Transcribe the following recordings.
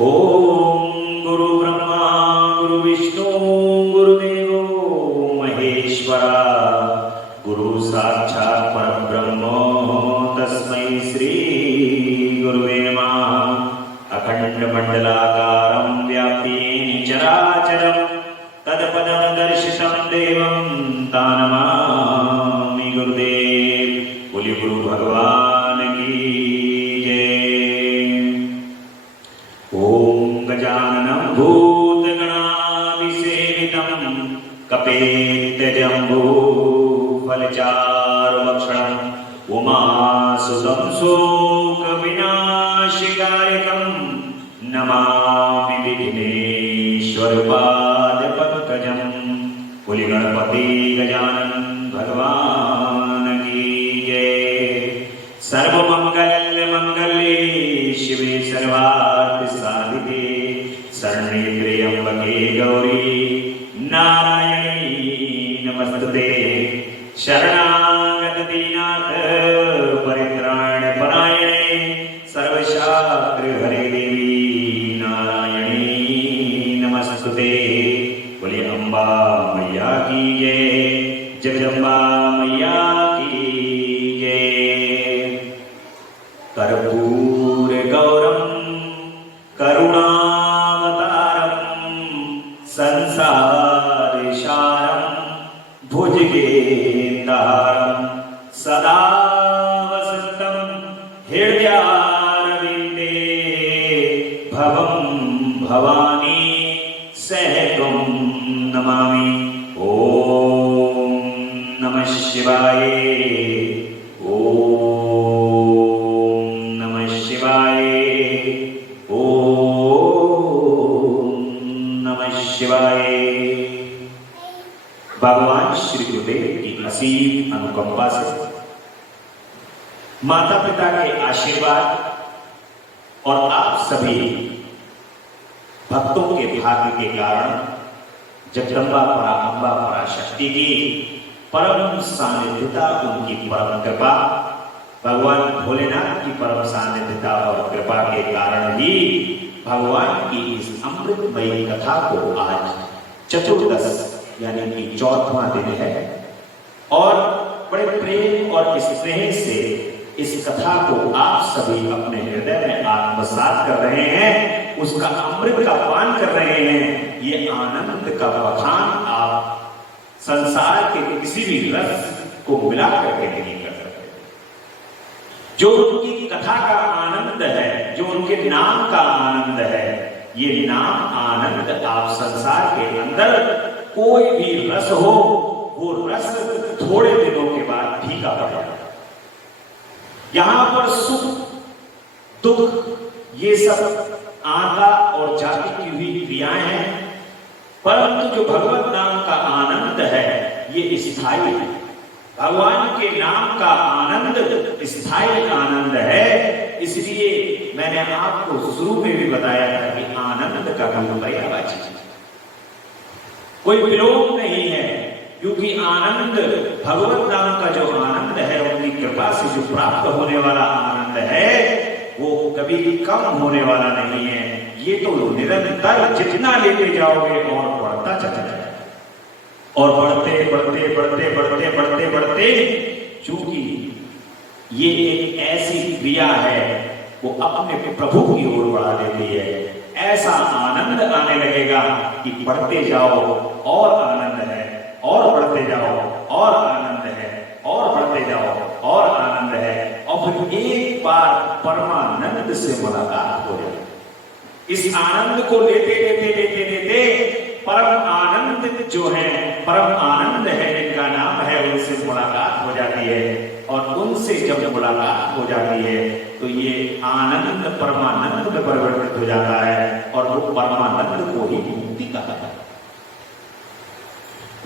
ओम गुरु ब्रह्मा गुरु विष्णु गुरुदेवो महेश्वरा गुरु साक्षात् परब्रह्म तस्मै श्री गुरुवे नमः। अखंड मंडलाकारं व्याप्तेन चराचरं तत्पदं दर्शितं देवं तानमामि गुरुदेव। बोलिए गुरु भगवान की जय। ओम गजाननं भूतगणाभिसेवितं कपेतजम्बूफलचारुभक्षणं उमासुतं शोकविनाशकारिकं नमामि विघ्नेश्वरपादपङ्कजं। बोलिए गणपति गजानन भगवान की जय। सर्वमंगलमांगल्ये शिवे सर्वार्थ साधिके शरण्ये त्र्यंबके गौरी नारायणी नमस्तुते। शरणागत दीनाथ परित्राण परायणे सर्वशास्त्र हरे देवी नारायणी नमस्तुते। बोलिए अम्बा मैया की जय, जगदम्बा मैया की जय। कर्पूर गौरम करुणावतारम संसार सारम भुजगेन्द्रहारम सदा वसन्तं हृदयारविन्दे भवं भवानी सहगं नमामि। ओम नमः शिवाय, ओम नमः शिवाय, ओम नमः शिवाय। भगवान श्री गुरुदेव की असीम अनुकंपा से माता पिता के आशीर्वाद और आप सभी भक्तों के भाग्य के कारण जगदम्बा पराअम्बा पराशक्ति की परम सानिध्यता, उनकी परम कृपा, भगवान भोलेनाथ की परम सानिध्यता और कृपा के कारण ही भगवान की इस अमृतमयी कथा को आज चतुर्दश यानी कि 4वां दिन है और बड़े प्रेम और स्नेह से इस कथा को आप सभी अपने हृदय में आत्मसात कर रहे हैं, उसका अमृत का पान कर रहे हैं। ये आनंद का बखान आप संसार के किसी भी रस को मिला करके नहीं कर सकते। जो उनकी कथा का आनंद है, जो उनके नाम का आनंद है, ये नाम आनंद आप संसार के अंदर कोई भी रस हो, वो रस थोड़े दिनों के बाद फीका पड़ जाता है। यहां पर सुख दुख ये सब आता और जाती की हुई क्रियाएं हैं, परंतु जो भगवत नाम का आनंद है ये स्थायी है। भगवान के नाम का आनंद स्थायी आनंद है। इसलिए मैंने आपको शुरू में भी बताया था कि आनंद का कोई पर्यायवाची कोई विलोम नहीं है, क्योंकि आनंद भगवत नाम का जो आनंद है, उनकी कृपा से जो प्राप्त होने वाला आनंद है, वो कभी कम होने वाला नहीं है। ये तो निरंतर जितना लेते जाओगे और बढ़ता चला जाएगा और बढ़ते बढ़ते बढ़ते बढ़ते बढ़ते बढ़ते, चूंकि ये एक ऐसी क्रिया है वो अपने प्रभु की ओर बढ़ा देती है। ऐसा आनंद आने लगेगा कि बढ़ते जाओ और आनंद है, और बढ़ते जाओ और आनंद है, और बढ़ते जाओ और आनंद है, और फिर एक बार परमानंद से मुलाकात हो जाए। इस आनंद को लेते लेते लेते लेते परम आनंद जो है, परम आनंद है जिनका नाम है, उनसे मुलाकात हो जाती है। और उनसे जब मुलाकात हो जाती है तो ये आनंद परमानंद में परिवर्तित हो जाता है और वो परमानंद को ही मुक्ति कहा है।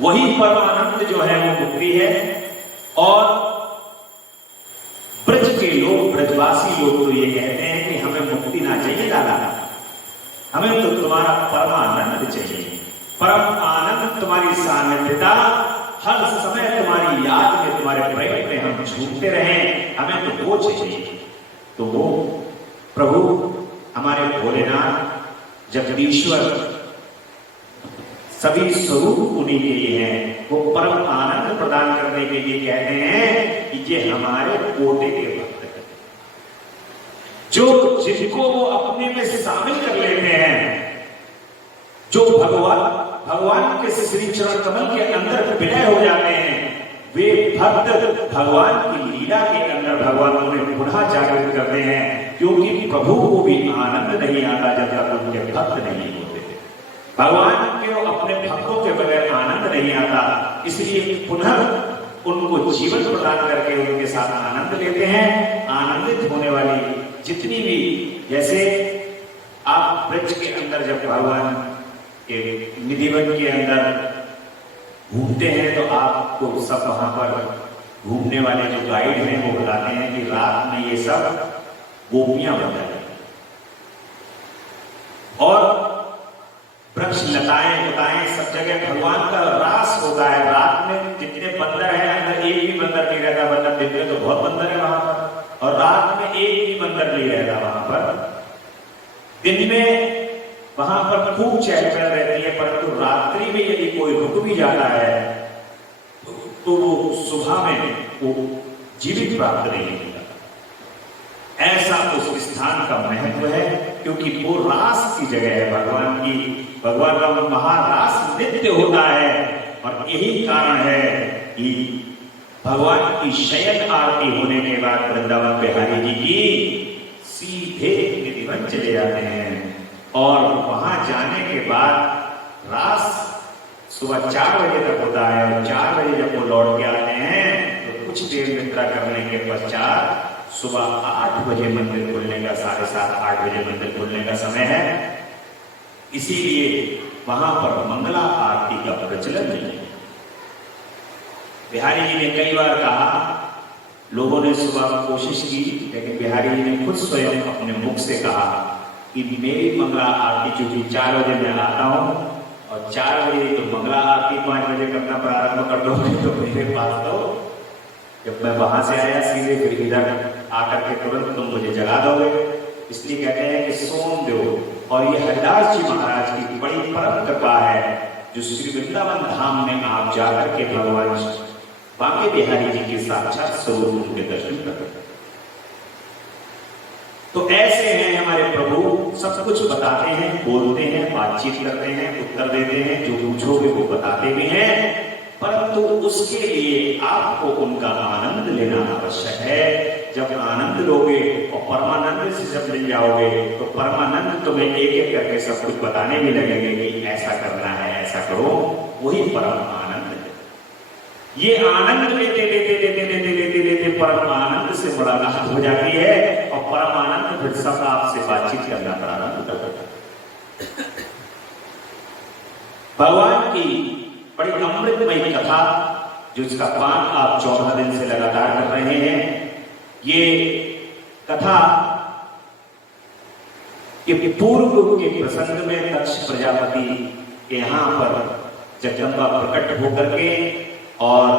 वही परमानंद जो है वो मुक्ति है। और ब्रज के लोग, ब्रजवासी लोग तो ये कहते हैं कि हमें मुक्ति ना चाहिए दादा, हमें तो तुम्हारा परमानंद चाहिए। परम आनंद, तुम्हारी सानिध्यता, हर समय तुम्हारी याद में, तुम्हारे प्रेम में हम झूमते रहें, हमें तो वो चाहिए। तो वो प्रभु हमारे भोलेनाथ जगदीश्वर सभी स्वरूप उन्हीं के ही हैं। वो परम आनंद प्रदान करने के लिए कहते हैं कि ये हमारे कोटे के भक्त हैं, जो जिनको वो अपने में शामिल कर लेते हैं, जो भगवान के श्री चरण कमल के अंदर विलय हो जाते हैं, वे भक्त भगवान की लीला के अंदर भगवान उन्हें पुनः जागृत करते हैं, क्योंकि प्रभु को भी आनंद नहीं आता जब तक उनके भक्त नहीं होते। भगवान के अपने भक्तों के बगैर आनंद नहीं आता, इसलिए पुनः उनको जीवन प्रदान करके उनके साथ आनंद लेते हैं। आनंदित होने वाली जितनी भी, जैसे आप ब्रज के अंदर जब भगवान के निधिवन के अंदर घूमते हैं तो आपको सब वहां पर घूमने वाले जो गाइड हैं वो बताते हैं कि रात में ये सब गोपियां बन जाती हैं और वृक्ष लताएं बताएं सब जगह भगवान का रास होता है। रात में जितने बंदर हैं, अंदर एक भी बंदर नहीं रहता। बंदर दिन में तो बहुत बंदर है वहां पर, और रात में एक भी बंदर नहीं रहता वहां पर। दिन में वहां पर खूब चहल पहल रहती है, परंतु रात्रि में यदि कोई रुक भी जाता है तो वो सुबह में वो जीवित प्राप्त नहीं होता। ऐसा उस स्थान का महत्व है, क्योंकि वो रास की जगह है भगवान की। भगवान का महारास नित्य होता है, और यही कारण है कि भगवान की शयन आरती होने के बाद वृंदावन बिहारी जी की सीधे निधिवन चले जाते हैं, और वहां जाने के बाद रास सुबह 4 बजे तक होता है, और 4 बजे जब वो लौट के आते हैं तो कुछ देर निद्रा करने के पश्चात सुबह 8 बजे मंदिर खुलने का, 7:30 8 बजे मंदिर खुलने का समय है। इसीलिए वहां पर मंगला आरती का प्रचलन नहीं है। बिहारी जी ने कई बार कहा, लोगों ने सुबह कोशिश की, लेकिन बिहारी जी ने खुद स्वयं अपने मुख से कहा कि मेरी मंगला आरती चूंकि 4 बजे मैं आता हूं, और 4 बजे तो मंगला आरती 5 बजे करना प्रारंभ कर दोगे तो मेरे पास तो जब मैं वहां से आया सीधे फिर इधर आकर के तुरंत तुम मुझे जगा दोगे। इसलिए कहते हैं कि सोम दो। और ये हरिदास जी महाराज की बड़ी परम कृपा है, जो श्री वृंदावन धाम में आप जाकर के भगवान बांके बिहारी जी के साक्षात स्वरूप उनके दर्शन करते हैं। तो ऐसे हैं हमारे प्रभु, सब कुछ बताते हैं, बोलते हैं, बातचीत करते हैं, उत्तर देते हैं, जो पूछोगे वो बताते भी हैं, परंतु उसके लिए आपको उनका आनंद लेना आवश्यक है। जब आनंद लोगे और परमानंद से जब मिल जाओगे तो परमानंद तुम्हें एक एक करके सब कुछ बताने भी लगेंगे कि ऐसा करना है, ऐसा करो, वही परम आनंद है। ये आनंद लेते लेते लेते लेते लेते लेते परम आनंद से मुलाकात हो जाती है, और परम आनंद फिर सब आपसे बातचीत करना प्रारंभ कर देता है। भगवान की बड़ी अमृतमयी कथा, जिसका पाठ आप 14 दिन से लगातार कर रहे हैं, ये कथा के पूर्व के प्रसंग में दक्ष प्रजापति के यहाँ पर जगदम्बा प्रकट होकर के और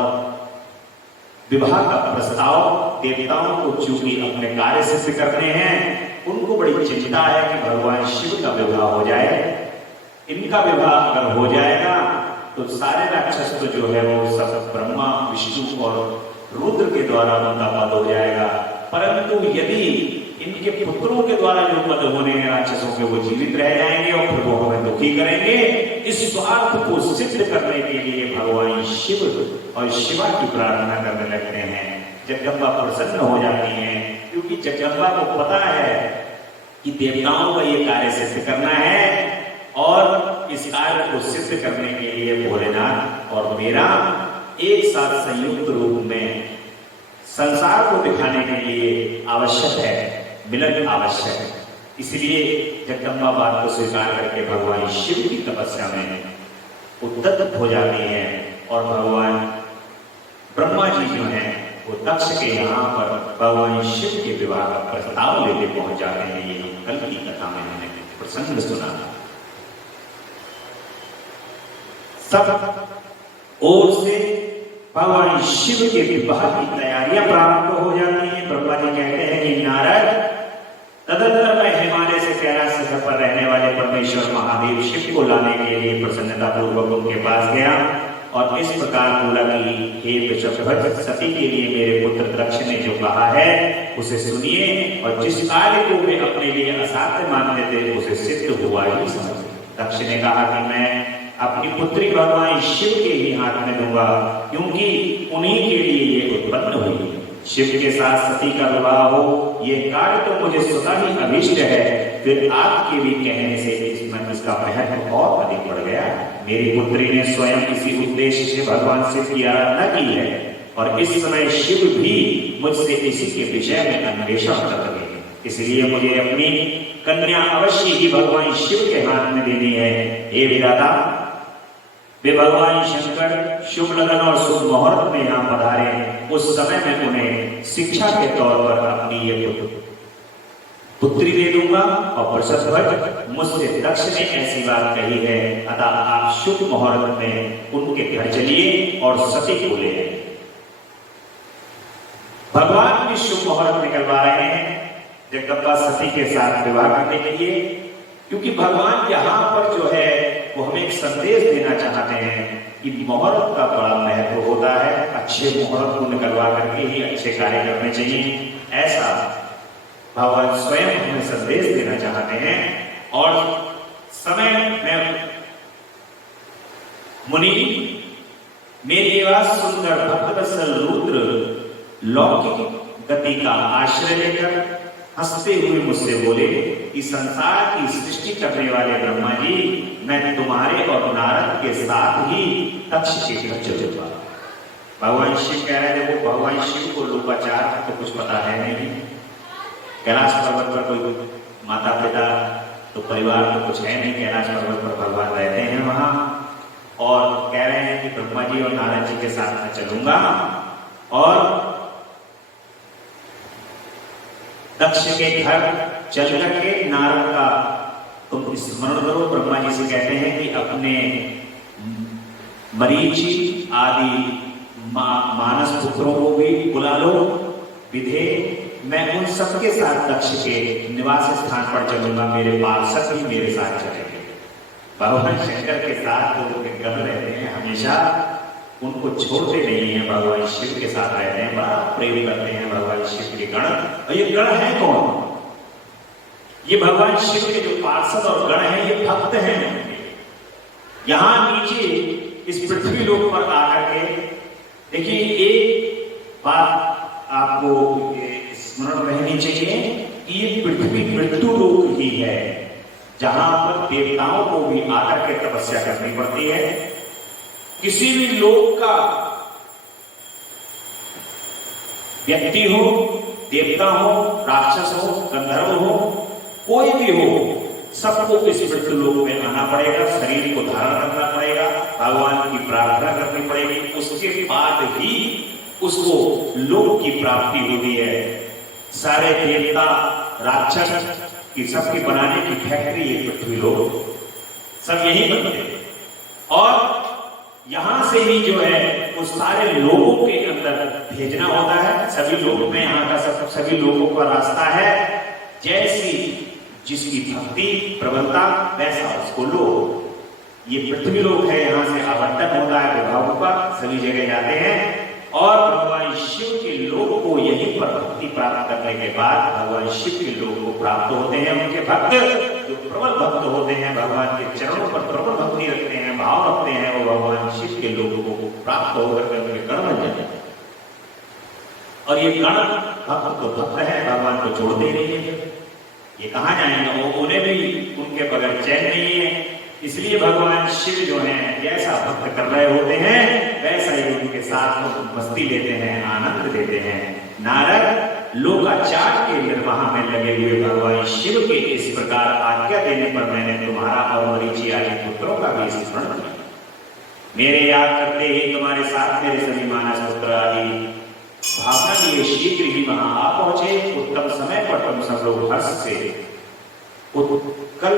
विवाह का प्रस्ताव देवताओं को चूंकि अपने कार्य सिद्ध करने हैं, उनको बड़ी चिंता है कि भगवान शिव का विवाह हो जाए। इनका विवाह अगर हो जाएगा तो सारे राक्षस तो जो है वो सब ब्रह्मा, विष्णु और रुद्र के द्वारा उनका पद हो जाएगा। परंतु यदि इनके पुत्रों के द्वारा जो पद होने हैं राक्षसों के, वो जीवित रह जाएंगे और फिर वो हमें दुखी करेंगे। इस स्वार्थ को सिद्ध करने के लिए भगवान शिव और शिवा की प्रार्थना करने लगते हैं। जगदम्बा प्रसन्न हो जाती हैं, क्योंकि जगदम्बा को पता है कि देवताओं का ये कार्य सिद्ध करना है, और इस कार्य को सिद्ध करने के लिए भोलेनाथ और मेरा एक साथ संयुक्त रूप में संसार को दिखाने के लिए आवश्यक है, मिलन आवश्यक है। इसलिए जगदम्बा बात को स्वीकार करके भगवान शिव की तपस्या में उद्यत हो जाती हैं, और भगवान ब्रह्मा जी जो हैं वो दक्ष के यहाँ पर भगवान शिव के विवाह का प्रस्ताव लेके पहुंच जाते हैं। ये कल की कथा में हमने प्रसंग सुना। सब ओर से भगवान शिव के विवाह की तैयारियां प्रारंभ हो जाती हैं। ब्रह्मा जी कहते हैं कि नारद, तदंतर मैं हिमालय से कैलाश सफर रहने करने वाले परमेश्वर महादेव शिव को लाने के लिए प्रसन्नता पूर्वक उनके पास गया और इस प्रकार बोला कि हे वृषभध्वज, सती के लिए मेरे पुत्र दक्ष ने जो कहा है उसे सुनिए और जिस कार्य को वे अपने लिए असाध्य मानते थे उसे सिद्ध हुआ ही समझिए। दक्ष ने कहा कि मैं अपनी पुत्री भगवान शिव के ही हाथ में दूंगा, क्योंकि उन्हीं के लिए ये उत्पन्न हुई। शिव के साथ सती का विवाह हो, ये कार्य तो मुझे स्वतः ही अभिष्ट है, फिर आपके भी कहने से इसका महत्व और अधिक बढ़ गया। मेरी पुत्री ने स्वयं इसी उद्देश्य से भगवान शिव की आराधना की है और इस समय शिव भी मुझसे इसी के विषय में अन्वेषण कर रहे हैं, इसलिए मुझे अपनी कन्या अवश्य ही भगवान शिव के हाथ में देनी है। हे विधाता, वे भगवान शंकर शुभ लगन और शुभ मुहूर्त में यहाँ पधारे, उस समय मैं उन्हें शिक्षा के तौर पर अपनी ये पुत्री दे दूंगा। और वृषभध्वज, मुझसे दक्ष ने ऐसी बात कही है, अतः आप शुभ मुहूर्त में उनके घर चलिए और सती को ले आइए। भगवान भी शुभ मुहूर्त निकलवा रहे हैं जगदम्बा सती के साथ विवाह करने के लिए, क्योंकि भगवान यहाँ पर जो है वो हमें एक संदेश देना चाहते हैं कि मुहूर्त का बड़ा महत्व होता है। अच्छे मुहूर्त को निकलवा करके ही अच्छे कार्य करने चाहिए, ऐसा भगवान स्वयं हमें संदेश देना चाहते हैं। और समय में मुनि मेरी आवाज सुनकर भक्तवत्सल रुद्र लौकिक गति का आश्रय लेकर हंसते हुए मुझसे बोले कि संसार की सृष्टि करने वाले ब्रह्मा जी, मैं तुम्हारे और नारद के साथ ही दक्ष के घर चलूंगा। भगवान शिव कह रहे थे, वो भगवान शिव को लोकाचार तो कुछ पता है नहीं, कैलाश पर्वत पर कोई माता पिता तो परिवार तो कुछ है नहीं, कैलाश पर्वत पर भगवान रहते हैं वहां, और कह रहे हैं कि ब्रह्मा जी और नारद जी के साथ मैं चलूंगा और दक्ष के घर चल करके नारद का तुम स्मरण करो। ब्रह्मा जी से कहते हैं कि अपने मरीचि आदि मानस पुत्रों को भी बुला लो, विधे मैं उन सबके साथ दक्ष के निवास स्थान पर चलूंगा, मेरे पार्षद भी मेरे साथ चलेंगे। भगवान शंकर के साथ तो गण रहते हैं, हमेशा उनको छोड़ते नहीं है, भगवान शिव के साथ रहते हैं, बड़ा प्रेम करते हैं भगवान शिव के गण। और ये गण है कौन? ये भगवान शिव के जो पार्षद और गण हैं, ये भक्त हैं। यहां नीचे इस पृथ्वी लोक पर आकर के देखिए, एक बात आपको स्मरण रहनी चाहिए कि ये पृथ्वी मृत्यु लोक ही है, जहां पर देवताओं को भी आकर के तपस्या करनी पड़ती है। किसी भी लोक का व्यक्ति हो, देवता हो, राक्षस हो, गंधर्व हो, कोई भी हो, सबको इस मृत्यु लोक में आना पड़ेगा, शरीर को धारण करना पड़ेगा, भगवान की प्रार्थना करनी पड़ेगी, उसके बाद ही उसको लोक की प्राप्ति होती है। सारे देवता राक्षस की सबकी बनाने की फैक्ट्री ये पृथ्वी लोक, सब यही बनते हैं। और यहां से ही जो है उस सारे लोगों के अंदर भेजना होता है। सभी लोगों में यहाँ का सभी लोगों का रास्ता है, जैसी जिसकी भक्ति प्रबलता वैसा उसको लो। ये पृथ्वी लोक है, यहाँ से आवंटन होता है विभागों का, सभी जगह जाते हैं और भगवान शिव के लोक को यहीं पर भक्ति प्राप्त करने के बाद भगवान शिव के लोक को प्राप्त होते हैं। उनके भक्त जो प्रबल भक्त होते हैं, भगवान के चरणों पर प्रबल भक्ति रखते हैं, भाव रखते हैं, वो भगवान शिव के लोक को प्राप्त होकर उनके गण बन जाते हैं। और ये गण भक्त तो भक्त है, भगवान को छोड़ते नहीं है, ये कहाँ जाएंगे, वो उन्हें भी उनके बगैर चैन नहीं है। इसलिए भगवान शिव जो है जैसा भक्त कर रहे होते हैं वैसा ही उनके साथ मस्ती लेते हैं, आनंद लेते हैं। नारद लोकाचार के निर्वाह में लगे हुए भगवान शिव के इस प्रकार आज्ञा देने पर मैंने तुम्हारा और मरीचि आदि पुत्रों का भी स्मरण किया। मेरे याद करते ही तुम्हारे साथ मेरे सभी मानस पुत्र आदि भावना लिए शीघ्र ही वहां आ पहुंचे। उत्तम समय पर तुम सब लोग हर्ष से कल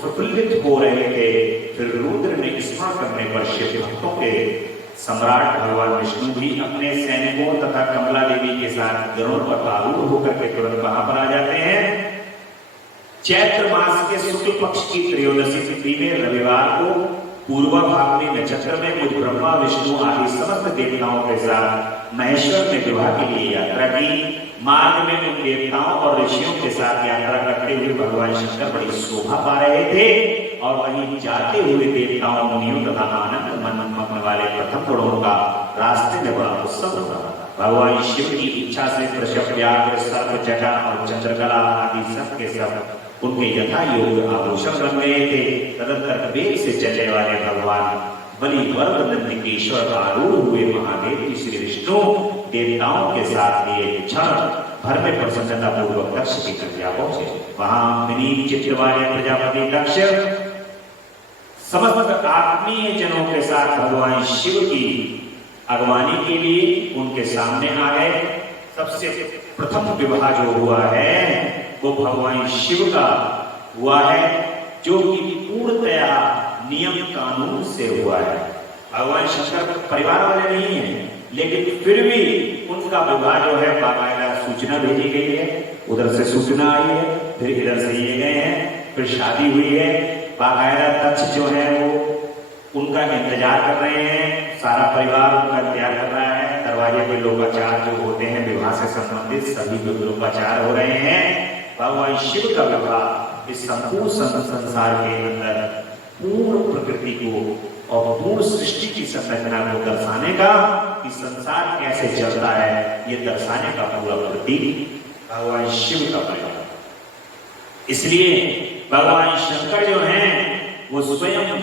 प्रफुल्लित हो रहे थे। फिर रुद्र ने स्मरण करने पर शिव भक्तों के सम्राट भगवान विष्णु भी अपने सैनिकों तथा कमला देवी के साथ गरुड़ पर आरूढ़ होकर के तुरंत वहां पर आ जाते हैं। चैत्र मास के शुक्ल पक्ष की त्रयोदशी तिथि में रविवार को पूर्वा फाल्गुनी नक्षत्र में मुझ ब्रह्मा विष्णु आदि समस्त देवताओं के साथ महेश्वर ने विवाह के लिए यात्रा की। मार्ग में उन देवताओं और ऋषियों के साथ यात्रा करते हुए भगवान शंकर बड़ी शोभा पा रहे थे और वहीं जाते हुए देवताओं मुनियों तथा आनंद मन वाले प्रथम गुणों का रास्ते में बड़ा उत्सव होता था। भगवान शिव की इच्छा से वृषभ, व्याघ्र, सर्प, जटा और चंद्रकला आदि सब के सब उनके यथा योग आभूषण बन गए थे। तदंतर वेग से चलने वाले भगवान बलि वर्ग नंदिकेश्वर आरूढ़ हुए महादेव की श्री विष्णु देवताओं के साथ लिए क्षण भर में प्रसन्नता पूर्वक दक्ष की कन्या पहुंचे। वहां विनीत चित्त वाले प्रजापति दक्ष समस्त आत्मीय जनों के साथ भगवान शिव की अगवानी के लिए उनके सामने आ गए। सबसे प्रथम विवाह जो हुआ है वो भगवान शिव का हुआ है, जो कि पूर्णतया नियम कानून से हुआ है। भगवान शंकर परिवार वाले नहीं हैं, लेकिन फिर भी उनका विवाह जो है बाकायदा सूचना भेजी गई है, उधर से सूचना आई है, फिर इधर से ये गए हैं, फिर शादी हुई है। बाकायदा दक्ष जो है वो उनका इंतजार कर रहे हैं, सारा परिवार उनका इंतजार कर रहा है। दरवाजे पे लोकाचार जो होते हैं विवाह से संबंधित सभी लोकाचार हो रहे हैं। भगवान शिव का विवाह इस संपूर्ण संसार के अंदर पूर्ण प्रकृति को और पूर्ण सृष्टि की संरचना को दर्शाने का, कि संसार कैसे चलता है ये दर्शाने का पूरा प्रतीक भगवान शिव का विवाह। इसलिए भगवान शंकर जो हैं वो स्वयं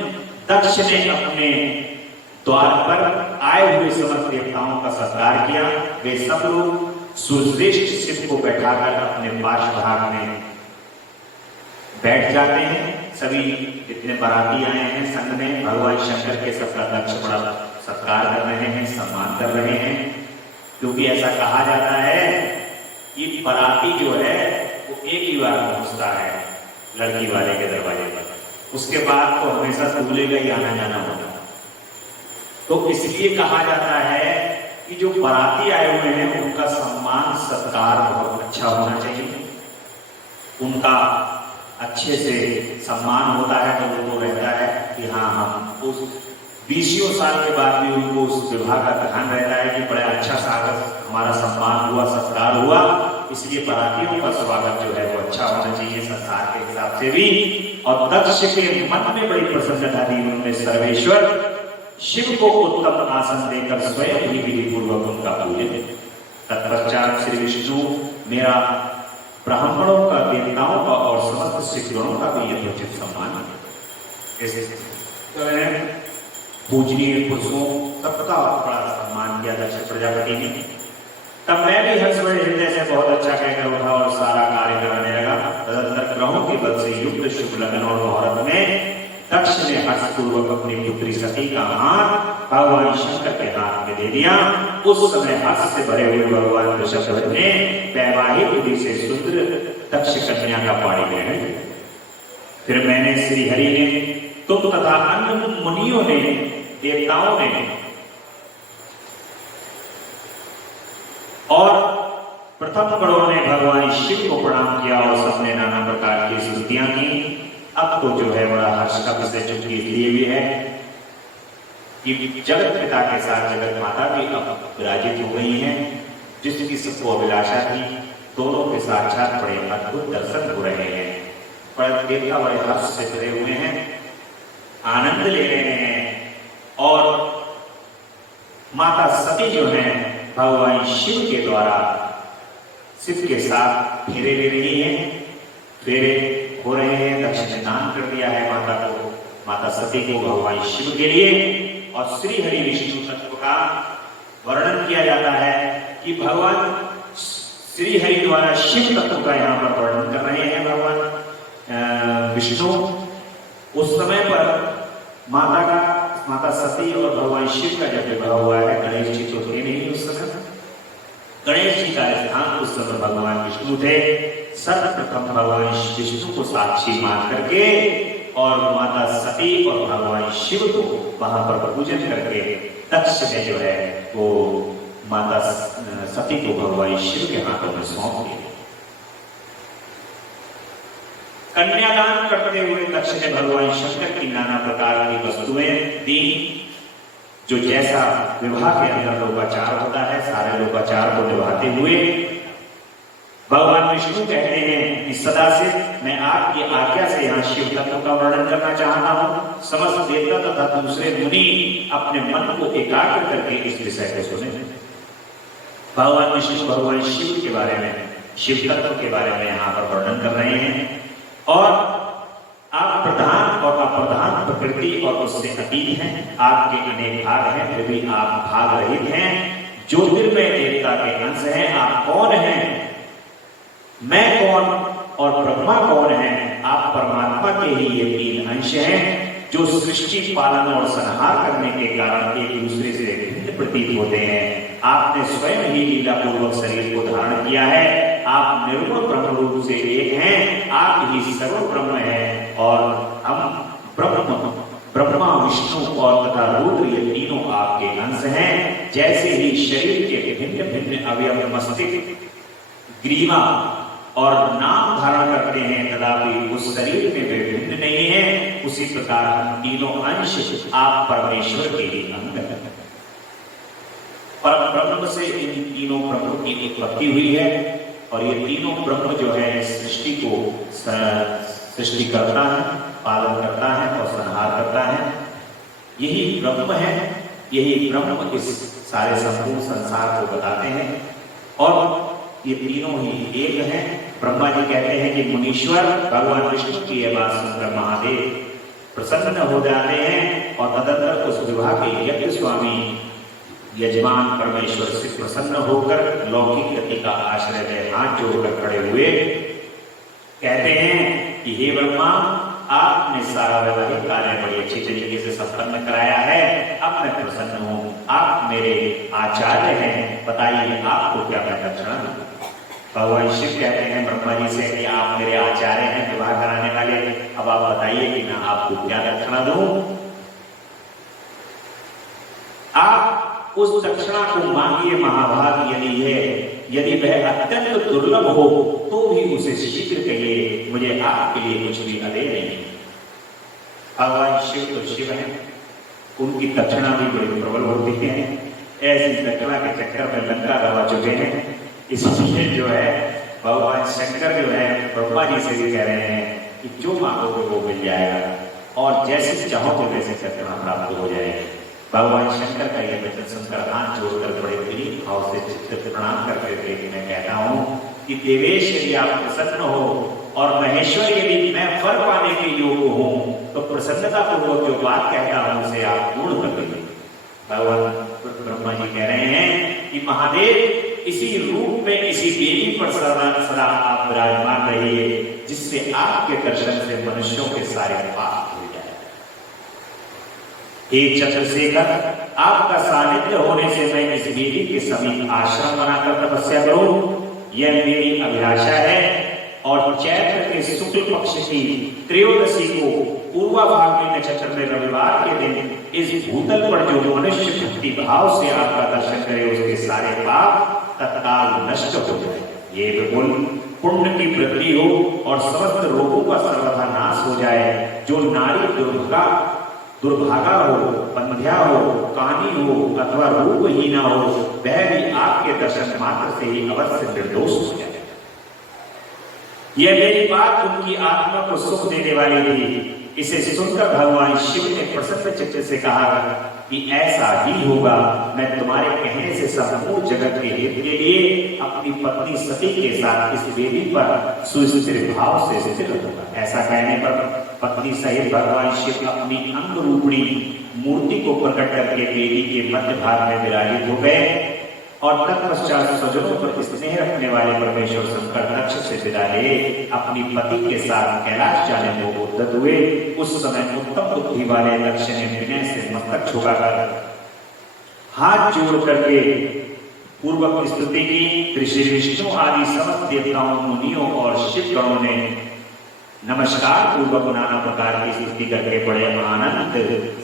दक्ष ने अपने द्वार पर आए हुए समस्त देवताओं का सत्कार किया। वे सब लोग सुश्रेष्ठ शिव को बैठाकर अपने पार्श्व भाग में बैठ जाते हैं। सभी जितने बाराती आए हैं संग में भगवान शंकर के सबका दक्ष बड़ा सत्कार कर रहे हैं, सम्मान कर रहे हैं, क्योंकि ऐसा कहा जाता है कि बाराती जो है वो एक ही बार पहुंचता है लड़की वाले के दरवाजे पर, उसके बाद तो हमेशा दूल्हे का ही आना जाना होता। तो इसलिए कहा जाता है कि जो बाराती आए हुए हैं उनका सम्मान सत्कार बहुत अच्छा होना चाहिए, उनका अच्छे से सम्मान होता है। तो उनको रहता है कि हाँ हम उस 20 साल के बाद भी उनको उस विवाह का ध्यान रहता है कि बड़ा अच्छा स्वागत हमारा सम्मान हुआ, सत्कार हुआ। इसलिए बारातियों का स्वागत जो है वो अच्छा होना चाहिए संसार के हिसाब से भी। और दक्ष के मन में बड़ी प्रसन्नता थी, उन्होंने सर्वेश्वर शिव को उत्तम आसन देकर स्वयं ही विधि पूर्वक उनका पूजन। तत्पश्चात श्री विष्णु मेरा ब्राह्मणों का, देवताओं का और समस्त शिवगणों का भी यथोचित सम्मान पूजनीय पुरुषों सबका बड़ा सम्मान किया दक्ष प्रजापति ने। तब मैं भी हर्ष बड़े हृदय से बहुत अच्छा कहकर उठा और सारा कार्य करने लगा। तदंतर ग्रहों के बल से युक्त शुभ लगन और मुहूर्त में दक्ष ने हर्षपूर्वक अपनी पुत्री सती का हाथ भगवान शंकर के हाथ में दे दिया। उस समय हर्ष से भरे हुए भगवान ऋषभ ने वैवाहिक विधि से सुंदर दक्ष कन्या का पाणी ग्रहण किया। फिर मैंने श्री हरि ने, तुम तथा अन्य मुनियों ने, देवताओं ने और प्रथम गणों ने भगवान शिव को प्रणाम किया और सबने नाना प्रकार की स्तुतियां की। अब तो जो है बड़ा हर्ष का विषय चूंकि इसलिए भी है कि जगत पिता के साथ जगत माता भी अब विराजित हो गई हैं, जिसकी सबको अभिलाषा थी। दोनों के साक्षात बड़े अद्भुत दर्शन हो रहे हैं। पर देवता बड़े हर्ष से भरे हुए हैं, आनंद ले रहे हैं। और माता सती जो है भगवान शिव के द्वारा शिव के साथ फेरे ले रही हैं, फेरे हो रहे हैं। दक्ष ने दान कर दिया है माता को, माता सती को भगवान शिव के लिए। और श्री हरि विष्णु तत्व का वर्णन किया जाता है कि भगवान श्री हरि द्वारा शिव तत्व का यहाँ पर वर्णन कर रहे हैं भगवान विष्णु। उस समय पर माता सती और भगवान शिव का जब विवाह हुआ है, गणेश जी तो थे नहीं उस समय, गणेश जी का स्थान उस समय भगवान विष्णु थे। सर्वप्रथम भगवान विष्णु को साक्षी मान करके और माता सती और भगवान शिव को वहां पर पूजन करके दक्ष ने जो है वो माता सती को भगवान शिव के हाथों में सौंप दिया। कन्यादान करते हुए दक्ष ने भगवान शंकर की नाना प्रकार की वस्तुएं दी, जो जैसा विवाह के अंदर लोकाचार होता है, सारे लोकाचार को निभाते हुए भगवान विष्णु कहते हैं कि सदा से मैं आपकी आज्ञा से यहाँ शिव तत्व का वर्णन करना चाहता हूँ। समस्त देवता तथा दूसरे मुनि अपने मन को एकाग्र करके इस विषय को सुने। भगवान विष्णु भगवान शिव के बारे में, शिव तत्व के बारे में यहाँ पर वर्णन कर रहे हैं। और आप प्रधान और अप्रधान प्रकृति और उससे अतीत हैं। आपके अनेक भाग हैं, फिर भी आप भाग रहित हैं। ज्योतिर्मय देवता के अंश हैं। आप कौन हैं? मैं कौन और ब्रह्मा कौन है? आप परमात्मा के ही ये तीन अंश हैं, जो सृष्टि पालन और संहार करने के कारण एक दूसरे से भिन्न प्रतीत होते हैं। आपने स्वयं ही लीला पूर्वक शरीर को धारण किया है। आप निर्गुण ब्रह्म रूप से एक हैं। आप ही सर्व ब्रह्म हैं और हम ब्रह्मा विष्णु और तथा रुद्र ये तीनों आपके अंश हैं। जैसे ही शरीर के भिन्न भिन्न अवयव मस्तिष्क, ग्रीवा और नाम धारण करते हैं, तथापि उस शरीर में वे भिन्न नहीं है, उसी प्रकार हम तीनों अंश आप परमेश्वर के ही अंग हैं। परम ब्रह्म से इन तीनों ब्रह्मों की उत्पत्ति हुई है और ये तीनों ब्रह्म जो है सृष्टि को सृष्टि करता है, पालन करता है और संहार करता है। यही ब्रह्म है, यही ब्रह्म इस सारे संपूर्ण संसार को बताते हैं और ये तीनों ही एक हैं। ब्रह्मा जी कहते हैं कि मुनीश्वर भगवान विष्णु की यह बात सुनकर महादेव प्रसन्न हो जाते हैं और तदंतर उस विवाह के यज्ञ स्वामी यजमान परमेश्वर से प्रसन्न होकर लौकिक गति का आश्रय में हाथ जोड़कर खड़े हुए कहते हैं कि हे ब्रह्मा, आपने सारा वैवाहिक कार्य बड़ी अच्छी तरीके से संपन्न कराया है। अब मैं प्रसन्न हूँ। आप मेरे आचार्य हैं, बताइए आपको क्या मैं दक्षिणा दूं? भगवान शिव कहते हैं ब्रह्मा जी से कि आप मेरे आचार्य हैं, विवाह कराने वाले, अब आप बताइए कि मैं आपको क्या दक्षिणा दूं? आप उस दक्षिणा को मांगिए महाभाग यदि वह अत्यंत दुर्लभ हो तो भी उसे शीघ्र कहिए, मुझे आपके लिए कुछ भी अदे नहीं। भगवान शिव तो शिव हैं, उनकी दक्षिणा भी बड़ी प्रबल होती है। ऐसी दक्षिणा के चक्कर में लंका गवा चुके हैं। इसलिए जो है भगवान शंकर जो है ब्रह्मा जी से भी कह रहे हैं कि जो मांगोगे वो मिल जाएगा और जैसे चाहोगे वैसे दक्षिणा प्राप्त हो जाएगी। भगवान शंकर का यह वचन सुनकर हाथ जोड़कर बड़े विनीत भाव से चित्त प्रणाम करते थे। मैं कहता हूँ कि देवेश यदि आप प्रसन्न हो और महेश्वर यदि मैं फल पाने के योग्य हूँ तो प्रसन्नता पूर्वक जो बात कहता हूँ उसे आप पूर्ण कर दीजिए। भगवान ब्रह्मा जी कह रहे हैं कि महादेव इसी रूप में इसी वेदी पर सदा आप विराजमान रहिए, जिससे आपके दर्शन से मनुष्यों के सारे पाप धुल जाए। हे चंद्रशेखर, आपका सानिध्य होने से मैं इस वेदी के समीप आश्रम बनाकर तपस्या करूं, यह मेरी अभिलाषा है। और चैत्र के शुक्ल पक्ष की त्रयोदशी को पूर्वा भाग नक्षत्र में रविवार के दिन इस भूतल पर जो मनुष्य भक्ति भाव से आपका दर्शन करे उसके सारे पाप तत्काल नष्ट हो जाए। ये बिल्कुल पुण्य की वृद्धि हो और समस्त रोगों का सर्वथा नाश हो जाए। जो नारी दुर्भागा हो, बंध्या हो, कानी हो अथवा रूपहीना हो, वह भी आपके दर्शन मात्र से ही अवश्य निर्दोष हो जाए। यह मेरी बात उनकी आत्मा को सुख देने वाली थी। इसे सुनकर भगवान शिव ने प्रसन्न चित्त से कहा कि ऐसा ही होगा। मैं तुम्हारे कहने से संपूर्ण जगत के हित के लिए अपनी पत्नी सती के साथ इस वेदी पर सुस्थिर भाव से स्थिर होगा। ऐसा कहने पर पत्नी सहित भगवान शिव अपनी अंग रूपणी मूर्ति को प्रकट करके वेदी के मध्य भाग में विराजित हो गए और तत्पश्चात स्वजनों पर स्नेह रखने वाले परमेश्वर शंकर दक्ष से विदा ले अपनी पति के साथ कैलाश जाने को उद्यत हुए। उस समय उत्तम बुद्धि वाले दक्ष ने विनय से मस्तक झुकाकर हाथ जोड़ करके पूर्वक स्तुति की। श्री विष्णु आदि समस्त देवताओं, मुनियों और शिव गणों ने नमस्कार पूर्वक नाना प्रकार की स्तुति करके बड़े आनंद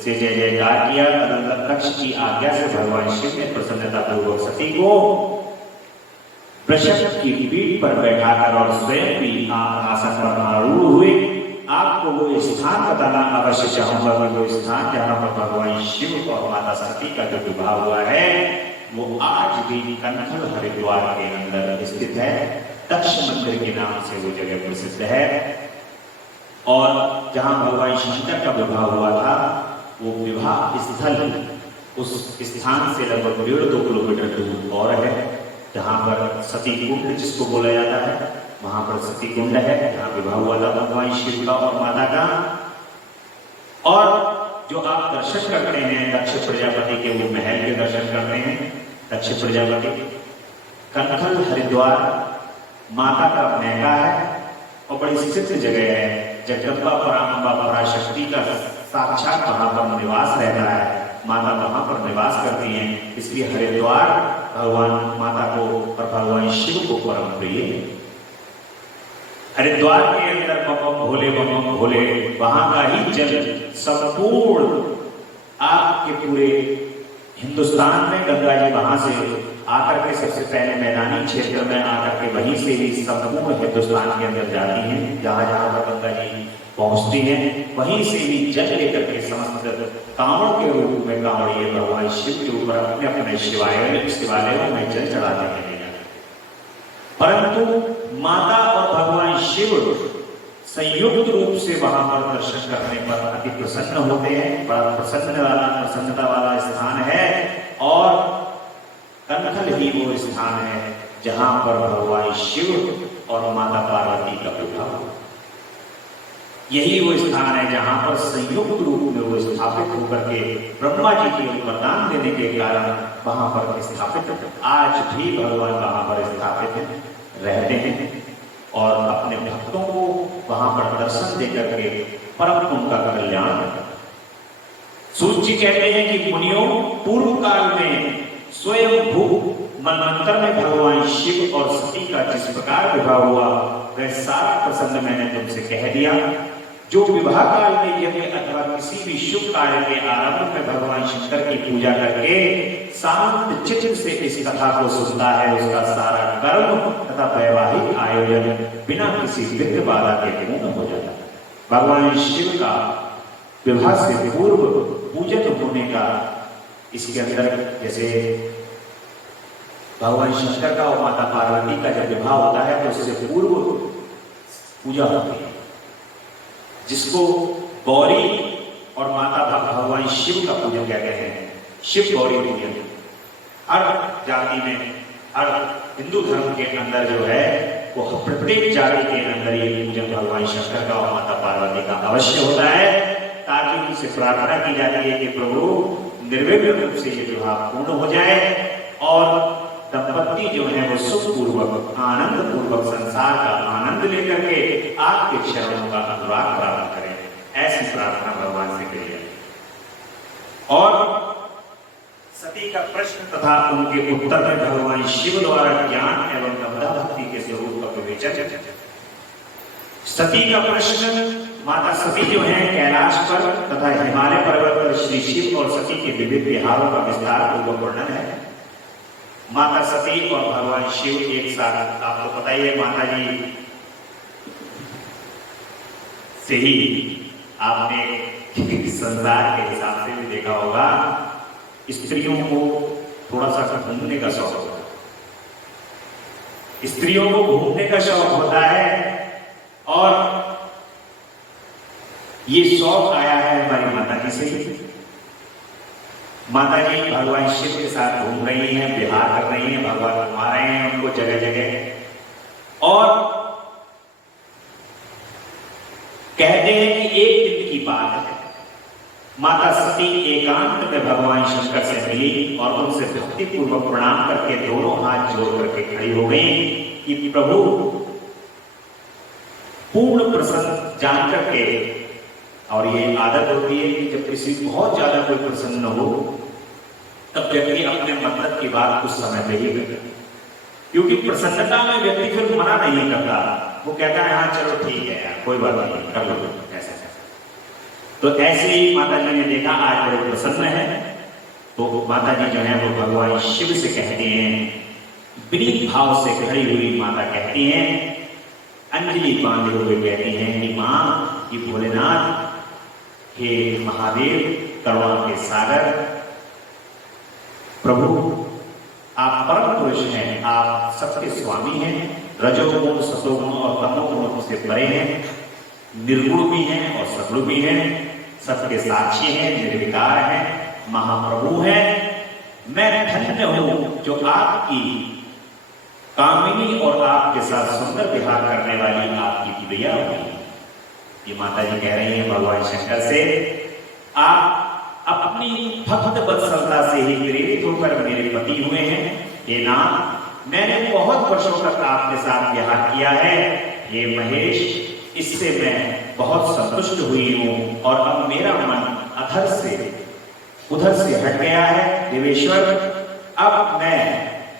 से जय जयकार किया। तदंतर दक्ष की आज्ञा से भगवान शिव ने प्रसन्नता पूर्वक सती को वृषभ की पीठ पर बैठाकर और स्वयं भी आसन पर आरूढ़ हुए। आपको वो स्थान बताना अवश्य चाहूंगा कि वो स्थान जहां पर भगवान शिव और माता सती का जो विवाह हुआ है वो आज भी कनखल हरिद्वार के अंदर स्थित है। दक्ष मंदिर के नाम से वो जगह प्रसिद्ध है। और जहां भगवान शंकर का विवाह हुआ था वो विवाह स्थल उस स्थान से लगभग 1.5-2 किलोमीटर दूर और है, जहां पर सती कुंड जिसको बोला जाता है, वहां पर सती कुंड है जहां विवाह हुआ था भगवान शिव का और माता का। और जो आप दर्शन करते हैं दक्ष प्रजापति के, वो महल के दर्शन करते हैं। दक्ष प्रजापति कनखल हरिद्वार माता का मैका है और बड़ी सिद्ध जगह है। जगदम्बा पराम्बा पराशक्ति का साक्षात वहां पर निवास रहता है, माता वहां पर निवास करती हैं। इसलिए हरिद्वार भगवान माता को और भगवान शिव को परम प्रिय है। हरिद्वार के अंदर बम भोले वहां का ही जल संपूर्ण आपके पूरे हिंदुस्तान में गंगा जी वहां से आकर के सबसे पहले मैदानी क्षेत्र में आकर के वहीं से ही संपूर्ण हिंदुस्तान के अंदर जाती हैं। जहां जहां पर गंगा जी पहुंचती हैं वहीं से भी जल लेकर के समस्त कांवड़ के रूप में कांवड़िए भगवान शिव के ऊपर अपने अपने शिवालयों में जल चढ़ाते हैं। परंतु माता और भगवान शिव संयुक्त रूप से वहां पर दर्शन करने पर अति प्रसन्न होते हैं। बड़ा प्रसन्नता वाला स्थान है और कनखल ही वो स्थान है जहां पर भगवान शिव और माता पार्वती का विवाह। यही वो स्थान है जहां पर संयुक्त रूप में वो स्थापित होकर के ब्रह्मा जी के वरदान देने के कारण वहां पर स्थापित, आज भी भगवान वहां पर स्थापित रहते हैं और अपने भक्तों को वहां पर दर्शन देकर के परम उनका कल्याण करते हैं। सूत जी कहते हैं कि मुनियों, पूर्व काल में स्वयं भू मनवंतर में भगवान शिव और सती का जिस प्रकार विवाह हुआ वह सारा प्रसंग मैंने तुमसे कह दिया। जो विवाह काल में यज्ञ अथवा किसी भी शुभ कार्य के आरंभ में भगवान शंकर की पूजा करके शांत चित्त से इस कथा को सुनता है, उसका सारा कर्म तथा वैवाहिक आयोजन बिना किसी विघ्न बाधा के पूर्ण हो जाता है। भगवान शिव का विवाह से पूर्व पूजन होने का इसके अंदर, जैसे भगवान शंकर का और माता पार्वती का जब विवाह होता है तो उससे पूर्व पूजा होती है, जिसको गौरी और माता भगवान शिव का पूजन कहते हैं। शिव गौरी पूजन हर जाति में, हर हिंदू धर्म के अंदर जो है वो प्रत्येक जाति के अंदर ये पूजन भगवान शंकर का और माता पार्वती का अवश्य होता है, ताकि उनसे प्रार्थना की जाती है कि प्रभु निर्विघ्न रूप से ये विवाह पूर्ण हो जाए और दंपत्ति जो है वो सुखपूर्वक आनंद पूर्वक संसार का आनंद लेकर के आपके चरणों का अनुराग प्राप्त करें। ऐसी प्रार्थना भगवान से करिए। और सती का प्रश्न तथा उनके उत्तर में भगवान शिव द्वारा ज्ञान एवं नवदा भक्ति के स्वरूप का विवेचन। सती का प्रश्न, माता सती जो है कैलाश पर तथा हिमालय पर्वत पर श्री शिव और सती के विविध विहारों का विस्तार पूर्वक वर्णन है। माता सती और भगवान शिव एक साथ, आपको पता ही है, माता जी से ही आपने संसार के हिसाब से भी देखा होगा, स्त्रियों को थोड़ा सा घूमने का शौक होता है। स्त्रियों को घूमने का शौक होता है और ये शौक आया है हमारी माता जी से। माता जी भगवान शिव के साथ घूम रही हैं, विहार कर रही हैं, भगवान घुमा रहे हैं उनको जगह जगह। और कहते हैं कि एक दिन की बात है, माता सती एकांत में भगवान शंकर से मिली और उनसे भक्ति पूर्वक प्रणाम करके दोनों हाथ जोड़ करके खड़ी हो गई कि प्रभु पूर्ण प्रसन्न जान करके। और ये आदत होती है कि जब किसी बहुत ज्यादा कोई प्रसन्न हो तब व्यक्ति अपने मतलब की बात कुछ समय पे ही करे, क्योंकि प्रसन्नता में व्यक्ति फिर मना नहीं करता, वो कहता है हाँ चलो ठीक है यार कोई बात नहीं कर लो ऐसा। तो ऐसे ही माता जी ने देखा आज बड़े प्रसन्न है, तो माता जी जो है वो भगवान शिव से कहती हैं विनीत भाव से खड़ी हुई माता कहती हैं, अंजलि बांधे हुए कहती हैं कि मां, कि भोलेनाथ, हे महादेव, करुणा के सागर, प्रभु, आप परम पुरुष हैं, आप सबके स्वामी हैं, रजोगुण, सतोगुण और तमोगुण से परे हैं, निर्गुण भी हैं और सगुण भी हैं, सबके साक्षी हैं, निर्विकार हैं, महाप्रभु हैं। मैं धन्य हूं जो आपकी कामिनी और आपके साथ सुंदर विहार करने वाली आपकी प्रिया हुई। ये माता जी कह रही हैं भगवान शंकर से, आप अपनी भक्त वत्सलता से ही प्रेरित होकर मेरे पति हुए हैं। हे नाथ, मैंने बहुत वर्षों तक आपके साथ विहार किया है। हे महेश, इससे मैं बहुत संतुष्ट हुई हूं और अब मेरा मन अधर से उधर से हट गया है। देवेश्वर, अब मैं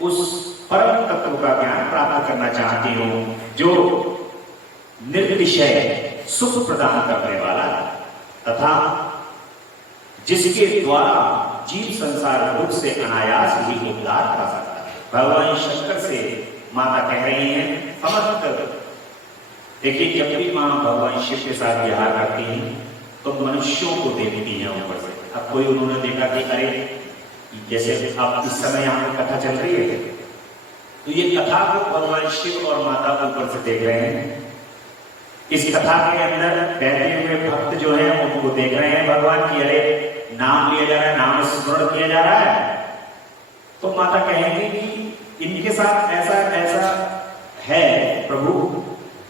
उस परम तत्व का ज्ञान प्राप्त करना चाहती हूं जो निर्विषय सुख प्रदान करने वाला तथा जिसके द्वारा जीव संसार दुख से अनायास ही उद्धार कर सकता है। भगवान शंकर से माता कह रही हैं, समस्त देखिए, जब भी मां भगवान शिव के साथ विहार करती हैं तो मनुष्यों को देखती हैं ऊपर से। अब कोई उन्होंने देखा कि अरे, जैसे अब इस समय यहाँ पे कथा चल रही है, तो ये कथा को भगवान शिव और माता ऊपर से देख रहे हैं। इस कथा के अंदर बैठे हुए भक्त जो हैं उनको देख रहे हैं भगवान की, अरे नाम लिया जा रहा है, नाम स्मरण किया जा रहा है। तो माता कहेंगे कि इनके साथ ऐसा ऐसा है प्रभु,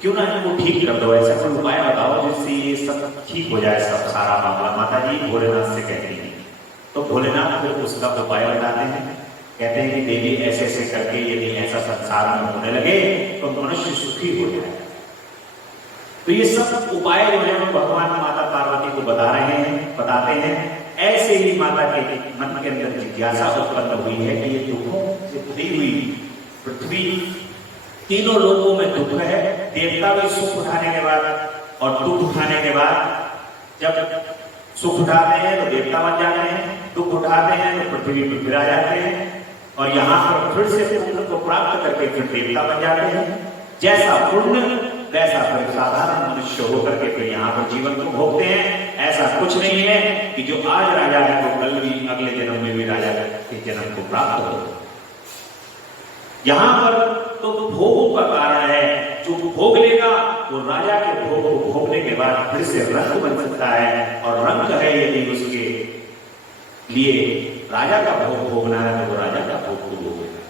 क्यों ना इनको ठीक कर दो, ऐसा कोई उपाय बताओ जिससे ये सब ठीक हो जाए, सब सारा मामला। माता जी भोलेनाथ से कहती हैं। तो भोलेनाथ फिर उसका उपाय बताते हैं, कहते हैं कि देवी ऐसे ऐसे करके यदि ऐसा संसार में होने लगे तो मनुष्य सुखी हो जाए। तो ये सब उपाय जो है भगवान माता पार्वती को बता रहे हैं, बताते हैं। ऐसे ही माता के मन के अंदर जिज्ञासा उत्पन्न हुई है कि ये दुखों से भरी हुई पृथ्वी, तीनों लोगों में दुख है। देवता भी सुख उठाने के बाद और दुख उठाने के बाद, जब सुख उठाते हैं तो देवता बन जाते हैं, दुख उठाते हैं तो पृथ्वी पर गिरा जाते हैं, और यहाँ पर फिर से पुण्य को प्राप्त करके फिर देवता बन जाते हैं। जैसा पुण्य वैसा फिर साधारण मनुष्य होकर के फिर यहाँ पर जीवन को भोगते हैं। ऐसा कुछ नहीं है कि जो आज राजा है वो कल भी अगले जन्म में भी राजा के जन्म को प्राप्त हो। यहाँ पर तो भोगों का कारण है, जो भोग लेगा वो राजा के भोग को भोगने के बाद फिर से रंग बन सकता है, और रंग है यदि उसके लिए राजा का भोग भोगना है तो वो राजा का भोग भोगेगा।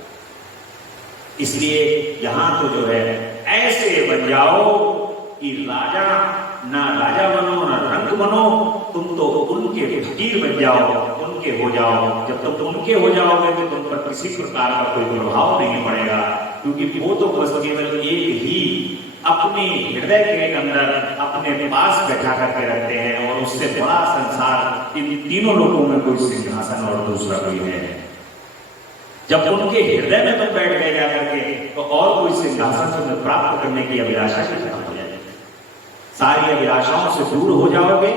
इसलिए यहाँ तो जो है ऐसे बन जाओ कि राजा ना राजा बनो ना रंग बनो, तुम तो उनके फकीर बन जाओ, उनके हो जाओ। जब तुम उनके हो जाओगे तो तुम पर किसी प्रकार का कोई प्रभाव नहीं पड़ेगा, क्योंकि वो तो बस केवल एक ही अपने हृदय के अंदर अपने पास बैठा करके रखते हैं, और उससे बड़ा संसार इन तीनों लोगों में कोई सिंहासन और दूसरा कोई है। जब उनके हृदय में तुम बैठ गए जाकर के, तो और कोई सिंहासन तुम्हें प्राप्त करने की अभिलाषा ही खत्म हो जाएगी, सारी अभिलाषाओं से दूर हो जाओगे।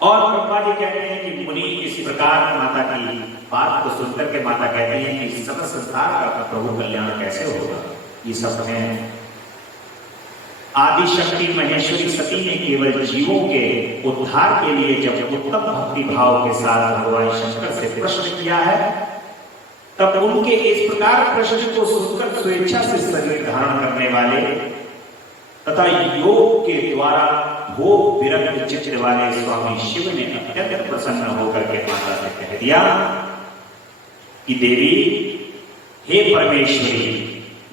और ब्रह्मा जी कहते हैं कि मुनि इस प्रकार माता की बात को सुनकर के माता कहती हैं कि सब संसार का प्रभु कल्याण कैसे होगा। ये सब है आदि शक्ति महेश्वरी सती ने केवल जीवों के उद्धार के लिए जब उत्तम भक्ति भाव के साथ भगवान शंकर से प्रश्न किया है, तब उनके इस प्रकार प्रश्न को सुनकर स्वेच्छा से शरीर धारण करने वाले तथा योग के द्वारा भोग विरक्त चित्र वाले स्वामी शिव ने अत्यंत प्रसन्न होकर के माता से कह दिया कि देवी, हे परमेश्वरी,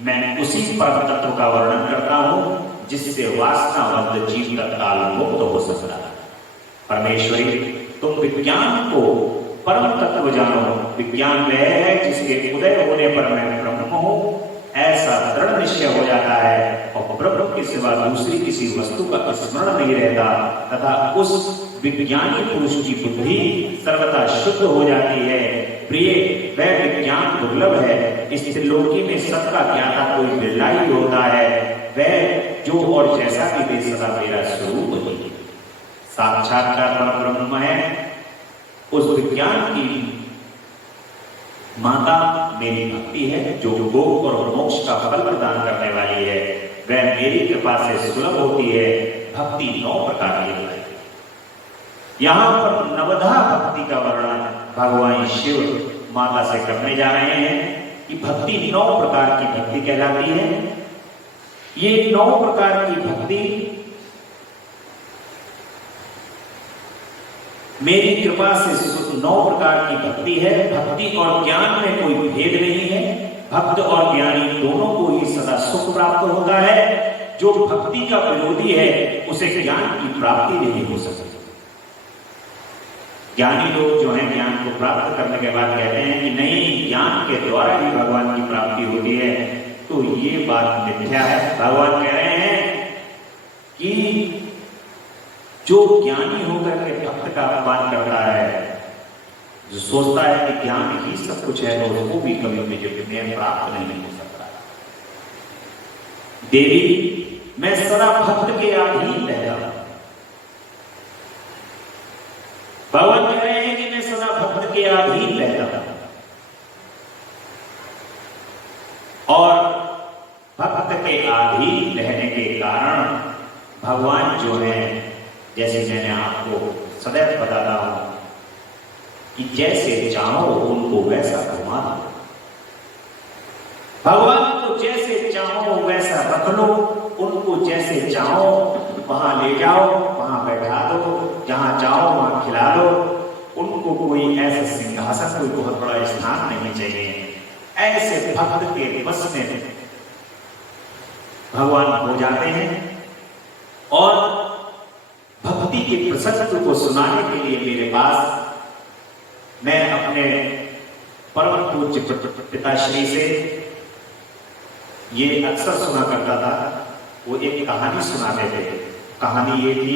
मैं उसी परम तत्व का वर्णन करता हूं जिससे वासनाबद्ध जीव तत्काल मुक्त हो सकता है। परमेश्वरी, तुम विज्ञान को परम तत्व जानो। विज्ञान वह है जिसके उदय होने पर मैं ब्रह्म हूं, ऐसा दृढ़ निश्चय हो जाता है, और ब्रह्म के सिवा दूसरी किसी वस्तु का स्मरण नहीं रहता, तथा उस विज्ञानी पुरुष की बुद्धि सर्वथा शुद्ध हो जाती है। प्रिय, वह विज्ञान दुर्लभ है। इस त्रिलोकी में सबका ज्ञाता कोई बिरला ही होता है। वह जो और जैसा भी दे सदा मेरा स्वरूप ही साक्षात्कार परब्रह्म है। उस विज्ञान की माता मेरी भक्ति है जो भोग और मोक्ष का फल प्रदान करने वाली है, वह मेरी कृपा से सुलभ होती है। भक्ति 9 प्रकार की है। यहाँ पर नवधा भक्ति का वर्णन भगवान शिव माता से करने जा रहे हैं कि भक्ति 9 प्रकार की भक्ति कहलाती है। ये 9 प्रकार की भक्ति मेरी कृपा से 9 प्रकार की भक्ति है। भक्ति और ज्ञान में कोई भेद नहीं है। भक्त और ज्ञानी दोनों को ही सदा सुख प्राप्त होता है। जो भक्ति का विरोधी है उसे ज्ञान की प्राप्ति नहीं हो सकती। ज्ञानी लोग जो हैं ज्ञान को प्राप्त करने के बाद कहते हैं कि नहीं, ज्ञान के द्वारा ही भगवान की प्राप्ति होती है, तो ये बात मिथ्या है। भगवान कह रहे हैं कि जो ज्ञानी होकर के भक्त का अपमान करता है, जो सोचता है कि ज्ञान ही सब कुछ है, तो उसको भी कभी भी प्राप्त नहीं हो सकता। देवी मैं सदा भक्त के अधीन रहता हूं। भगवान कह रहे हैं कि मैं सदा भक्त के अधीन रहता हूं और भक्त के अधीन रहने के कारण भगवान जो है, जैसे मैंने आपको सदैव बताता हूं कि जैसे चाहो उनको वैसा घुमा दो। भगवान को जैसे चाहो वैसा रख लो, उनको जैसे चाहो वहां ले जाओ, वहां बैठा दो, जहां चाहो वहां खिला दो। उनको कोई ऐसा सिंहासन, कोई बहुत बड़ा स्थान नहीं चाहिए। ऐसे भक्त के बस में भगवान हो जाते हैं। और भक्ति के प्रसंग को सुनाने के लिए मेरे पास, मैं अपने परम पूज्य पिताश्री से ये अक्सर सुना करता था। वो एक कहानी सुनाते थे। कहानी ये थी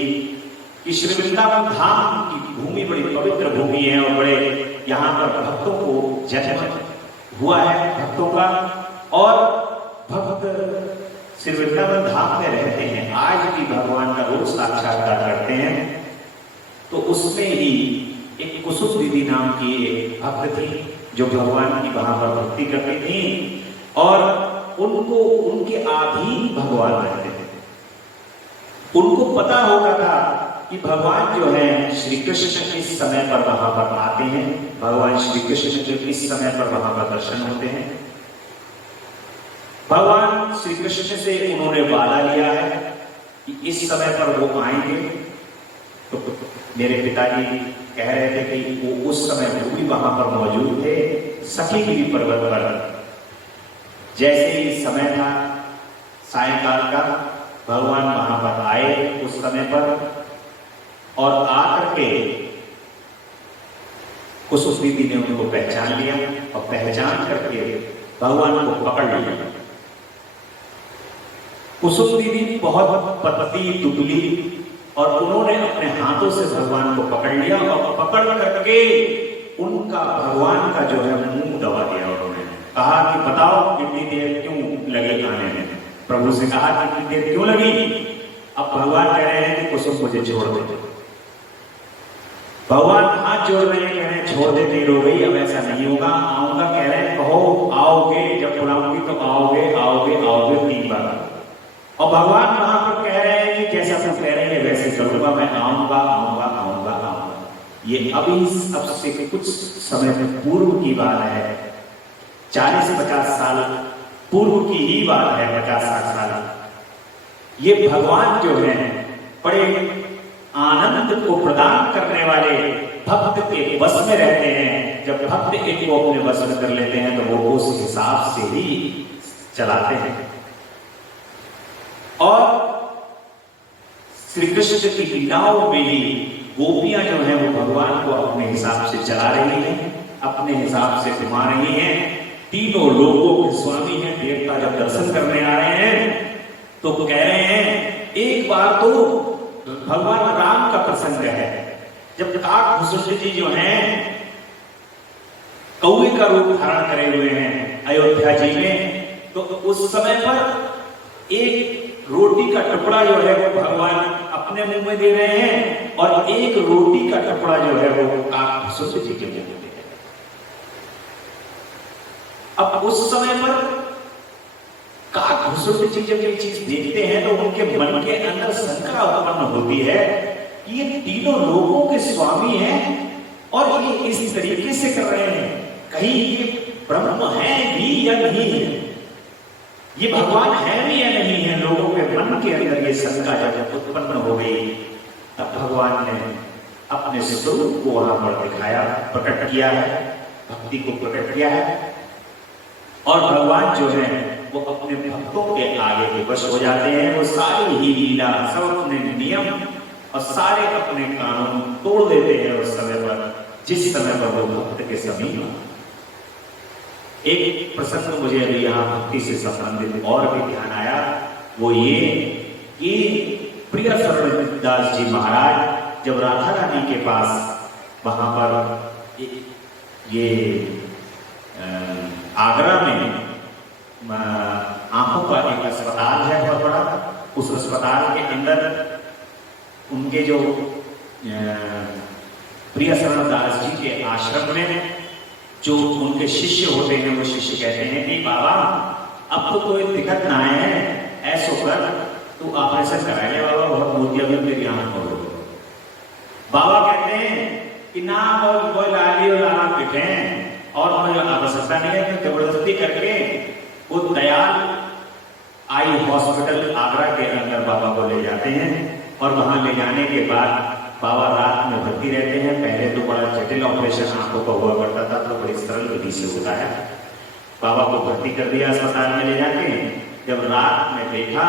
कि श्री वृंदावन धाम की भूमि बड़ी पवित्र भूमि है और बड़े यहाँ पर भक्तों को जन्म हुआ है, भक्तों का। और भक्त श्री वृंदावन धाम में रहते हैं, आज भी भगवान का रोज साक्षात्कार करते हैं। तो उसमें ही एक कुसुम दीदी नाम की एक भक्त थी जो भगवान की वहां पर भक्ति करती थी और उनको उनके अधीन भगवान रहते थे। उनको पता होगा था कि भगवान जो है श्री कृष्ण इस समय पर वहां पर आते हैं, भगवान श्री कृष्ण के इस समय पर वहां पर दर्शन होते हैं। भगवान श्री कृष्ण से उन्होंने वादा लिया है कि इस समय पर वो आएंगे। तो मेरे पिताजी कह रहे थे कि वो उस समय वो भी वहां पर मौजूद थे, सखीगिरी पर्वत पर। जैसे ही समय था सायंकाल का, भगवान वहां पर आए उस समय पर और आकर के कुसुम दीदी ने उनको पहचान लिया और पहचान करके भगवान को पकड़ लिया। कुसुम दीदी बहुत पतली दुबली और उन्होंने अपने हाथों से भगवान को पकड़ लिया और पकड़ करके उनका भगवान का जो है मुंह दबा दिया। उन्होंने कहा कि बताओ कितनी देर क्यों लगी आने में। प्रभु से कहा कितनी देर क्यों लगी। अब भगवान कह रहे हैं कि कुसुम मुझे छोड़ दे। भगवान हाथ जोड़ रहे हैं, कह रहे हैं छोड़ दे, देर हो गई, अब ऐसा नहीं होगा, आऊंगा। कह रहे हैं कहो आओगे, जब बुलाऊंगी तो आओगे आओगे आओगे 3 बार। और भगवान वहां पर कह रहे हैं कि जैसा तुम कह रहे हैं वैसे करूंगा, मैं आऊंगा आऊंगा आऊंगा आऊंगा। ये अभी अब से कुछ समय पूर्व की बात है, 40-50 साल पूर्व की ही बात है, 50-60 साल। ये भगवान जो है बड़े आनंद को प्रदान करने वाले भक्त के बस में रहते हैं। जब भक्त एक को अपने बस में कर लेते हैं तो वो उस हिसाब से ही चलाते हैं। और श्री कृष्ण की लीलाओं में ही गोपियां जो है वो भगवान को अपने हिसाब से चला रही हैं, अपने हिसाब से घुमा रही हैं। तीनों लोगों के स्वामी हैं। देवता जब दर्शन करने आ रहे हैं तो कह रहे हैं, एक बार तो भगवान राम का प्रसंग है, जब काकभूषण जी जो हैं कौवे का रूप धारण करे हुए हैं अयोध्या जी में, तो उस समय पर एक रोटी का टुकड़ा जो है वो भगवान अपने मुंह में दे रहे हैं और एक रोटी का टुकड़ा जो है वो काकभूषण जी के मुंह में दे रहे हैं। अब उस समय पर काक घुसुट चीज जब ये चीज देखते हैं तो उनके मन के अंदर शंका उत्पन्न होती है कि ये तीनों लोगों के स्वामी हैं और ये इस तरीके से कर रहे हैं, कहीं ये ब्रह्म है भी या नहीं है, ये भगवान है भी या नहीं है। लोगों के मन के अंदर ये शंका जब उत्पन्न हो गई तब भगवान ने अपने स्वरूप को वहां पर दिखाया, प्रकट किया है, भक्ति को प्रकट किया है। और भगवान जो है वो अपने भक्तों के आगे के वश हो जाते हैं। वो सारी ही लीला, सब अपने नियम और सारे अपने कानून तोड़ देते हैं उस समय पर, जिस समय पर वो भक्त के समीप। एक प्रसंग मुझे अभी यहाँ भक्ति से संबंधित और भी ध्यान आया, वो ये कि प्रिय शरणदास जी महाराज जब राधा रानी के पास वहां पर ये आगरा में आंखों का एक अस्पताल है बहुत बड़ा, उस अस्पताल के अंदर उनके जो प्रिय शरणदास जी के आश्रम में जो उनके शिष्य होते हैं, वो शिष्य कहते हैं कि बाबा अब तो कोई दिक्कत ना है, ऐसो कर तू ऑपरेशन करा ले बाबा, बहुत मोतिया भी तेरी आंख हो। बाबा कहते हैं कि ना वो लाली और लाला पिटे और मुझे आवश्यकता नहीं है, तो जबरदस्ती करके वो दयाल आई हॉस्पिटल आगरा के अंदर बाबा को ले जाते हैं। और वहां ले जाने के बाद बाबा रात में भर्ती रहते हैं। पहले तो बड़ा जटिल ऑपरेशन आंखों का हुआ करता था, तो बड़ी सरल विधि से होता है। बाबा को भर्ती कर दिया अस्पताल में ले जाके, जब रात में देखा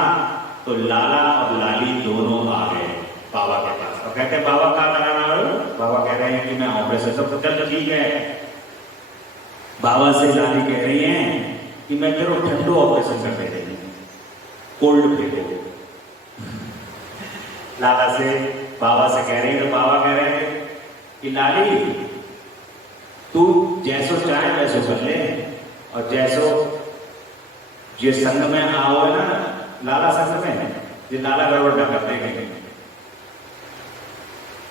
तो लाला और लाली दोनों आ गए बाबा के पास और कहते हैं बाबा क्या कराना हो? बाबा कह रहे हैं कि मैं ऑपरेशन, सब चल ठीक है। बाबा से लाली कह रही है कि मैं तेरे ठंडो ऑपरेशन कर दे रही हूँ, कोल्ड फेंको। लाला से बाबा से कह रही है, तो बाबा कह रहे हैं कि लाली तू जैसो चाहे वैसो कर ले, और जैसो ये संग में आओ ना, लाला संग में ये लाला गड़बड़ ना करते हैं।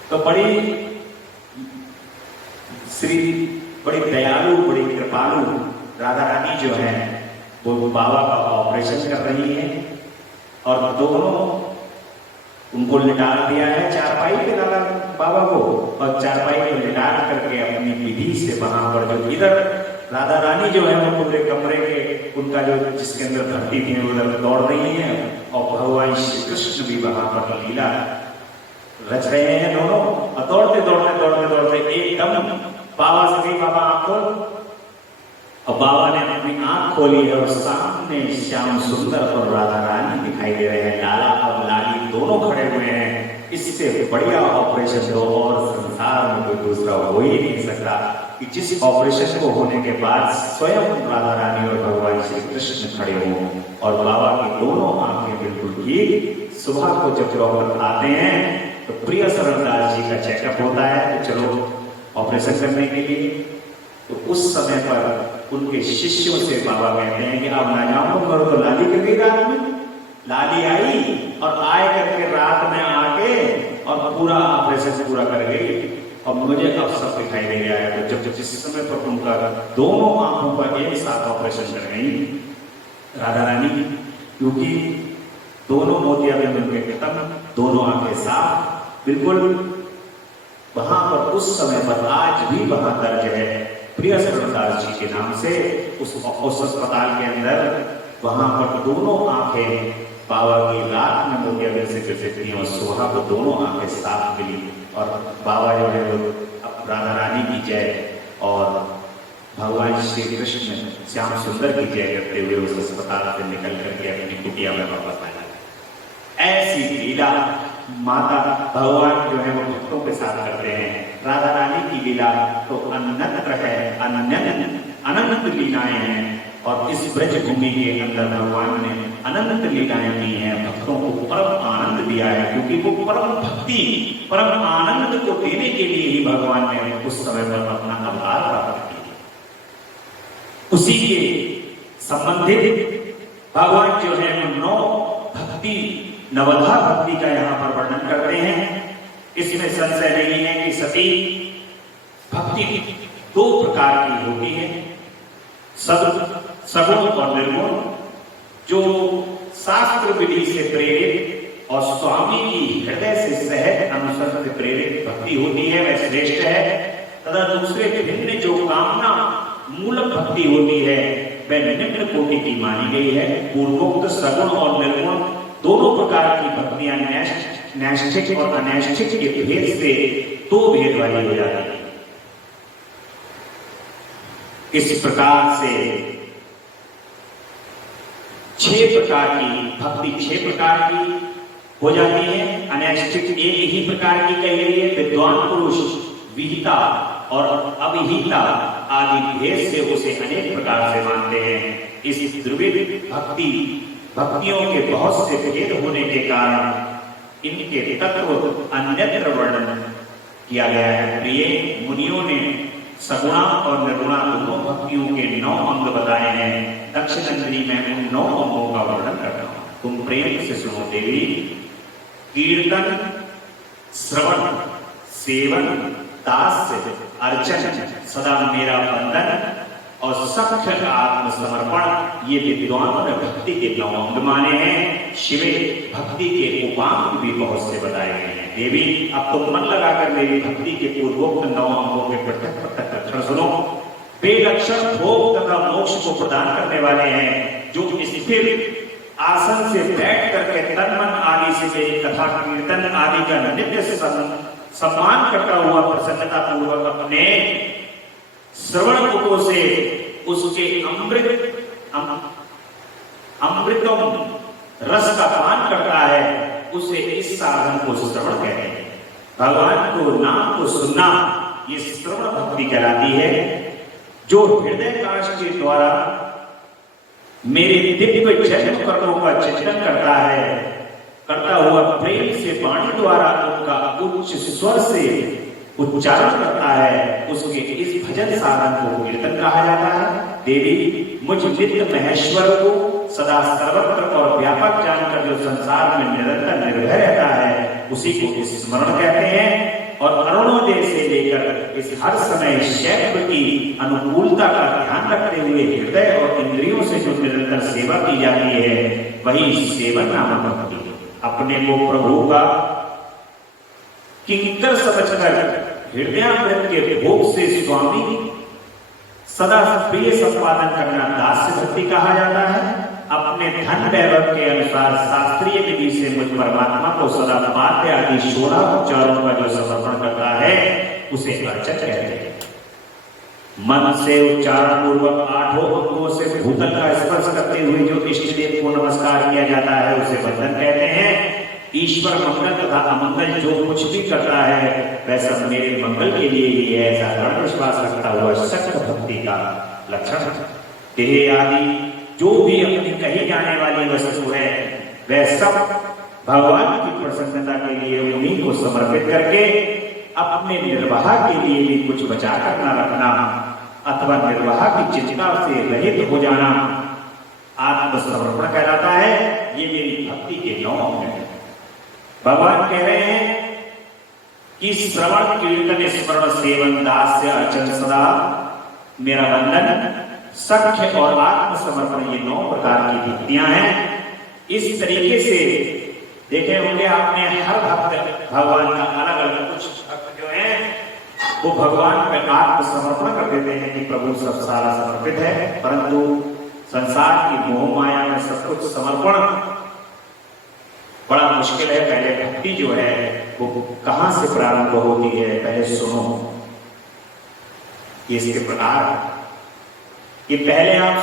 तो बड़ी बड़ी दयालु, बड़ी कृपालु राधा रानी जो है वो बाबा का ऑपरेशन कर रही है, और दोनों उनको लिटाल दिया है चारपाई पे लाला बाबा को, और चारपाई को लिटाल करके अपनी विधि से वहां पर जो इधर राधा रानी जो है वो पूरे कमरे के उनका जो जिसके अंदर भक्ति थी उधर दौड़ रही है, और भगवान श्री कृष्ण भी वहां पर लीला रच रहे हैं दोनों। और दौड़ते दौड़ते दौड़ते दौड़ते एकदम बाबा से गई, बाबा आंख खोल। और बाबा ने अपनी आंख खोली है और सामने श्याम सुंदर और राधा रानी दिखाई दे रहे हैं। लाला और लाली दोनों खड़े हुए हैं। इससे बढ़िया ऑपरेशन तो और संसार में कोई दूसरा हो ही नहीं सकता कि जिस ऑपरेशन को होने के बाद स्वयं राधा रानी और भगवान श्री कृष्ण खड़े हों और बाबा की दोनों आंखें बिल्कुल ठीक। सुबह को जब डॉक्टर आते हैं तो प्रिय शरणदास जी का चेकअप होता है, तो चलो ऑपरेशन करने के लिए। तो उस समय पर उनके शिष्यों से बाबा कहते हैं कि आप ना जाओ करो, तो लाली कर गई रात में। लाली आई और आए करके रात में आके और पूरा ऑपरेशन पूरा कर गई, और मुझे अब सब दिखाई दे रहा है। तो जब जिस समय पर उनका दोनों आंखों पर एक साथ ऑपरेशन कर गई राधा रानी, क्योंकि दोनों मोतियाबिंद उनके खत्म, दोनों आंखें साफ बिल्कुल। वहां पर उस समय पर आज भी वहां दर्ज है प्रिय शरणदास जी के नाम से उस अस्पताल के अंदर। वहां पर दोनों आंखें बाबा की रात में मोतियाबिंद से विकसित थी और सुबह को दोनों आंखें साफ मिली। और बाबा जो है वो राधा रानी की जय और भगवान श्री कृष्ण श्याम सुंदर की जय करते हुए उस अस्पताल से निकल करके अपनी कुटिया में वापस आया। ऐसी लीला माता भगवान जो है वो भक्तों के साथ करते हैं। राधा रानी की लीला तो अन्यत्र है, अनंत लीलाएं हैं, और इस ब्रज भूमि के अंदर भगवान ने अनंत लीलाएं की हैं, भक्तों को परम आनंद दिया है। क्योंकि वो परम भक्ति, परम आनंद को देने के लिए ही भगवान ने उस समय पर अपना अवतार प्राप्त किया। उसी के संबंधित भगवान जो है नौ भक्ति, नवधा भक्ति का यहाँ पर वर्णन करते हैं। इसमें संशय नहीं है कि सती भक्ति दो प्रकार की होती है। सब सगुण और निर्गुण, जो शास्त्र विधि से प्रेरित और स्वामी की हृदय से सहज अनुसरण से प्रेरित भक्ति होती है, वह श्रेष्ठ है। तथा दूसरे भिन्न जो कामना मूलक भक्ति होती है, वह निम्न कोटि की मानी गई है। पूर्वोक्त सगुण और निर्गुण दोनों प्रकार की भक्तियां नैष्ठिक और अनैष्ठिक के भेद से दो भेद वाली हो जाती है। इस प्रकार से 6 प्रकार की भक्ति 6 प्रकार की हो जाती है। अनैष्ठिक एक ही प्रकार की कही गई है। विद्वान पुरुष विहिता और अविहिता आदि भेद से उसे अनेक प्रकार से मानते हैं। इस द्विविध भक्तियों के बहुत से भेद होने के कारण इनके तत्व अन्यत्र वर्णन किया गया है। प्रिय मुनियों ने सगुणा और निर्गुणा दोनों भक्तियों के 9 अंग बताए हैं। दक्षिणेंद्री में उन 9 अंगों का वर्णन करता हूं, तुम प्रेम से सुनो देवी। कीर्तन, श्रवण, सेवन, दास्य, अर्चन, सदा मेरा बंधन और सख्य आत्मसमर्पण, ये विद्वानों ने भक्ति के 9 अंग माने हैं। शिवे भक्ति के उपांग भी बहुत से बताए गए हैं। देवी, अब तुम मन लगाकर मेरी भक्ति के पूर्वोक्त 9 अंगों के पृथक लक्षण सुनो। वे लक्षण भोग तथा मोक्ष को प्रदान करने वाले हैं। जो स्थिर आसन से बैठ करके तन मन आदि से मेरी कथा कीर्तन आदि का नित्य सम्मान करता हुआ प्रसन्नता पूर्वक अपने श्रवण पुटों से उसके अमृतम रस का पान करता है, उसे इस साधन को श्रवण कहते हैं। भगवान को नाम को सुनना ये श्रवण भक्ति कहलाती है। जो हृदय काश के द्वारा मेरे दिव्य जन्म कर्मों का चिंतन करता हुआ प्रेम से वाणी द्वारा उनका उच्च स्वर से उच्चारण करता है, उसके इस भजन साधन को कीर्तन कहा जाता है। देवी, मुझ नित्य महेश्वर को सदा सर्वत्र और व्यापक जानकर जो संसार में निरंतर निर्भय रहता है, उसी को स्मरण कहते हैं। और अरुणोदय से लेकर इस हर समय शैव की अनुकूलता का ध्यान रखते हुए हृदय और इंद्रियों से जो निरंतर सेवा की जाती है, वही सेवन नामक भक्ति है। अपने को प्रभु का किंकर समझकर हृदयामृत के भोग से स्वामी सदा प्रिय संपादन करना दास्य भक्ति कहा जाता है। अपने धन वैभव के अनुसार शास्त्रीय विधि से मुझ परमात्मा को सदा पाद्य आदि 16 उपचारों का जो समर्पण करता है, उसे अर्चन कहते हैं। मन से उच्चारण पूर्वक 8 अंगों से भूतल का स्पर्श करते हुए जो इष्ट देव को नमस्कार किया जाता है, उसे वंदन कहते हैं। ईश्वर मंगल तथा अमंगल जो कुछ भी करता है, वह सब मेरे मंगल के लिए ही है, ऐसा दृढ़ विश्वास रखता हुआ शक्त भक्ति का लक्षण। देह आदि जो भी अपनी कही जाने वाली वस्तु है, वह सब भगवान की प्रसन्नता के लिए उन्हीं को समर्पित करके अपने निर्वाह के लिए भी कुछ बचा कर न रखना अथवा निर्वाह की चिंता से रहित हो जाना आत्मसमर्पण कहलाता है। ये मेरी भक्ति के 9 अंग हैं। भगवान कह रहे हैं कि श्रवण, कीर्तन, स्मरण, सेवन, दास्य, अर्चन, सदा मेरा वंदन, सख्य और आत्मसमर्पण, ये 9 प्रकार की भक्तियां हैं। इस तरीके से देखे होंगे आपने, हर भक्त भगवान का अलग अलग, कुछ भक्त जो हैं वो भगवान पे आत्मसमर्पण कर देते हैं कि प्रभु सब सारा समर्पित है, परंतु संसार की मोह माया में सब कुछ समर्पण बड़ा मुश्किल है। पहले भक्ति जो है वो कहां से प्रारंभ होती है, पहले सुनो। ये इसके प्रकार कि पहले आप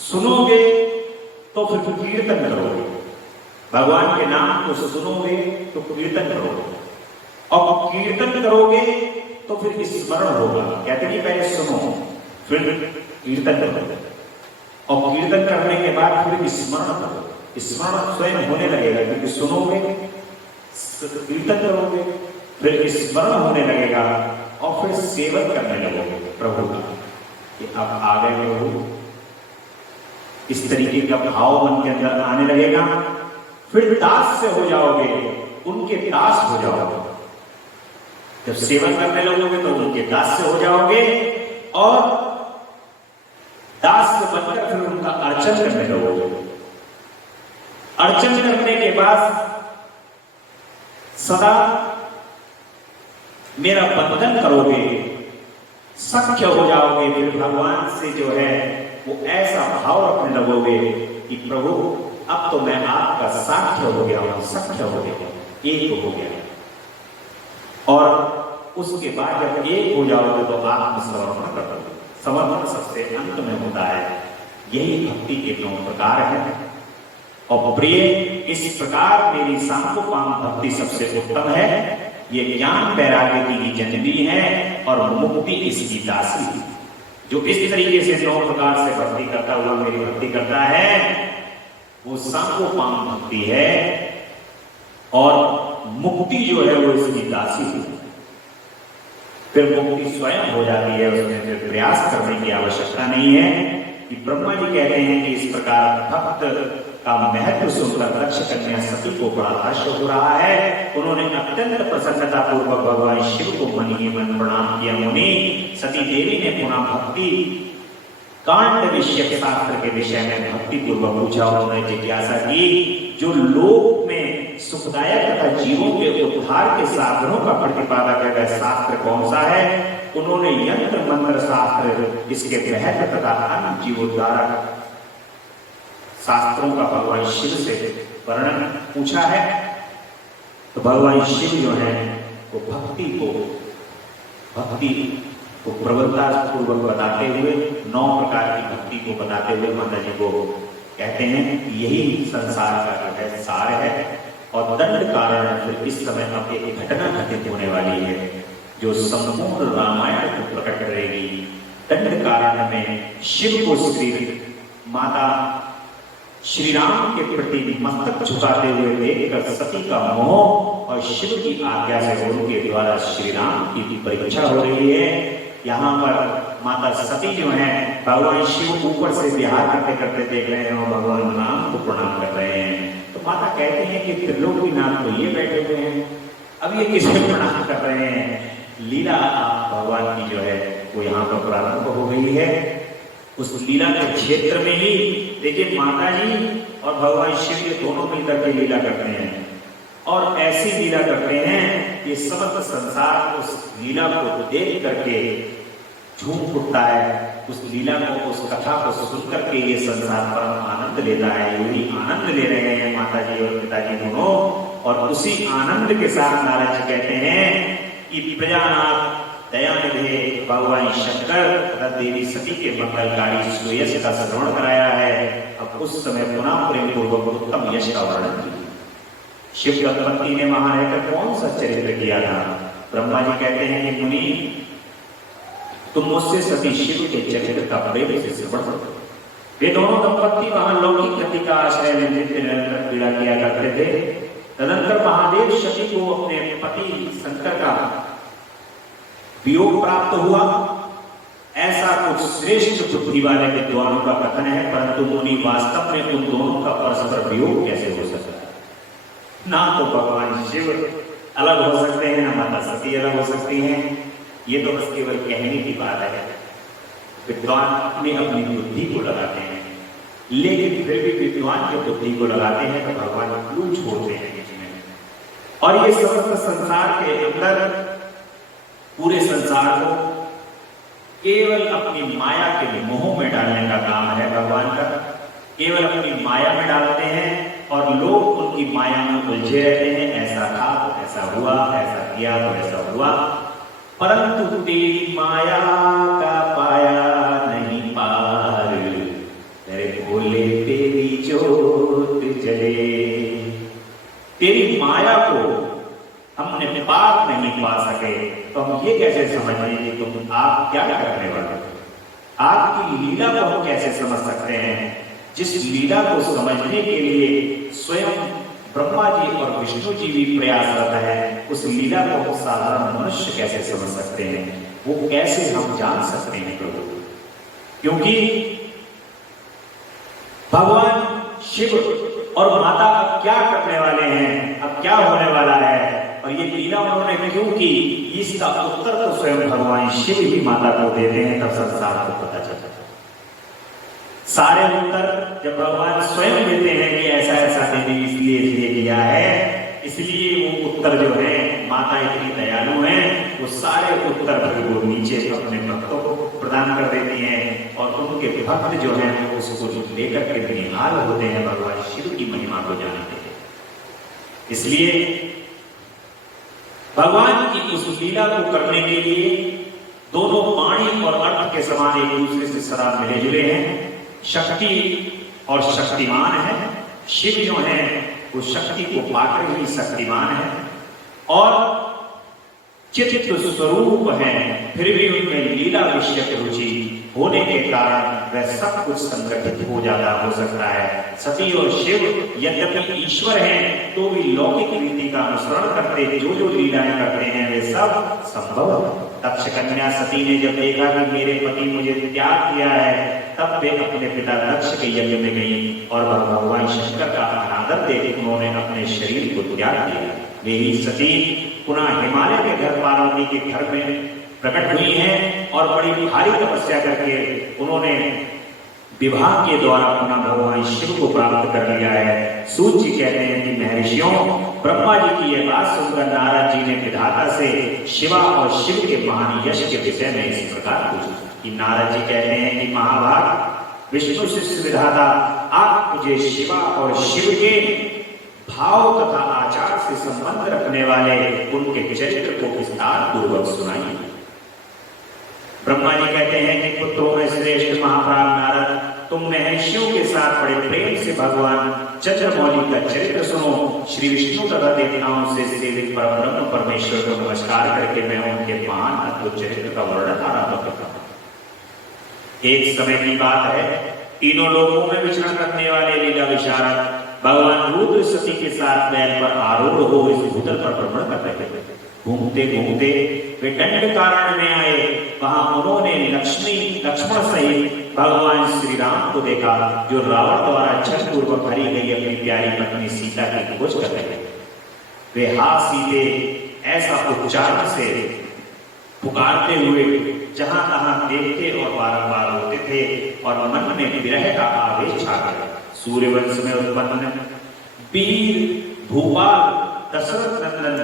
सुनोगे तो फिर कीर्तन करोगे। भगवान के नाम को सुनोगे तो कीर्तन करोगे, और कीर्तन करोगे तो फिर स्मरण होगा। कहते हैं कि पहले सुनो फिर कीर्तन करोगे, और कीर्तन करने के बाद फिर स्मरण करोगे। स्मरण स्वयं होने लगेगा, क्योंकि सुनोगे, कीर्तन करोगे, फिर स्मरण होने लगेगा, और फिर सेवन करने लगोगे प्रभु का कि अब आ गए प्रभु। इस तरीके का भाव मन के अंदर आने लगेगा। फिर दास से हो जाओगे, उनके दास हो जाओगे। जब सेवन करने लगोगे तो उनके दास से हो जाओगे, और दास बनकर फिर उनका अर्चन करने लगोगे। अर्चन करने के बाद सदा मेरा बंधन करोगे, सख्य हो जाओगे। फिर भगवान से जो है वो ऐसा भाव रखने लगोगे कि प्रभु अब तो मैं आपका साख्य हो गया हूं, सख्य हो गया, एक हो गया। और उसके बाद जब एक हो जाओगे तो आत्मसमर्पण कर दोगे। समर्पण सबसे अंत में होता है। यही भक्ति के 9 प्रकार है। और प्रिय, इस प्रकार मेरी सांपोपाम भक्ति सबसे उत्तम है। ये ज्ञान वैराग्य की जननी है और मुक्ति इसकी दासी है। जो इस तरीके से 9 प्रकार से भक्ति करता हुआ मेरी भक्ति करता है वो सांपोपाम भक्ति है और मुक्ति जो है वो इसकी दासी है। फिर मुक्ति स्वयं हो जाती है, उसमें फिर प्रयास करने की आवश्यकता नहीं है। कि ब्रह्मा जी कहते हैं कि इस प्रकार भक्त का महत्व सुनकर दक्ष कन्या सती को बड़ा हर्ष हो रहा है। उन्होंने अत्यंत प्रसन्नता पूर्वक भगवान शिव को मन ही मन प्रणाम किया। मुनि सती देवी ने पुनः भक्ति कांड विषय शास्त्र के विषय में भक्ति पूर्वक पूछा। उन्होंने जिज्ञासा की जो लोक में सुखदायक तथा जीवों के उद्धार के साधनों का प्रतिपादक है वह शास्त्र कौन सा है। उन्होंने यंत्र मंत्र शास्त्र, इसके महत्व तथा अन्य जीवोद्धारक शास्त्रों का भगवान शिव से वर्णन पूछा है। तो भगवान शिव जो है वो भक्ति को प्रबलता पूर्वक बताते हुए 9 प्रकार की भक्ति को बताते हुए माता जी को कहते हैं कि यही संसार का जो है सार है। और दंड कारण फिर इस समय अब एक घटना घटित होने वाली है जो संपूर्ण रामायण को प्रकट करेगी। दंड कारण में शिव को माता श्री राम के प्रति मस्तक झुकाते हुए देखकर सती का मोह और शिव की आज्ञा से उनके द्वारा श्री राम की परीक्षा हो रही है। यहाँ पर माता सती जो है भगवान शिव ऊपर से विहार करते करते देख रहे हैं और भगवान राम को प्रणाम कर रहे हैं। तो माता कहते हैं कि त्रिलोकीनाथ तो ये बैठे हुए हैं, अब ये किसे प्रणाम कर रहे हैं। लीला भगवान की जो है वो यहाँ पर प्रारंभ हो गई है। उस लीला के क्षेत्र में ही देखिए माता जी और भगवान शिव ये दोनों मिलकर के लीला करते हैं और ऐसी लीला करते हैं कि समस्त संसार उस लीला को देख करके झूम उठता है। उस लीला को, उस कथा को सुन करके ये संसार परम आनंद लेता है। यही आनंद ले रहे हैं माता जी और पिताजी दोनों। और उसी आनंद के साथ नारद जी कहते हैं कि प्रजानाथ दयानिधे भगवान शंकर तथा देवी सती के मंगलकारी सुयश का श्रवण कराया है। अब उस समय पुनः प्रेम पूर्वक उत्तम यश का वर्णन किया। शिव दंपति ने वहां रहकर कौन सा चरित्र किया था। ब्रह्मा जी कहते हैं कि मुनि तुम मुझसे सती शिव के चरित्र का प्रेम से श्रवण करो। वे दोनों दंपति वहां लौकिक गति का आश्रय लेते निरंतर पीड़ा किया करते थे। तदंतर महादेव सती को अपने पति शंकर का वियोग प्राप्त हुआ। ऐसा कुछ श्रेष्ठ बुद्धि वाले विद्वानों का कथन है, परंतु मुनि वास्तव में उन दोनों का परस्पर वियोग कैसे हो सकता है। ना तो भगवान शिव अलग हो सकते हैं, ना माता सती अलग हो सकती हैं। ये तो बस केवल कहने की बात है। विद्वान अपनी अपनी बुद्धि को लगाते हैं, लेकिन फिर भी विद्वान जो बुद्धि को लगाते हैं तो भगवान क्यों छोड़ते हैं बीच में। और ये समस्त संसार के अंदर पूरे संसार को केवल अपनी माया के मोह में डालने का काम है भगवान का। केवल अपनी माया में डालते हैं और लोग उनकी माया में उलझे रहते हैं। ऐसा था तो ऐसा हुआ, ऐसा किया तो ऐसा हुआ, परंतु तेरी माया का पाया नहीं पार। तेरे भोले तेरी ज्योत जले। तेरी माया को हमने पार नहीं पा सके तो हम ये कैसे समझ लेंगे तुम आप क्या करने वाले हो। आपकी लीला को हम कैसे समझ सकते हैं। जिस लीला को समझने के लिए स्वयं ब्रह्मा जी और विष्णु जी भी प्रयासरत है, उस लीला को साधारण मनुष्य कैसे समझ सकते हैं, वो कैसे हम जान सकते हैं प्रभु। क्योंकि भगवान शिव और माता अब क्या करने वाले हैं, अब क्या होने वाला है और ये लीला उन्होंने क्यों की, इसका उत्तर तो स्वयं भगवान शिव ही माता को देते हैं। तब संसार को पता चलता है। सारे उत्तर जब भगवान स्वयं देते हैं कि ऐसा ऐसा मैंने इसलिए दिया है, इसलिए वो उत्तर जो है, माता इतनी दयालु है, वो सारे उत्तर फिर वो नीचे अपने भक्तों को प्रदान कर देती हैं और उनके भक्त जो हैं वो उसको लेकर के निहाल होते हैं, भगवान शिव की महिमा को जानते हैं। इसलिए भगवान की उस लीला को करने के लिए दोनों वाणी और अर्थ के समान एक दूसरे से सदा मिले जुले हैं। शक्ति और शक्तिमान है। शिव जो है वो शक्ति को पाकर ही शक्तिमान है और चित्त स्वरूप है, फिर भी उनमें लीला विषय रुचि होने के कारण वह सब कुछ संगठित हो जाता हो सकता है। सती और शिव यद्यपि ईश्वर हैं तो भी लौकिक रीति का अनुसरण करते, जो लीलाएं करते हैं वे सब संभव है। दक्ष कन्या सती ने जब देखा कि मेरे पति मुझे त्याग किया है, तब वे अपने पिता दक्ष के यज्ञ में गई और भगवान शंकर का अनादर देख उन्होंने अपने शरीर को त्याग दिया। वे ही सती पुनः हिमालय के घर पार्वती के घर में प्रकट हुई हैं और बड़ी भारी तपस्या करके उन्होंने विवाह के द्वारा पुनः भगवान शिव को प्राप्त कर लिया है। सूत जी कहते हैं कि महर्षियों, ब्रह्मा जी की यह बात सुनकर नारद जी ने विधाता से शिवा और शिव के महान यश के विषय में इस प्रकार पूछा कि नारद जी कहते हैं कि महाभाग विष्णु शिष्य विधाता, आप मुझे शिवा और शिव के भाव तथा आचार से संबंध रखने वाले उनके चरित्र को विस्तार पूर्वक सुनाइए। ब्रह्मा जी कहते हैं कि पुत्रों में श्रेष्ठ महाप्राण नारद, तुम महर्षियों के साथ बड़े प्रेम से भगवान चंद्रमौली का चरित्र सुनो। श्री विष्णु तथा देवताओं से सेवित परब्रह्म परमेश्वर को नमस्कार करके मैं उनके महान अद्भुत चरित्र का वर्णन आरंभ करता हूं। एक समय की बात है, तीनों लोगों में विचरण करने वाले लीला विशारद भगवान रुद्र सती के साथ बैल पर आरूढ़ हो इस भूतल पर भ्रमण कर रहे थे। घूमते घूमते वे दंडकारण्य में आए। वहां उन्होंने लक्ष्मण सहित भगवान श्री राम को देखा, जो रावण द्वारा छल पूर्वक हरी गई अपनी प्यारी पत्नी सीता की खोज कर रहे थे। वे हाथ सीधे ऐसा उच्चारण से पुकारते हुए जहां तहां देखते और बारंबार होते थे और मन में विरह का आवेश छा गया। सूर्यवंश में उत्पन्न वीर भूपाल दशरथ नंदन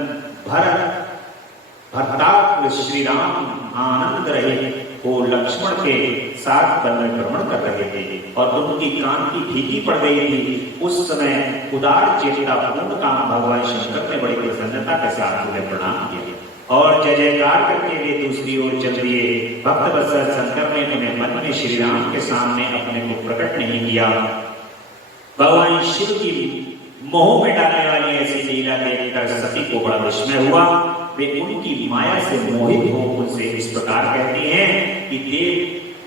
भरतात्म श्री राम आनंद रहे वो लक्ष्मण के साथ वन में भ्रमण कर रहे थे और उनकी कांति फीकी पड़ गई थी। उस समय उदार चेतना पूर्ण काम भगवान शंकर ने बड़ी प्रसन्नता के साथ उन्हें प्रणाम किया और जय जयकार करके वे दूसरी ओर चल दिए। भक्त वत्सल शंकर ने उन्हें मन में श्री राम के सामने अपने को प्रकट नहीं किया। भगवान शिव की मोह में डालने वाली ऐसी लीला देखकर सती को बड़ा विस्मय हुआ। वे उनकी माया से मोहित हो उनसे इस प्रकार कहती हैं कि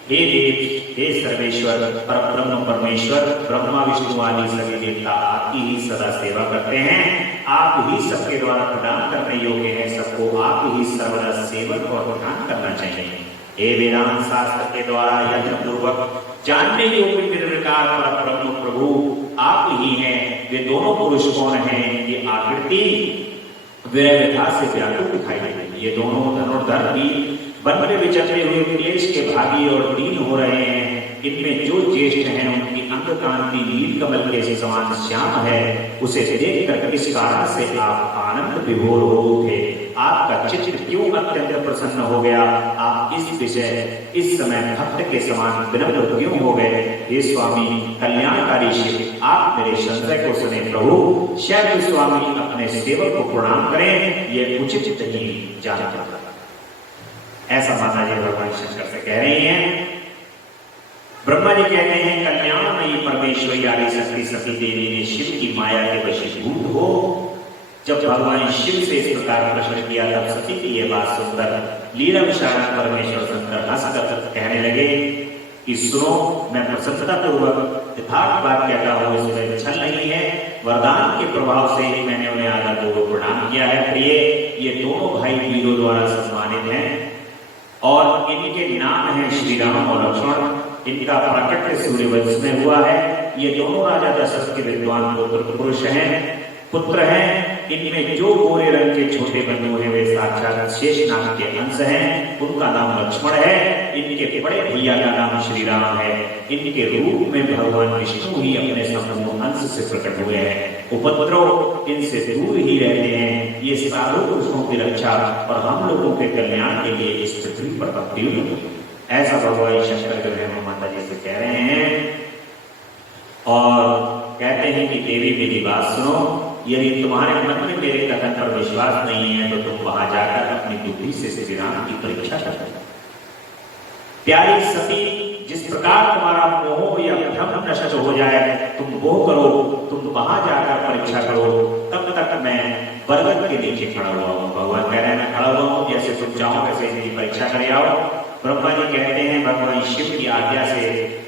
देव, हे सर्वेश्वर परब्रह्म परमेश्वर, ब्रह्मा विष्णु आदि सभी देवता आपकी ही सदा सेवा करते हैं। आप ही सबके द्वारा प्रदान करने योग्य हैं। सबको आप ही सर्वदा सेवन और प्रदान करना चाहिए। हे वेदांत शास्त्र के द्वारा यज्ञ पूर्वक जानने योग्य निर्विकार परब्रह्म प्रभु आप ही हैं। वे दोनों पुरुष कौन हैं? ये आकृति विरह व्यथा से व्याकुल दिखाई देती। ये दोनों धनुर्धर भी वन में विचरते हुए क्लेश के भागी और दीन हो रहे हैं। इनमें जो ज्येष्ठ हैं उनकी अंग कांति नील कमल के समान श्याम है। उसे देखकर किस कारण से आप आनंद विभोर हो उठे? आपका चित्त क्यों अत्यंत प्रसन्न हो गया? आप इस समय भक्त के समान विनम्र क्यों हो गए? हे स्वामी कल्याणकारी शिव, आप मेरे संशय को सुने। प्रभु शैव स्वामी अपने सेवक को प्रणाम करें, ये उचित नहीं जानता। ऐसा माता जी भगवान शंकर से कह रही हैं। ब्रह्मा जी कहते हैं कल्याणमयी परमेश्वरी आदि शक्ति सती देवी ने शिव की माया के वशीभूत हो जब भगवान शिव से इस प्रकार प्रश्न किया, तब सती की यह बात सुनकर लीला विशारद परमेश्वर शंकर हंसकर कहने लगे कि सुनो, मैं प्रसन्नता पूर्वक यथार्थ बात कहता हूँ, इसमें छल नहीं है। वरदान के प्रभाव से ही मैंने उन्हें आदर पूर्वक प्रणाम किया है। प्रिय, ये दोनों भाई वीरों द्वारा सम्मानित हैं और इनके नाम हैं श्री राम और लक्ष्मण। इनका प्राकट्य सूर्यवंश में हुआ है। ये दोनों राजा दशरथ के विद्वान पुत्र पुरुष हैं। पुत्र हैं। इनमें जो गोरे रंग के छोटे बंधु हैं वे साक्षात शेषनाग के अंश हैं, उनका नाम लक्ष्मण है। इनके बड़े भैया का नाम श्री राम है। इनके रूप में भगवान विष्णु ही अपने संपूर्ण अंश से प्रकट हुए हैं। उपद्रव इनसे दूर ही रहते हैं। ये साधु पुरुषों की रक्षा और हम लोगों के कल्याण के लिए इस पृथ्वी पर अवतीर्ण हुए। ऐसा भगवान शंकर जो है माता जी से कह रहे हैं और कहते हैं कि देवी मेरी बात सुनो, यदि तुम्हारे मन में मेरे कथन पर विश्वास नहीं है तो तुम वहां जाकर अपनी बुद्धि से श्री राम की परीक्षा करो। प्यारी सती, जिस प्रकार तुम्हारा मोह या भ्रम नष्ट हो जाए तुम वो करो, तुम वहां जाकर परीक्षा करो, तब तक मैं बरगद के नीचे खड़ा हुआ हूँ। भगवान कह रहे हैं मैं खड़ा हुआ हूँ, जैसे तुम चाहो वैसे मेरी परीक्षा कर आओ। ब्रह्मा जी कहते हैं भगवान शिव की आज्ञा से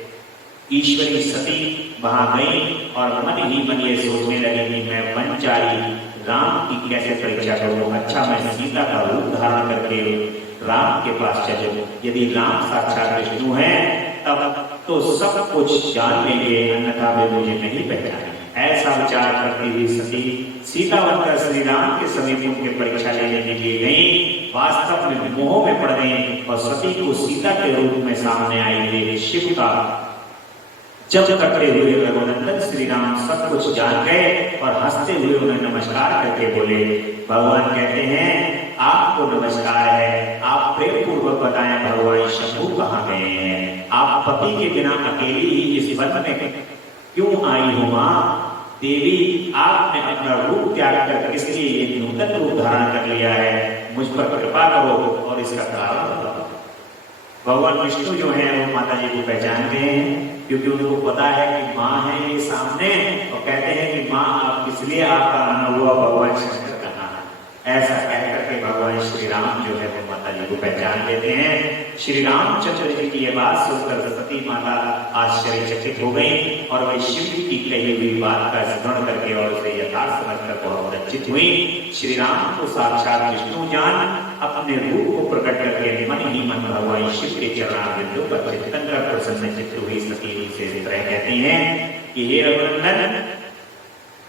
ईश्वरी सती वहां गई और मन ही मन ये सोचने लगी कि मैं वनचारी राम की कैसे परीक्षा करूं। अच्छा, मैं सीता का रूप धारण करके राम के पास चलूं। यदि राम साक्षात विष्णु है तब तो सब कुछ जान लेंगे, अन्यथा वे मुझे नहीं पहचाने। ऐसा विचार करती हुई सती सीता बनकर श्री राम के समीप उनके परीक्षा लेने के लिए गई। वास्तव में मोह में पड़ गई और सती को सीता के रूप में सामने आई हुई शिव का जब करते हुए रघुनंदन श्री राम सब कुछ जान गए और हंसते हुए उन्हें नमस्कार करके बोले। भगवान कहते हैं आपको नमस्कार है, आप प्रेम पूर्वक बताएं भगवान शंभू कहाँ गए हैं? आप पति के बिना अकेली ही इस वन में क्यों आई हो माँ? देवी, आपने अपना रूप त्याग कर किस लिए ये नूतन रूप धारण कर लिया है? मुझ पर कृपा करो और इसका कारण बताओ। भगवान विष्णु जो है वो माता जी को पहचान गए हैं, क्योंकि उनको पता है कि माँ है ये सामने, और कहते हैं कि माँ आप इसलिए आपका आना हुआ भगवान शंकर कहाँ है। ऐसा कहकर के भगवान श्री राम जो है वो माता जी को पहचान लेते हैं। श्री रामचंद्र जी की ये बात सुनकर सती माता आश्चर्यचकित हो गई और वे शिव जी की कही हुई बात का स्मरण करके और उसे यथार्थ समझकर बहुत लज्जित हुई। श्री राम को साक्षात विष्णु जान अपने रूप को प्रकट करके मन ही मन भगवान शिव के चरणारविंदों पर चिंतन कर प्रसन्न चित्त हुई सती से इस तरह कहती हैं कि हे रघुनंदन,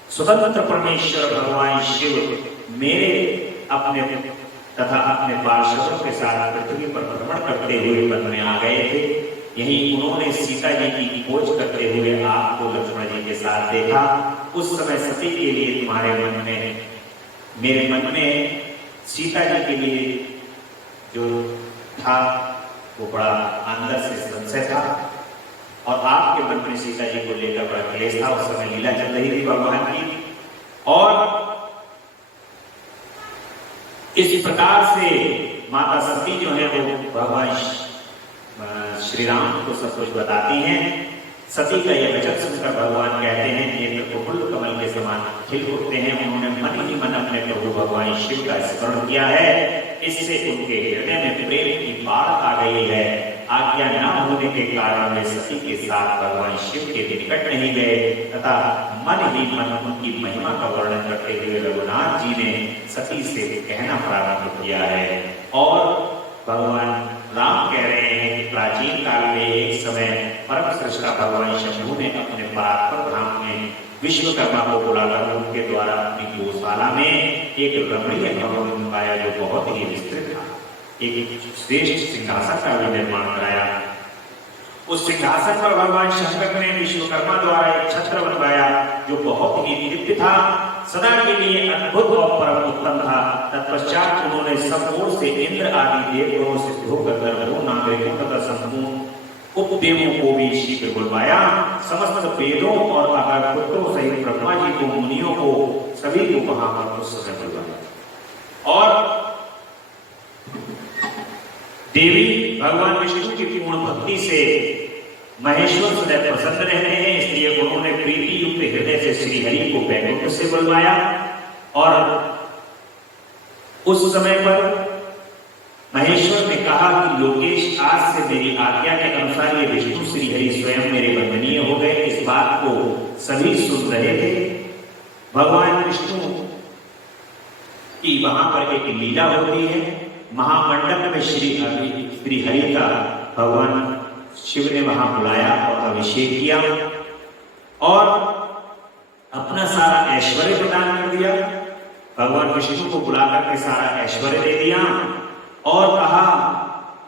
स्वतंत्र परमेश्वर भगवान शिव मेरे अपने तथा अपने पार्षदों के साथ पृथ्वी पर भ्रमण करते हुए वन में आ गए थे। यही उन्होंने सीता जी की खोज करते हुए आपको लक्ष्मण जी के साथ देखा। उस समय सती के लिए तुम्हारे मन में, मेरे मन में सीता जी के लिए जो था वो बड़ा अंदर से संशय था और आपके मन में सीता जी को लेकर बड़ा क्लेश था। उस समय लीला चल रही थी भगवान की, और इस प्रकार से माता सती जो है वो भगवान श्री राम को सब कुछ बताती हैं। सती का यह वचन सुनकर भगवान कहते हैं नेत्र को फूल कमल के समान खिल उठते हैं। उन्होंने मन ही मन अपने प्रभु भगवान शिव का स्मरण किया है। इससे उनके हृदय में प्रेम की बाढ़ आ गई है। आज्ञा न होने के कारण वे सती के साथ भगवान शिव के निकट नहीं गए तथा मन ही मन उनकी महिमा का वर्णन करते हुए रघुनाथ जी ने सती से कहना प्रारंभ किया है। और भगवान राम कह रहे हैं कि प्राचीन काल में एक समय परम सृष्टा भगवान शंभू ने अपने परात्पर धाम में विश्वकर्मा को बुलाकर उनके द्वारा अपनी गौशाला में एक रमणीय भवन बनवाया जो बहुत ही विस्तृत था। एक श्रेष्ठ सिंहासन का भी निर्माण कराया। उस सिंहासन पर भगवान शंकर ने विश्वकर्मा द्वारा एक छत्र बनवाया जो बहुत ही दिव्य था, सदा के लिए अद्भुत और परम उत्तम था। तत्पश्चात उन्होंने सब ओर से इंद्र आदि देवगणों से होकर गर्भों नागरिकों तथा संपूर्ण उपदेवों को भी शीघ्र बुलवाया। समस्त वेदों और अगरपुत्रों सहित ब्रह्मा जी को, मुनियों को, सभी को वहां पर उस समय बुलवाया। और देवी भगवान विष्णु की पूर्ण भक्ति से महेश्वर सदैव प्रसन्न रहते हैं, इसलिए उन्होंने प्रीति युक्त हृदय से श्री हरि को वैकुंठ से बुलवाया। और उस समय पर महेश्वर ने कहा कि लोकेश, आज से मेरी आज्ञा के अनुसार ये विष्णु श्री हरि स्वयं मेरे वंदनीय हो गए। इस बात को सभी सुन रहे थे। भगवान विष्णु की वहां पर एक लीला होती है। महामंडप में श्री हरि का भगवान शिव ने वहां बुलाया और अभिषेक किया और अपना सारा ऐश्वर्य प्रदान कर भगवान विष्णु को बुलाकर के सारा ऐश्वर्य दे दिया और कहा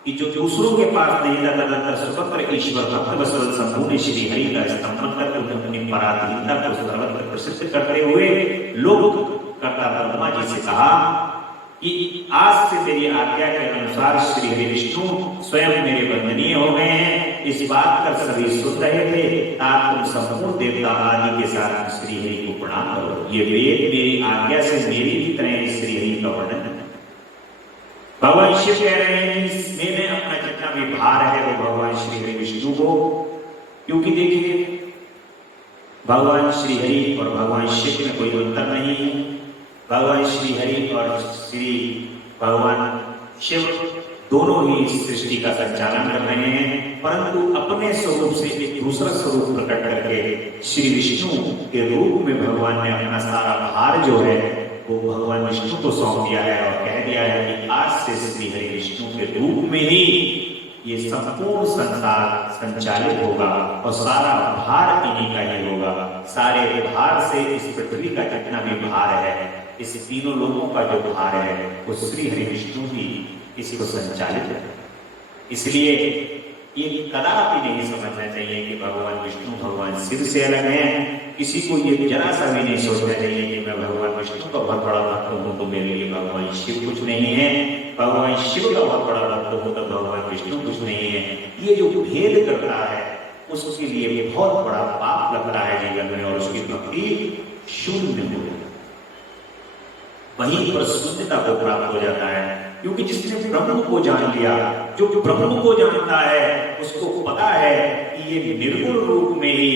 कि जो दूसरों के पास नहीं था तदंतर स्वतंत्र ईश्वर भक्त वत्सल संपूर्ण श्री हरि का स्तंभन करके उन्हें अपनी पराधीनता को सर्वत्र प्रसिद्ध करते हुए लोक कर्ता ब्रह्मा जी से कहा कि आज से मेरी आज्ञा के अनुसार श्री हरि विष्णु स्वयं मेरे वंदनीय हो गए हैं। इस बात कर सभी सुन रहे थे। आज तुम संपूर्ण देवता आदि के साथ श्री हरि को प्रणाम करो। ये वेद मेरी आज्ञा से मेरी भी तरह श्री हरि का वर्णन भगवान शिव कह रहे हैं कि मैंने अपना जितना भी भार है वो भगवान श्री हरि विष्णु को, क्योंकि देखिए भगवान श्री हरि और भगवान शिव में कोई अंतर नहीं है। भगवान श्री हरि और श्री भगवान शिव दोनों ही सृष्टि का संचालन कर रहे हैं, परंतु अपने स्वरूप से एक दूसरा स्वरूप प्रकट करके श्री विष्णु के रूप में भगवान ने अपना सारा भार जो है वो भगवान विष्णु को सौंप दिया है और कह दिया है कि आज से श्री हरि विष्णु के रूप में ही ये संपूर्ण संसार संचालित होगा और सारा भार इन्हीं का ही होगा। सारे भार से इस पृथ्वी का जितना भी भार है, इस तीनों लोगों का जो भार है वो श्री हरि विष्णु ही इसको संचालित है। इसलिए ये कदापि नहीं समझना चाहिए कि भगवान विष्णु भगवान शिव से अलग हैं। किसी को ये जरा सा भी नहीं सोचना चाहिए कि मैं भगवान विष्णु का बहुत बड़ा भक्त हूँ तो मेरे लिए भगवान शिव कुछ नहीं है, भगवान शिव का बहुत बड़ा भक्त हूँ तो भगवान विष्णु कुछ नहीं है। ये जो भेद करता है उसके लिए भी बहुत बड़ा पाप लगता है जीवन में और उसकी भक्ति शून्य हो जाती है, वहीं पर शून्यता को प्राप्त हो जाता है। क्योंकि जिसने ब्रह्म को जान लिया, जो ब्रह्म को जानता है उसको पता है कि ये निर्गुण रूप में ही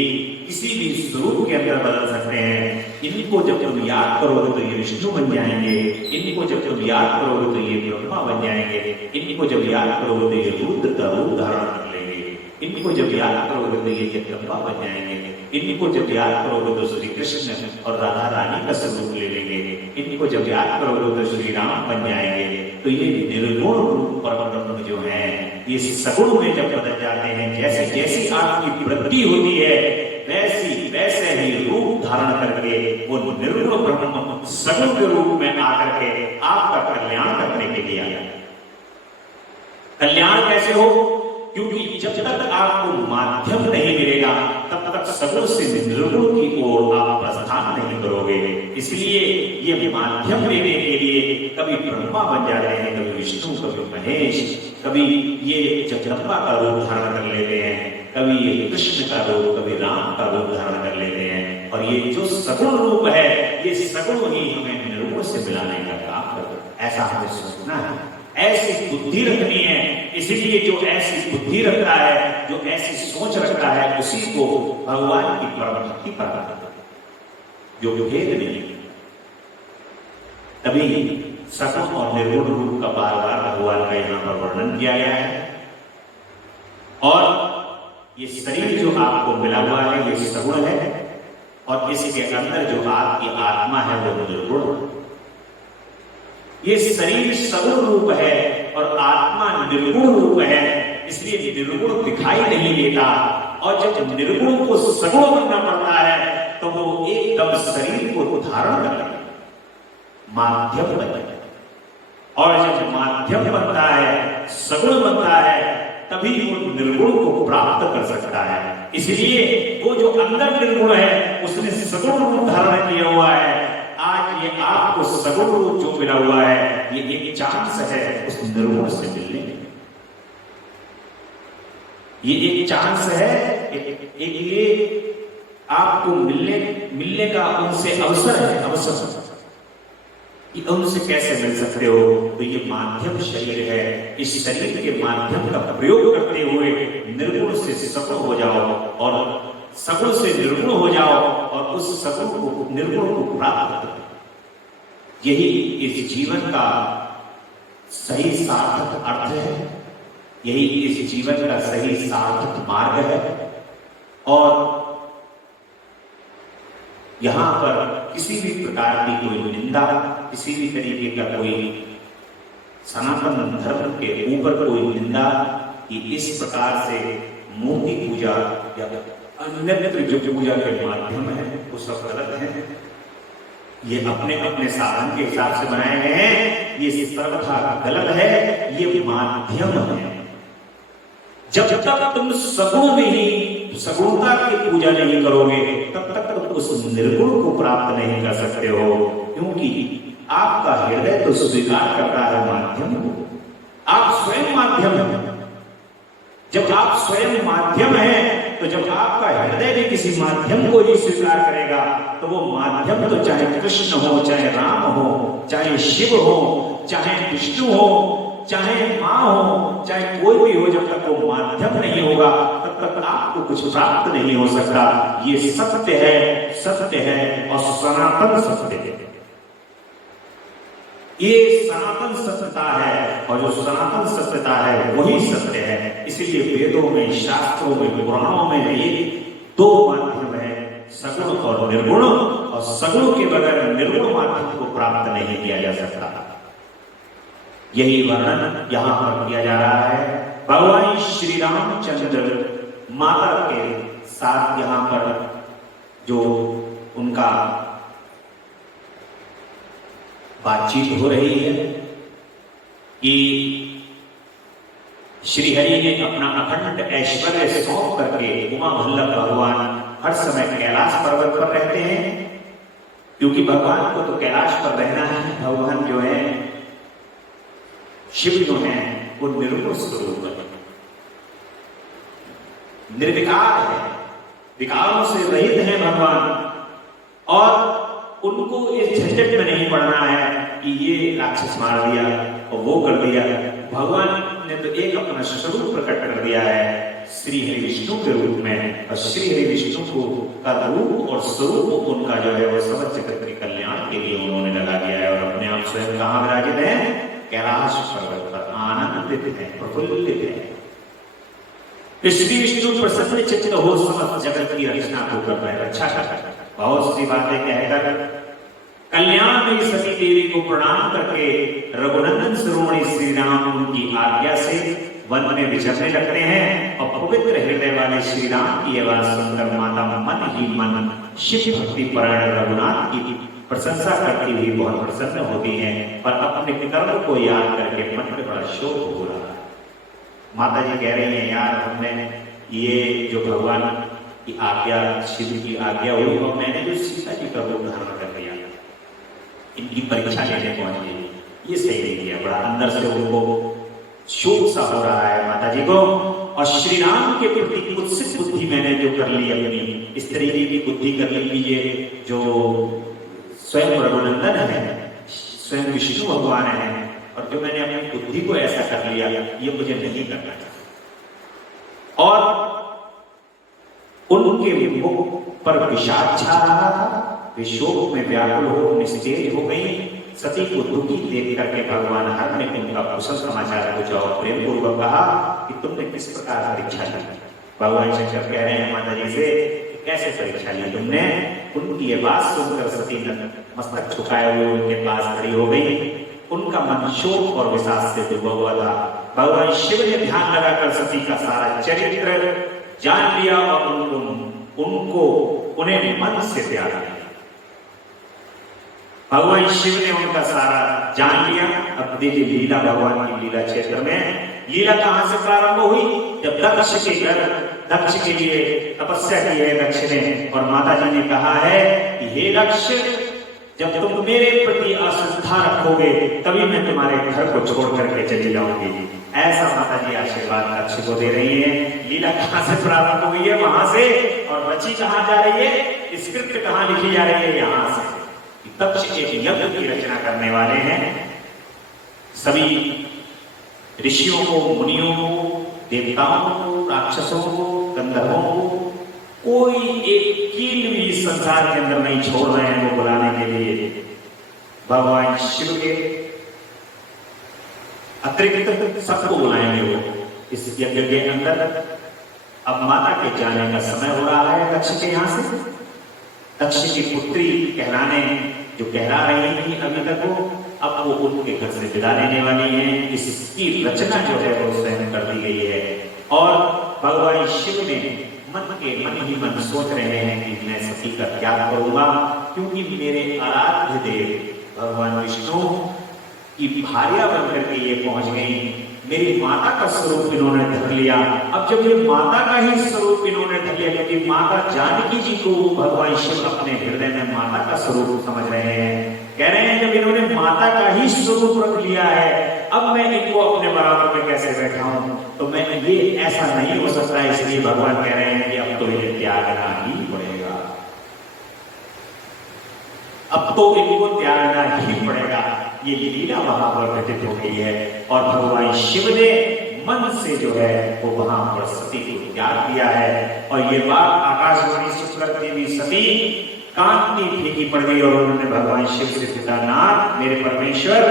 किसी भी स्वरूप के अंदर बदल सकते हैं। इनको जब तुम याद करोगे तो ये विष्णु बन जाएंगे, इनको जब तुम याद करोगे तो ये ब्रह्मा बन जाएंगे, इनको जब याद करोगे तो ये रुद्र का रूप धारण कर लेंगे, इनको जब याद करोगे तो ये जगदम्बा बन जाएंगे, इनको जब याद करोगे तो श्री कृष्ण और राधा रानी का स्वरूप ले लेंगे, इनको जब याद करोगे तो श्री राम बन जाएंगे। तो ये निर्गुण रूप परब्रह्म जो है ये सगुण में जब बदल जाते हैं, जैसे जैसी आपकी वृद्धि होती है वैसे ही रूप धारण करके वो निर्गुण ब्रह्म सगुण के रूप में आकर के आपका कल्याण करने के लिए आया। कल्याण कैसे हो? क्योंकि जब तक आपको माध्यम नहीं मिलेगा तब तक सगुण से निर्गुण की ओर आप प्रस्थान नहीं करोगे। इसलिए ये माध्यम लेने के लिए कभी ब्रह्मा बन जाते हैं, कभी विष्णु, कभी महेश, कभी ये जगदम्बा का रूप धारण कर लेते हैं, कभी ये कृष्ण का रूप, कभी राम का रूप धारण कर लेते हैं। और ये जो सगुण रूप है ये सगुण ही हमें निर्गुण से मिलाने का काम करता है। ऐसा हमें सोचना है, ऐसी बुद्धि रखनी है। इसीलिए जो ऐसी बुद्धि रखता है, जो ऐसी सोच रखता है, उसी को भगवान की परम भक्ति प्राप्त होता है, जो भेद नहीं। तभी सगुण और निर्गुण रूप का बार बार भगवान का यहाँ पर वर्णन किया गया है। और ये शरीर जो आपको मिला हुआ है ये सगुण है और इसके अंदर जो आपकी आत्मा है वो निर्गुण। ये शरीर सगुण रूप है और आत्मा निर्गुण रूप है, इसलिए निर्गुण दिखाई नहीं देता। और जब निर्गुण को सगुण बनना पड़ता है तो वो एकदम शरीर को धारण कर लेता, माध्यम बनता है। और जब माध्यम बनता है, सगुण बनता है, तभी वो निर्गुण को प्राप्त कर सकता है। इसलिए वो जो अंदर निर्गुण है उसने सगुण रूप धारण किया हुआ है। आज ये आपको सगुण रूप जो मिला हुआ है ये एक चांस है उस निर्गुण से मिलने में। ये एक चांस है, एक ये आपको मिलने का उनसे अवसर है, अवसर कि उनसे कैसे मिल सकते हो। तो ये माध्यम शरीर है, इस शरीर के माध्यम का प्रयोग करते हुए निर्गुण से सगुण हो जाओ और सगुण से निर्गुण हो जाओ और उस सगुण को निर्गुण को प्राप्त करो। यही इस जीवन का सही सार्थक अर्थ है, यही इस जीवन का सही सार्थक मार्ग है। और यहां पर किसी भी प्रकार की कोई निंदा, किसी भी तरीके का कोई सनातन धर्म के ऊपर कोई निंदा कि इस प्रकार से मूर्ति पूजा या अन्य जो पूजा के माध्यम है वो सब गलत है। ये अपने अपने साधन के हिसाब से बनाए गए हैं, ये सर्वथा गलत है, ये माध्यम है। जब तक तुम सगुण में ही सगुणता की पूजा नहीं करोगे, तब तक तुम उस निर्गुण को प्राप्त नहीं कर सकते हो, क्योंकि आपका हृदय तो स्वीकार करता है माध्यम को। आप स्वयं माध्यम हैं। जब आप स्वयं माध्यम हैं, तो जब आपका हृदय भी किसी माध्यम को ही स्वीकार करेगा, तो वो माध्यम तो चाहे कृष्ण हो, चाहे राम हो, चाहे शिव हो, चाहे विष्णु हो, चाहे मां हो, चाहे कोई भी हो, जब तक वो माध्यम नहीं होगा तब तक आपको कुछ प्राप्त नहीं हो सकता। ये सत्य है, सत्य है और सनातन सत्य है। ये सनातन सत्यता है, और जो सनातन सत्यता है वही सत्य है। इसलिए वेदों में, शास्त्रों में, पुराणों में ये दो माध्यम है, सगुण और निर्गुण, और सगुण के बगैर निर्गुण माध्यम को प्राप्त नहीं किया जा सकता। यही वर्णन यहां पर किया जा रहा है। भगवान श्री रामचंद्र माता के साथ यहां पर जो उनका बातचीत हो रही है कि श्री हरि ने अपना अखंड ऐश्वर्य सौंप करके उमा वल्लभ भगवान हर समय कैलाश पर्वत पर रहते हैं, क्योंकि भगवान को तो कैलाश पर रहना है। भगवान जो है शिव जो है वो निर्गुण स्वरूप है, निर्विकार है, विकारों से रहित है भगवान, और उनको इस झंझट में नहीं पड़ना है कि ये राक्षस मार दिया और वो कर दिया। भगवान ने तो एक अपना स्वरूप प्रकट कर दिया है श्री हरि विष्णु के रूप में, और श्री हरि विष्णु को का रूप और स्वरूप उनका जो है वो समस्त जगत के कल्याण के लिए उन्होंने लगा दिया है, और अपने आप स्वयं कहां विराजित है? कैलाश पर्वत पर आनंदित है, प्रफुल्लित है। श्री विष्णु प्रसन्न चित्त हो समस्त जगत की रचना को कर रहे हैं, अच्छा कर बहुत सी बातें कहकर कल्याण में सती देवी को प्रणाम करके रघुनंदन शिरोमणि श्री राम उनकी आज्ञा से वन में विचरने लगते हैं, और पवित्र हृदय वाले श्री राम की आवाज सुनकर माता मन ही मन शिव भक्ति परायण रघुनाथ की प्रशंसा करती हुई बहुत प्रसन्न होती हैं, पर अपने कर्म को याद करके मन में बड़ा शोक हो रहा है। माता जी कह रही है, यार हमने ये जो भगवान की आज्ञा, शिव की आज्ञा हुई, और मैंने जो सीता जी का रूप धारण कर लिया, इनकी परीक्षा लेने पहुंच गई, ये सही नहीं किया। बड़ा अंदर से उनको शोक सा हो रहा है माता जी को, और श्री राम के प्रति कुत्सित बुद्धि मैंने जो कर ली अपनी, इस तरीके की बुद्धि कर ली कि ये जो स्वयं रघुनंदन है, स्वयं विष्णु भगवान है, और जो मैंने अपनी बुद्धि को ऐसा कर लिया, ये मुझे नहीं करना चाहिए। और उनके मुख पर विषाद छा रहा था, वे शोक में व्याकुल हो निस्तेज हो गई। सती को दुखी देख करके भगवान हर ने उनका कुशल समाचार पूछा और प्रेम पूर्वक कहा कि तुमने किस प्रकार परीक्षा ली। भगवान शंकर कह रहे हैं माता जी से, कैसे परीक्षा ली तुमने? उनकी ये बात सुनकर सती मस्तक झुकाए हुए उनके पास खड़ी हो गई। उनका मन शोक और विषाद से डूबा हुआ था। भगवान शिव ने ध्यान लगाकर सती का सारा चरित्र जान लिया और उन्हें मन से त्याग दिया। भगवान शिव ने उनका सारा जान लिया। अब देखिए लीला, भगवान की लीला क्षेत्र में लीला कहां से प्रारंभ हुई? जब दक्ष के घर दक्ष के लिए तपस्या की है दक्ष ने, और माता जी ने कहा है कि हे दक्ष, जब तुम मेरे प्रति आस्था रखोगे तभी मैं तुम्हारे घर को छोड़ करके चली जाऊंगी। ऐसा माता जी आशीर्वाद दक्ष को दे रही है। लीला कहां से प्रारंभ हुई है? वहां से, और रची कहां जा रही है? स्क्रिप्ट कहां लिखी जा रही है? यहां से। दक्ष एक यज्ञ की रचना करने वाले हैं। सभी ऋषियों को, मुनियों को, देवताओं को, राक्षसों को, गंधर्वों को, कोई एक कील भी संसार के अंदर नहीं छोड़ रहे हैं वो बुलाने के लिए। भगवान शिव के अतिरिक्त सबको बुलाएंगे वो इस यज्ञ के अंदर। अब माता के जाने का समय हो रहा है दक्ष के यहां से। दक्ष की पुत्री कहलाने जो कहला रही थी अभी तक वो, अब वो उनके घर से विदा लेने वाली है। इसकी रचना जो है वो स्वयं कर दी गई है। और भगवान शिव ने मन ही मन सोच रहे हैं कि मैं सती का त्याग करूंगा, क्योंकि मेरे आराध्य देव भगवान विष्णु की भार्या बनकर के ये पहुंच गई। मेरी माता का स्वरूप इन्होंने धर लिया। अब जब ये माता का ही स्वरूप इन्होंने धर लिया, क्योंकि माता जानकी जी को भगवान शिव अपने हृदय में माता का स्वरूप समझ रहे हैं। कह रहे हैं जब इन्होंने माता का ही स्वरूप रख लिया है, अब मैं इनको अपने बराबर में कैसे बैठा हूं, तो मैं ये ऐसा नहीं हो सकता। इसलिए भगवान कह रहे हैं कि अब तो ये त्यागना ही पड़ेगा, अब तो इनको त्यागना ही पड़ेगा। ये लीला वहां पर घटित हो गई है और भगवान शिव ने मन से जो है वो वहां पर सती को त्याग दिया है। और ये बात आकाशवाणी से करती हुई सती कांति फीकी पड़ गई और उन्होंने भगवान शिव से पितानाथ, मेरे परमेश्वर,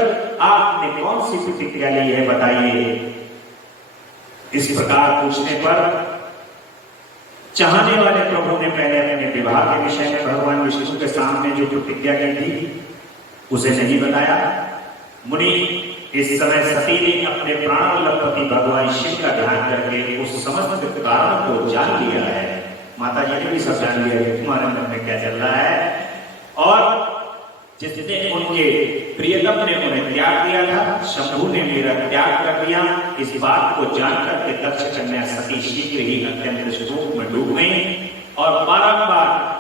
आपने कौन सी प्रतिज्ञा ली है बताइए। इस प्रकार पूछने पर चाहने वाले प्रभु ने पहले अपने विवाह के विषय में भगवान विष्णु के सामने जो प्रतिज्ञा की थी उसे नहीं बताया। मुनि इस समय सती ने अपने प्राण पति भगवान शिव का ध्यान करके उस समस्त कारण को जान लिया है। माता जी ने भी सब जान लिया है तुम्हारे मन में क्या चल रहा है। और जिसने उनके प्रियतम ने उन्हें त्याग दिया था, शंभु ने मेरा त्याग कर दिया, इस बात को जानकर के दक्ष कन्या सती शीघ्र ही अत्यंत शोक में डूब गई। और बारंबार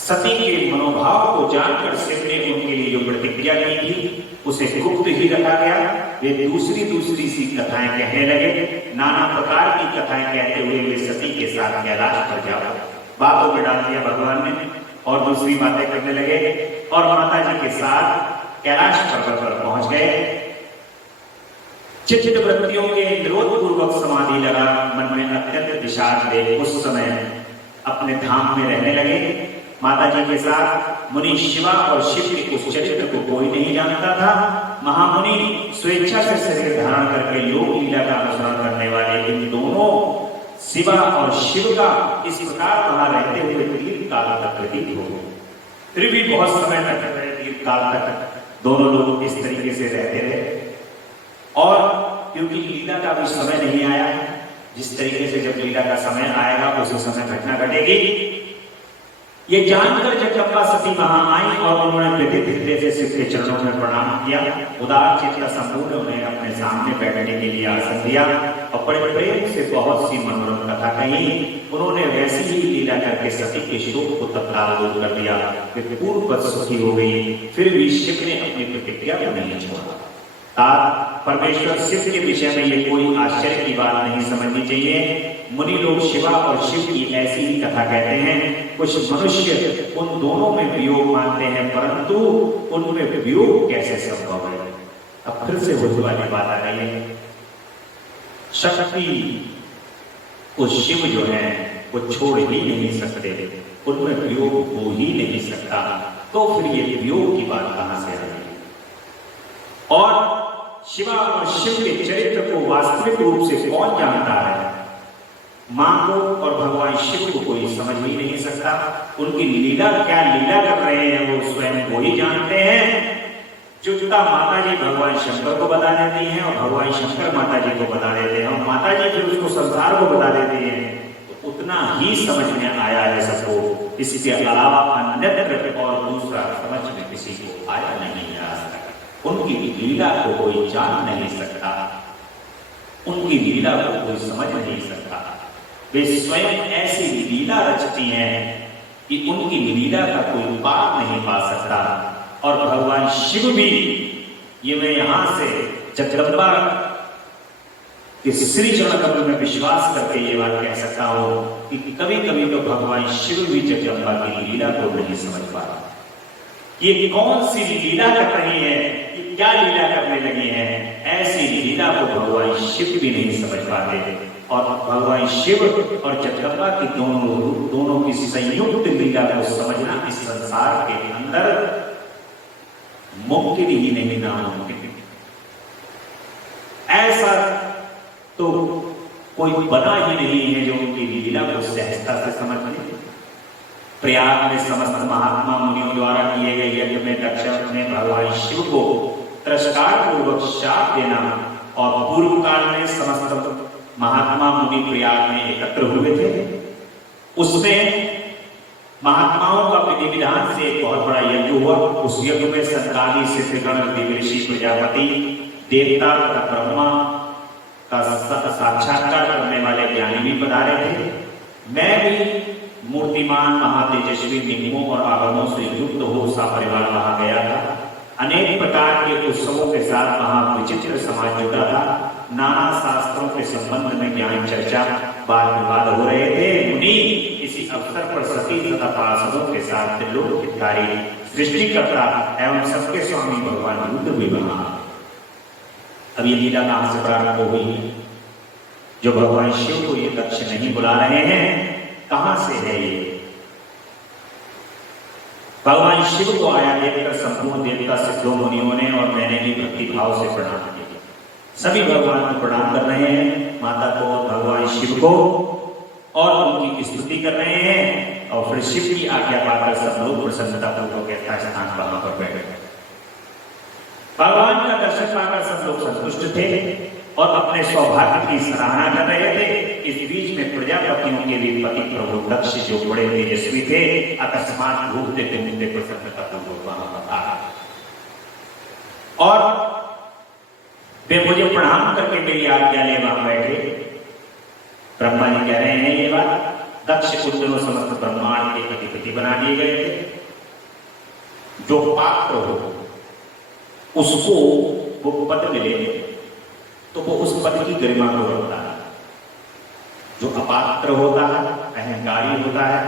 सती के मनोभाव को जानकर शिव ने उनके लिए जो प्रतिक्रिया की थी उसे गुप्त ही रखा गया। वे दूसरी सी कथाएं कहने लगे। नाना प्रकार की कथाएं कहते हुए वे सती के साथ कैलाश पर जाओ बातों में डाल दिया भगवान ने और दूसरी बातें करने लगे और माता जी के साथ कैलाश पर्वत पर पहुंच गए। चित्त वृत्तियों के निरोध पूर्वक समाधि लगा, मन में अत्यंत विषाद ले उस समय अपने धाम में रहने लगे। माता जी के साथ मुनि शिवा और शिव के उस चरित्र को कोई नहीं जानता था। महामुनि स्वेच्छा से शरीर धारण करके लोक लीला का अनुसरण करने वाले इन दोनों शिवा और शिव का इस प्रकार वहां रहते हुए दीर्घ काल तक व्यतीत हो। फिर भी बहुत समय तक दीर्घ काल तक दोनों लोग इस तरीके से रहते रहे। और क्योंकि लीला का भी समय नहीं आया, जिस तरीके से जब लीला का समय आएगा उस समय घटना घटेगी। ये जानकर जगदम्बा सती वहां आई और उन्होंने व्यथित हृदय से शिव के चरणों में प्रणाम किया। उदार चित्त संपूर्ण ने उन्हें अपने सामने बैठने के लिए आसन दिया और बड़े प्रेम से बहुत सी मनोरम कथा कही। उन्होंने वैसी ही लीला करके सती के शोक को तत्काल दूर कर दिया। वे पूर्ववत सुखी हो गई। फिर भी शिव ने अपनी प्रतिज्ञा को नहीं छोड़ा। परमेश्वर शिव के विषय में ये कोई आश्चर्य की बात नहीं समझनी चाहिए। मुनि लोग शिवा और शिव की ऐसी ही कथा कहते हैं। कुछ मनुष्य उन दोनों में वियोग मानते हैं, परंतु उनमें वियोग कैसे संभव है। अब फिर से वही वाली बात आ गई है। शक्ति को शिव जो है वो छोड़ ही नहीं सकते, उनमें वियोग हो ही नहीं सकता। तो फिर ये वियोग की बात कहां से आ गई। और शिवा और शिव के चरित्र को वास्तविक रूप से कौन जानता है। मां को और भगवान शिव को कोई समझ ही नहीं सकता। उनकी लीला क्या लीला कर रहे हैं वो स्वयं को ही जानते हैं। चुपता माता जी भगवान शंकर को बता देती हैं और भगवान शंकर माता जी को बता देते हैं और माता जी फिर उसको संसार को बता देती हैं। तो उतना ही समझ में आया है सबको, इसके अलावा अन्यत्र और दूसरा समझ में किसी को आया नहीं आ सकता। उनकी लीला को कोई जान नहीं सकता, उनकी लीला को कोई समझ नहीं सकता। वे स्वयं ऐसी लीला रचती हैं कि उनकी लीला का कोई पार नहीं पा सकता। और भगवान शिव भी, ये मैं यहां से जगदम्बा के श्री चरण कमल में विश्वास करके ये बात कह सकता हूं कि कभी कभी तो भगवान शिव भी जगदम्बा की लीला को नहीं समझ पाता। ये कौन सी लीला कर रही है, ये क्या लीला करने लगी है, ऐसी लीला को भगवान शिव भी नहीं समझ पाते। और भगवान शिव और जगदम्बा की दोनों की संयुक्त लीला को समझना इस संसार के अंदर मुमकिन ही नहीं, नामुमकिन। ऐसा तो कोई बना ही नहीं है जो उनकी लीला को सहजता से समझ ले। प्रयाग में समस्त महात्मा मुनियों द्वारा किए गए यज्ञ में दक्ष ने भगवान शिव को तिरस्कार पूर्वक शाप देना और पूर्व काल में समस्त महात्मा मुनि प्रयाग में एकत्र हुए थे। उसमें महात्माओं का विधि विधान से एक बहुत बड़ा यज्ञ हुआ। उस यज्ञ में संताली सिद्धगण देवर्षि प्रजापति देवता तथा ब्रह्मा का साक्षात्कार करने वाले ज्ञानी भी पधारे थे। मैं भी मूर्तिमान महातेजस्वी निगमों और आगमों से युक्त हो सपरिवार वहां गया था। अनेक प्रकार के उत्सवों के साथ वहां विचित्र समाज जुटा था। नाना शास्त्रों के संबंध में ज्ञान चर्चा वाद विवाद हो रहे थे। मुनि इसी अवसर पर सती तथा पार्षदों के साथ त्रिलोक हितकारी सृष्टिकर्ता एवं सबके स्वामी भगवान रुद्र भी वहां। अब ये लीला कहां से प्रारंभ हुई? जो भगवान शिव को ये दक्ष नहीं बुला रहे हैं, कहां से है ये? भगवान शिव को आया देखकर संपूर्ण देवता सिद्धों मुनियों ने और मैंने भी भक्ति भाव से प्रणाम किया। सभी भगवान को प्रणाम कर रहे हैं, माता को, भगवान शिव को, और उनकी स्तुति कर रहे हैं। और फिर शिव की आज्ञा पाकर सब लोग प्रसन्नता पूर्वक यथा स्थान वहां पर बैठ गए। भगवान का दर्शन पाकर सब लोग संतुष्ट थे और अपने सौभाग्य की सराहना कर रहे थे। इस बीच में प्रजापतियों के लिए पति प्रभु दक्ष जो बड़े तेजस्वी थे, अकस्मात घूमते घूमते प्रसन्नता पूर्वक वहां पर आ और वे मुझे प्रणाम करके मेरी आज्ञा ले वहां बैठे। ब्रह्मा जी कह रहे हैं ये बात, दक्ष उन दोनों समस्त ब्रह्मांड के अधिपति बना दिए गए थे। जो पात्र हो उसको वो पद मिले तो वो उस पद की गरिमा को रखता है। जो अपात्र होता है, अहंकारी होता है,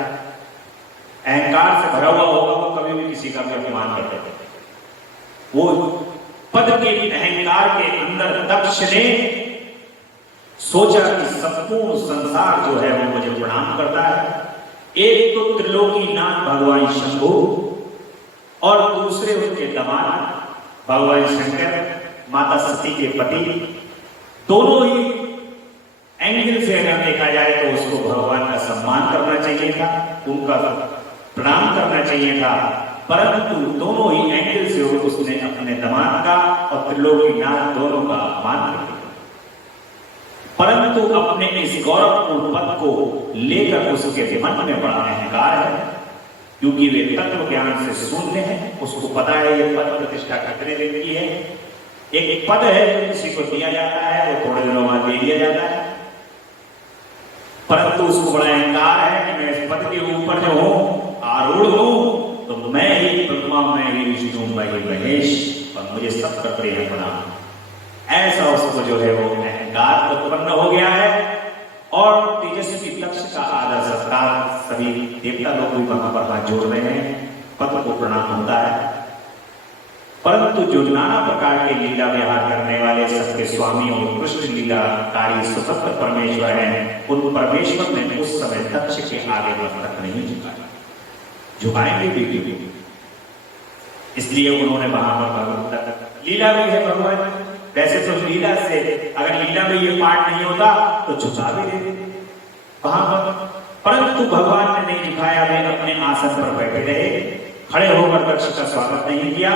अहंकार से भरा हुआ होगा, वो कभी भी किसी का भी अपमान कर देता है। वो पद के अहंकार के अंदर दक्ष ने सोचा कि संपूर्ण संसार जो है वो मुझे प्रणाम करता है। एक तो त्रिलोकी नाथ भगवान शंभु और दूसरे उनके दामाद भगवान शंकर, माता सती के पति, दोनों ही एंगल से अगर देखा जाए तो उसको भगवान का सम्मान करना चाहिए था, उनका प्रणाम करना चाहिए था। परंतु दोनों ही एंगल से उसने अपने दामाद का और त्रिलोकीनाथ दोनों का अपमान कर दिया। परंतु अपने इस गौरवपूर्ण पद को लेकर उसके मन में बड़ा अहंकार है, क्योंकि वे तत्व ज्ञान से शून्य है। उसको पता है ये पद प्रतिष्ठा कितने दिन की है। एक पद है जो किसी को दिया जाता है, वो थोड़े दिनों बाद दे दिया जाता है, परंतु उसको बड़ा अहंकार है कि मैं इस पद के ऊपर जो हूं, आरूढ़ हूं, तो मैं ही ब्रह्मा, मैं ही विष्णु, मैं ही महेश, और मुझे सब करते हैं प्रणाम। ऐसा उसको जो है वो अहंकार उत्पन्न हो गया है। और तेजस्वी दक्ष का आदर सत्कार सभी देवता लोग भी वहां पर हाथ जोड़ रहे हैं, पद को प्रणाम होता है। परंतु जो नाना प्रकार के लीला विहार करने वाले सबके स्वामी और कृष्ण लीलाकारी स्वतंत्र परमेश्वर हैं, उन परमेश्वर ने उस समय दक्ष के आगे मस्तक नहीं झुकाया। झुकाएंगे भी क्यों? इसलिए उन्होंने वहां पर लीला भी है भगवान। वैसे तो लीला से अगर लीला में ये पाठ नहीं होता तो झुका भी देते वहां पर, परंतु भगवान ने नहीं झुकाया। वे अपने आसन पर बैठे रहे, खड़े होकर दक्ष का स्वागत नहीं किया।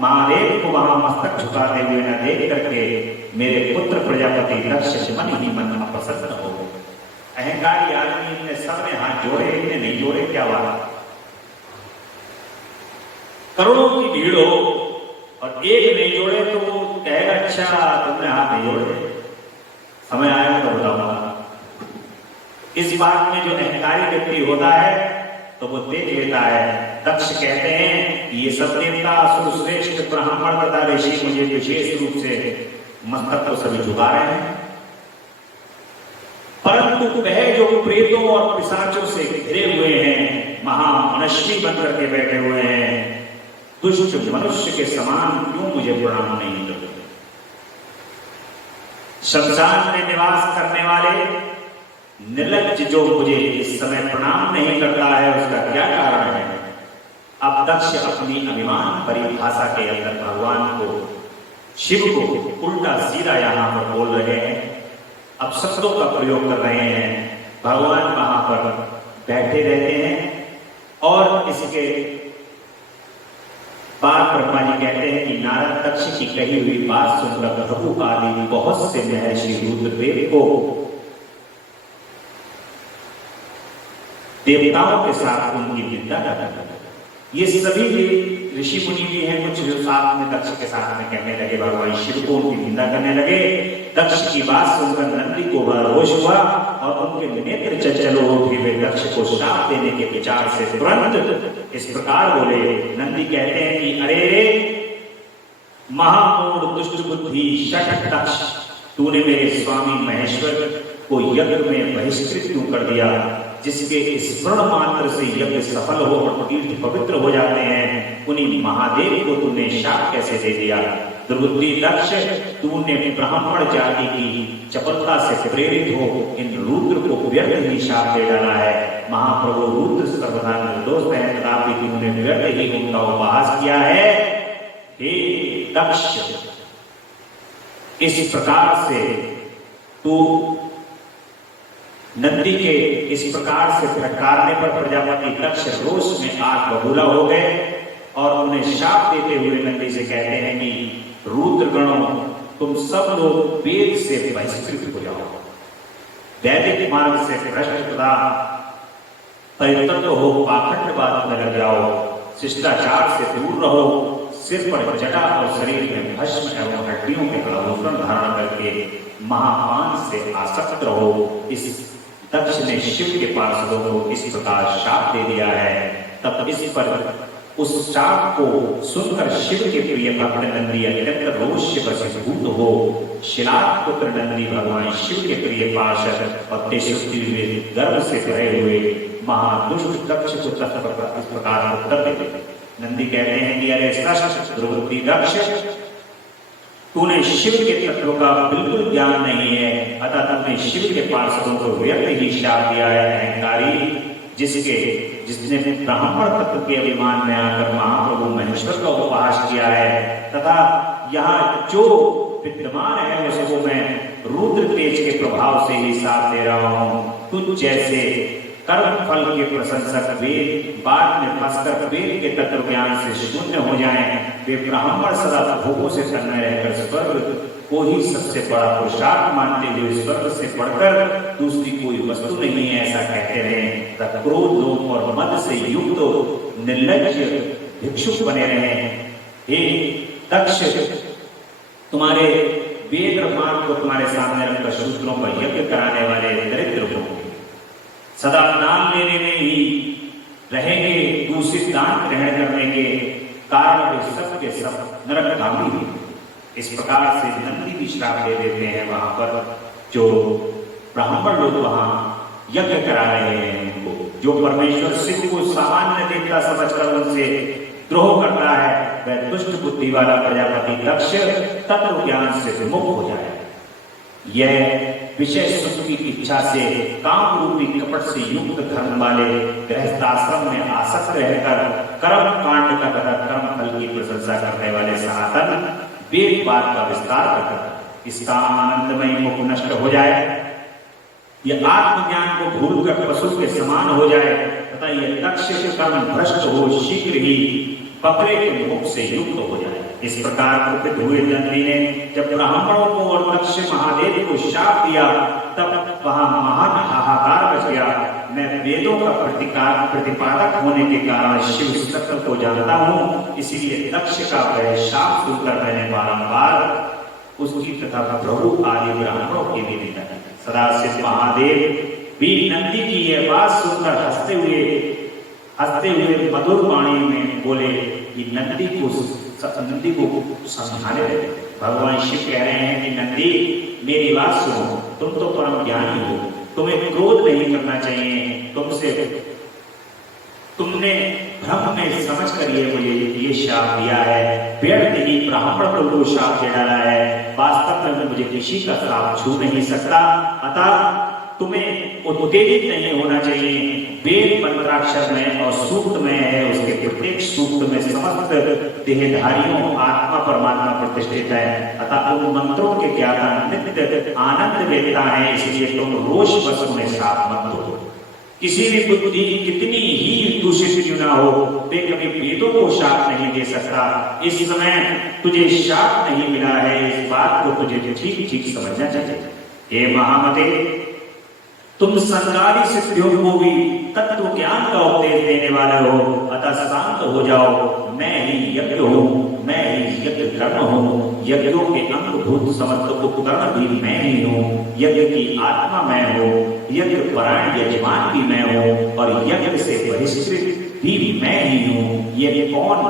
महादेव को वहां मस्तक झुकाते हुए न देख करके मेरे पुत्र प्रजापति दक्ष मन ही मन प्रसन्न हो गए। अहंकारी आदमी ने सबने हाथ जोड़े, इतने नहीं जोड़े, क्या बात? करोड़ों की भीड़ हो और एक नहीं जोड़े तो वो कहेगा अच्छा तुमने हाथ नहीं जोड़े, समय आएगा तो बताऊंगा। इस बात में जो अहंकारी व्यक्ति होता है तो वो देख लेता है। दक्ष कहते हैं कि ये सब देवता असुर श्रेष्ठ ब्राह्मण तथा ऋषि मुझे विशेष रूप से मस्तक को सभी झुका रहे हैं, परंतु वह जो प्रेतों और पिशाचों से घिरे हुए हैं, महामनस्वी बनकर के बैठे हुए हैं, दुष्ट मनुष्य के समान क्यों मुझे प्रणाम नहीं करते? शमशान में निवास करने वाले निर्लज्ज जो मुझे इस समय प्रणाम नहीं करता है, उसका क्या कारण है? अब दक्ष अपनी अभिमान परिभाषा के अंदर भगवान को, शिव को उल्टा सीधा यहां पर बोल रहे हैं। अब शब्दों का प्रयोग कर रहे हैं। भगवान वहां पर बैठे रहते हैं और इसके बात ब्रह्मा जी कहते हैं कि नारद दक्ष की कही हुई बात सुनकर प्रभु आदि बहुत से महर्षि रुद्रदेव को देवताओं के साथ उनकी निंदा करने लगे। ये सभी ऋषि मुनि भी हैं, कुछ जो साथ में दक्ष के साथ में कहने लगे, भगवान शिव को उनकी निंदा करने लगे। दक्ष की बात सुनकर नंदी को बड़ा रोष हुआ और उनके नेत्र चंचल हो उठे। वे दक्ष को श्राप देने के विचार से तुरंत इस प्रकार बोले। नंदी कहते हैं कि अरे महामूढ़ दुष्ट बुद्धि शठ दक्ष, तूने मेरे स्वामी महेश्वर को यज्ञ में बहिष्कृत क्यों कर दिया, जिसके स्मरण मात्र से यज्ञ सफल हो और तीर्थ पवित्र हो जाते हैं, उन्हीं महादेव को तूने शाप कैसे दे दिया। दुर्बुद्धि दक्ष, तूने ब्राह्मण जाति की चपलता से प्रेरित हो इन रुद्र को व्यर्थ ही शाप दे डाला है। महाप्रभु रुद्र सर्वदा निर्दोष है, तथापि तूने व्यर्थ ही उनका उपहास किया है। हे दक्ष, इस प्रकार से तू नंदी के इस प्रकार से फटकारने पर प्रजापति दक्ष रोष में आग बबूला हो गए और उन्हें शाप देते हुए नंदी से कहते हैं कि रुद्र गणों, तुम सब लोग वेद से बहिष्कृत हो जाओ, वैदिक मार्ग से भ्रष्ट तथा परितत्व हो पाखंडवाद में लग जाओ, शिष्टाचार से दूर रहो, सिर पर जटा और शरीर में भस्म एवं हड्डियों के आभूषण धारण करके महामान से आसक्त रहो। इस दक्ष ने शिव के पार्षदों को इस प्रकार शाप दे दिया है। तब इस पर उस शाप को सुनकर शिव के प्रिय भक्त नंदी अत्यंत रोष से वशीभूत हो शिलाद पुत्र नंदी भगवान शिव के प्रिय पार्षद और तेजस्वी में गर्व से भरे हुए महादुष्ट दक्ष को इस प्रकार उत्तर देते। नंदी कहते हैं कि अरे श्रेष्ठ द्रौपदी दक्ष, तूने शिव के तत्व का बिल्कुल ज्ञान नहीं है, अतः तुमने शिव के पार्षदों को व्यर्थ ही शाप दिया है। अहंकारी, जिसने ब्राह्मण तत्व के अभिमान में आकर महाप्रभु महेश्वर का उपहास किया है, तथा यहाँ जो विद्यमान है उसको मैं रुद्र तेज के प्रभाव से ही साथ दे रहा हूँ। तुझ जैसे कर्म फल के प्रशंसक वे बाद में फंसकर वेद के तत्व ज्ञान से शून्य हो जाएं। वे ब्राह्मण सदा भोगों से तन्मय रहकर स्वर्ग को ही सबसे बड़ा पुरुषार्थ मानते हुए स्वर्ग से बढ़कर दूसरी कोई वस्तु नहीं है ऐसा कहते रहे। क्रोध, लोभ और मद से युक्त निर्लज्ज भिक्षुक बने रहे। हे दक्ष, तुम्हारे वेद मार्ग को तुम्हारे सामने रखकर शूद्रों का यज्ञ कराने वाले दरिद्र होंगे, सदा नाम लेने में ही रहेंगे, दूषित दान ग्रहण करने के कारण वे सब के सब नरकगामी हैं। इस प्रकार से नंदी भी श्राप दे देते हैं। वहां पर जो ब्राह्मण लोग वहां यज्ञ करा रहे हैं उनको, जो परमेश्वर शिव को सामान्य देवता समझकर उनसे द्रोह करता है, वह दुष्ट बुद्धि वाला प्रजापति दक्ष तत्व ज्ञान से विमुख हो जाए। यह विषय सुख की इच्छा से काम रूपी कपट से युक्त धर्म वाले गृहस्थाश्रम में आसक्त रहकर कर्म कांड का तथा कर्म फल की प्रशंसा करने वाले सनातन वेद बात का विस्तार करता इसका आनंदमय मुख नष्ट हो जाए, यह आत्मज्ञान को भूलकर पशु के समान हो जाए तथा यह दक्ष कर्म भ्रष्ट हो शीघ्र ही बकरे के मुख से युक्त हो जाए। इस प्रकार कुपित हुए नंदी ने जब ब्राह्मणों को और दक्ष महादेव को शाप दिया तब वहां महान हाहाकार मच गया। मैं वेदों का प्रतिपादक होने के कारण शिव तत्व को जानता हूँ, इसीलिए दक्ष का वह शाप सुनकर मैंने बारंबार उसकी तथा प्रभु आदि ब्राह्मणों की भी निंदा की। सदाशिव महादेव भी नंदी की यह बात सुनकर हंसते हुए मधुर वाणी में बोले कि नंदी को समझाने लगे। भगवान शिव कह रहे हैं कि नंदी मेरी बात सुनो, तुम तो परम ज्ञानी हो, तुम्हें क्रोध नहीं करना चाहिए, तुमने भ्रम में समझ कर ये शाप दिया है, व्यर्थ ही ब्राह्मण को शाप दे डाला है। वास्तव में मुझे किसी का श्राप छू नहीं सकता, अतः तुम्हें उत्तेजित नहीं होना चाहिए। वेद मंत्राक्षर में और सूक्त में है, उसके प्रत्येक सूक्त में समस्त देहधारियों आत्मा परमात्मा प्रतिष्ठित है, अतः उन मंत्रों के ज्ञाता नित्य आनंद देता है, इसलिए तुम रोष वश में श्राप मत दो। किसी भी बुद्धि कितनी ही दूषित क्यों ना हो, वे कभी वेदों को शाप नहीं दे सकता। इस समय तुझे शाप नहीं मिला है, इस बात को तुझे ठीक ठीक समझना चाहिए। हे महामते, तुम संसारी सिद्धियों को भी तत्व ज्ञान का उपदेश देने वाले हो, अतः शांत हो जाओ। मैं ही यज्ञ हूँ, मैं ही यज्ञ कर्म हूँ, यज्ञों के अंगभूत समस्त उपकरण भी मैं ही हूँ, यज्ञ की आत्मा मैं हूँ, यज्ञ परायण यजमान भी मैं हूँ, और यज्ञ से बहिष्कृत भी मैं ही हूँ। ये कौन,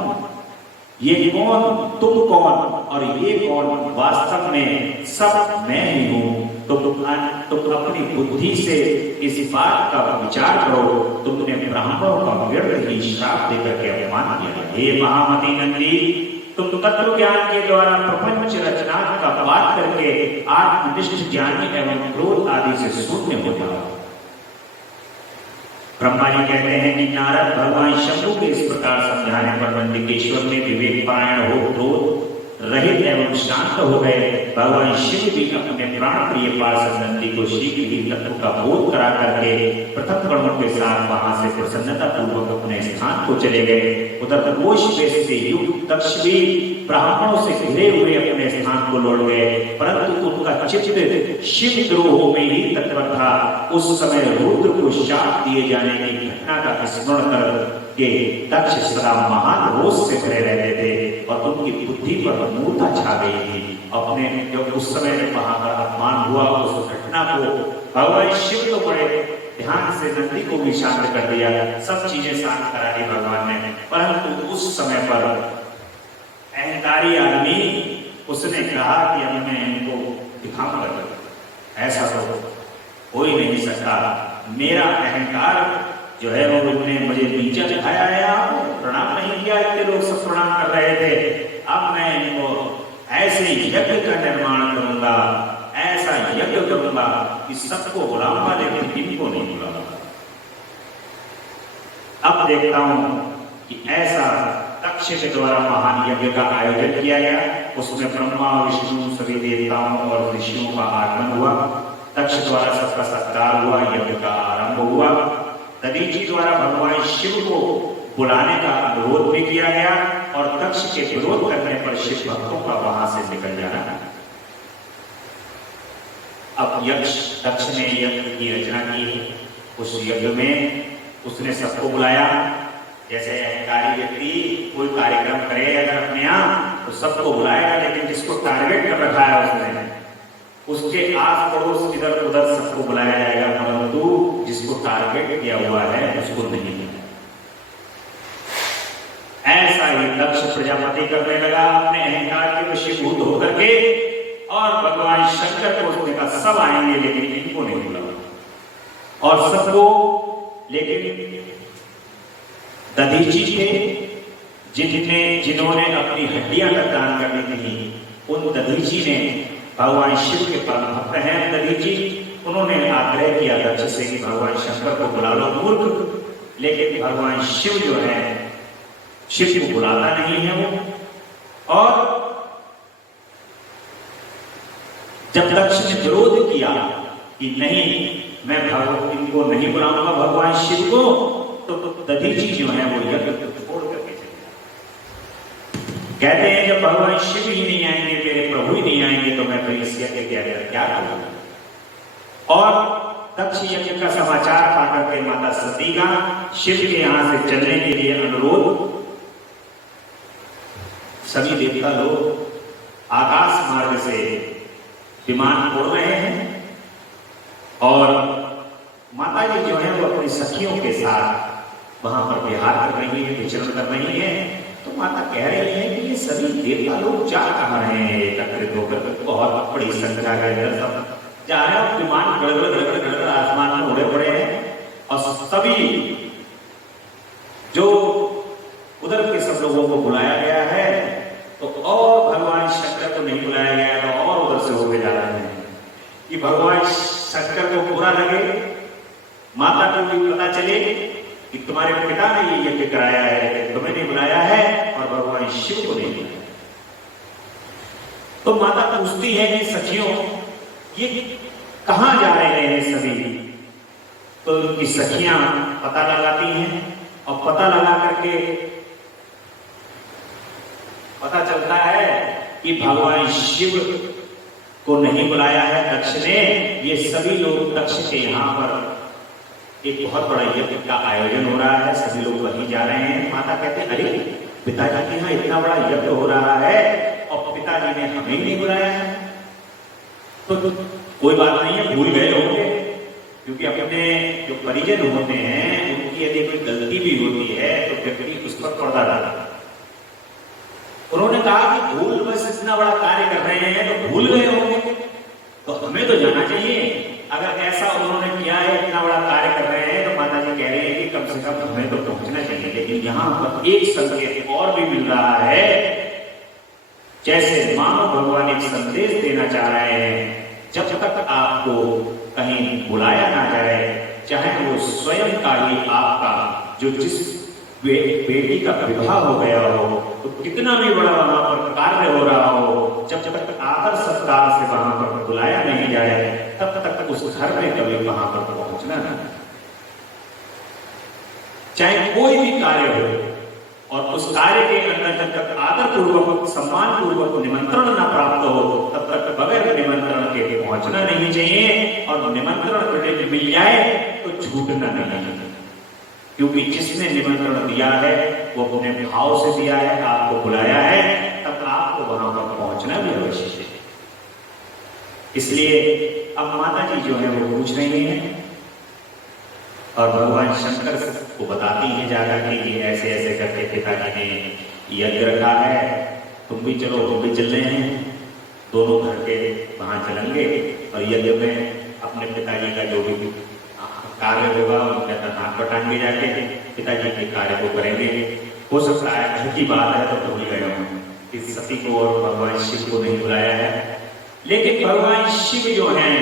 तुम कौन और ये कौन, वास्तव में सब मैं ही हूँ। तुम अपनी बुद्धि से इस बात का विचार करो, तुमने ब्राह्मणों का व्यर्थ ही श्राप देकर के अपमान किया। हे महामती नंदी, तुम तत्व ज्ञान के द्वारा प्रपंच रचना का पाठ करके आत्मनिष्ठ ज्ञानी एवं क्रोध आदि से शून्य हो जाओ। ब्रह्मा जी कहते हैं कि नारद भगवान शंभु के इस प्रकार समझाने पर नंदिकेश्वर में विवेक पारायण हो, क्रोध रहित एवं शांत हो गए। भगवान शिव भी अपने प्राण प्रिय पार्षद नंदी को शीघ्र ही तत्व का बोध करा करके प्रथम गणों के साथ वहां से प्रसन्नता पूर्वक अपने स्थान को चले गए। उधर कोश वेश से युक्त दक्ष भी ब्राह्मणों से घिरे हुए अपने स्थान को लौट गए, परंतु उनका चित्त शिव द्रोह में ही तत्पर था। उस समय रुद्र को शाप दिए जाने की घटना का स्मरण कर के दक्ष सदा महान रोष से भरे रहते थे और उनकी बुद्धि पर मूर्छा छा गई थी। अपने जब उस समय वहां पर अपमान हुआ, उस घटना को भगवान शिव तो बड़े ध्यान से नंदी को भी शांत कर दिया, सब चीजें शांत करा दी भगवान ने। परंतु उस समय पर अहंकारी आदमी उसने कहा कि अब मैं इनको दिखाऊंगा, ऐसा तो हो ही नहीं सकता। मेरा अहंकार जो है वो तुमने मुझे नीचा दिखाया है, आपको प्रणाम नहीं किया, इतने लोग सब प्रणाम कर रहे थे। अब मैं इनको ऐसे यज्ञ का निर्माण करूंगा, ऐसा यज्ञ करूंगा कि सबको बुलाऊंगा लेकिन इनको नहीं बुलाऊंगा। अब देखता हूं कि ऐसा दक्ष के द्वारा महान यज्ञ का आयोजन किया गया, उसमें ब्रह्मा विष्णु सभी देवताओं और ऋषियों का आगमन हुआ। दक्ष द्वारा सबका सत्कार हुआ, यज्ञ का आरंभ हुआ। दधीचि द्वारा भगवान शिव को बुलाने का अनुरोध भी किया गया और दक्ष के विरोध करने पर शिव भक्तों का वहां से निकल जाना। अब दक्ष ने यज्ञ की रचना की। उस यज्ञ में उसने सबको बुलाया। जैसे अहंकारी व्यक्ति कोई कार्यक्रम करे अगर अपने यहाँ तो सबको बुलाएगा, लेकिन जिसको टारगेट कर रखा है उसने, उसके आस पड़ोस इधर उधर सबको बुलाया जाएगा, परंतु जिसको टारगेट किया हुआ है उसको नहीं। ऐसा ही दक्ष प्रजापति करने लगा अपने अहंकार के वशीभूत होकर के, और भगवान शंकर को उसने कहा सब आएंगे लेकिन इनको नहीं बुलाओ। और सबको, लेकिन दधीचि थे जिन्होंने अपनी हड्डियां दान करनी थी, उन दधीचि ने, भगवान शिव के परम भक्त हैं दधीचि, उन्होंने आग्रह किया दक्ष से कि भगवान शंकर को बुला लो मूर्ख। लेकिन भगवान शिव जो है, शिव को बुलाता नहीं है वो। और जब दक्ष ने विरोध किया कि नहीं मैं इनको नहीं बुलाऊंगा भगवान शिव को, तो दधीचि जो है वो यज्ञ छोड़ करके चले गए। कहते हैं जब भगवान शिव ही नहीं आएंगे, मेरे प्रभु ही नहीं आएंगे, तो मैं तो इस यज्ञ के अंदर क्या करूंगा। और दक्ष यज्ञ का समाचार पाकर के माता सती का शिव के यहां से चलने के लिए अनुरोध, सभी देवता लोग आकाश मार्ग से विमान उड़ रहे हैं और माता जी जो है वो अपनी सखियों के साथ वहां पर विहार कर रही है, विचरण कर रही है। तो माता कह रही है कि ये सभी देवता लोग जा कहां रहे हैं एकत्रित होकर, बहुत बड़ी संख्या के अंदर सब जा रहे हैं। विमान गड़गड़ आसमान में उड़े पड़े हैं और सभी जो उधर के सब लोगों को बुलाया गया है, तो और भगवान शंकर को नहीं बुलाया गया, तो और उधर से होके जा रहे हैं कि भगवान शंकर को बुरा लगे, माता को भी पता चले कि तुम्हारे पिता ने ये यज्ञ कराया है, तुम्हें नहीं बुलाया है, और भगवान शिव को नहीं बुलाया। तो माता पूछती है कि सखियों ये कहां जा रहे हैं सभी, तो उनकी सखियां पता लगाती हैं और पता लगा करके पता चलता है कि भगवान शिव को नहीं बुलाया है दक्ष ने। ये सभी लोग दक्ष के यहाँ पर एक बहुत बड़ा यज्ञ का आयोजन हो रहा है, सभी लोग वहीं जा रहे हैं। माता कहते हैं अरे पिताजी के यहाँ इतना बड़ा यज्ञ हो रहा है और पिताजी ने हमें नहीं बुलाया है। तो कोई बात नहीं है, भूल गए होंगे, क्योंकि अपने जो परिजन होते हैं उनकी यदि कोई गलती भी होती है तो व्यक्ति उस पर पर्दा डालता। उन्होंने कहा कि भूल बस इतना बड़ा कार्य कर रहे हैं तो भूल गए होंगे, तो हमें तो जाना चाहिए। अगर ऐसा उन्होंने किया है, इतना बड़ा कार्य कर रहे हैं, तो माता जी कह रही है कि कम से कम हमें तो पहुंचना चाहिए। लेकिन यहाँ पर एक संकेत और भी मिल रहा है, जैसे मानो भगवान एक संदेश देना चाह रहे हैं, जब तक आपको कहीं बुलाया ना जाए, चाहे वो स्वयं का ही आपका जो जिस बेटी का विवाह हो गया हो, तो कितना भी बड़ा वहां पर कार्य हो रहा हो, जब तक आदर सत्कार से वहां पर बुलाया नहीं जाए तब तक उस घर में कभी वहां पर पहुंचना नहीं। चाहे कोई भी कार्य हो और उस कार्य के अंदर जब तक आदर पूर्वक सम्मान पूर्वक निमंत्रण न प्राप्त हो तब तक बगैर निमंत्रण के पहुंचना नहीं चाहिए। और निमंत्रण मिल जाए तो छूटना नहीं, क्योंकि जिसने निमंत्रण दिया है वो अपने भाव से दिया है, आपको बुलाया है, तब आपको वहां पर पहुंचना भी आवश्यक है। इसलिए अब माता जी जो है वो पूछ रही हैं और भगवान शंकर को बताती हैं जाकर के कि ऐसे ऐसे करके पिताजी ने यज्ञ रखा है, तुम भी चलो, हम भी चल रहे हैं, दोनों घर के वहां चलेंगे और यज्ञ में अपने पिताजी का जो भी कार्य होगा उनके हाथ बटाएंगे, जाके पिताजी के कार्य को करेंगे। हो सकता है घर की बात है तो भूल गए हों कि सती को और भगवान शिव को नहीं बुलाया है, लेकिन भगवान शिव जो हैं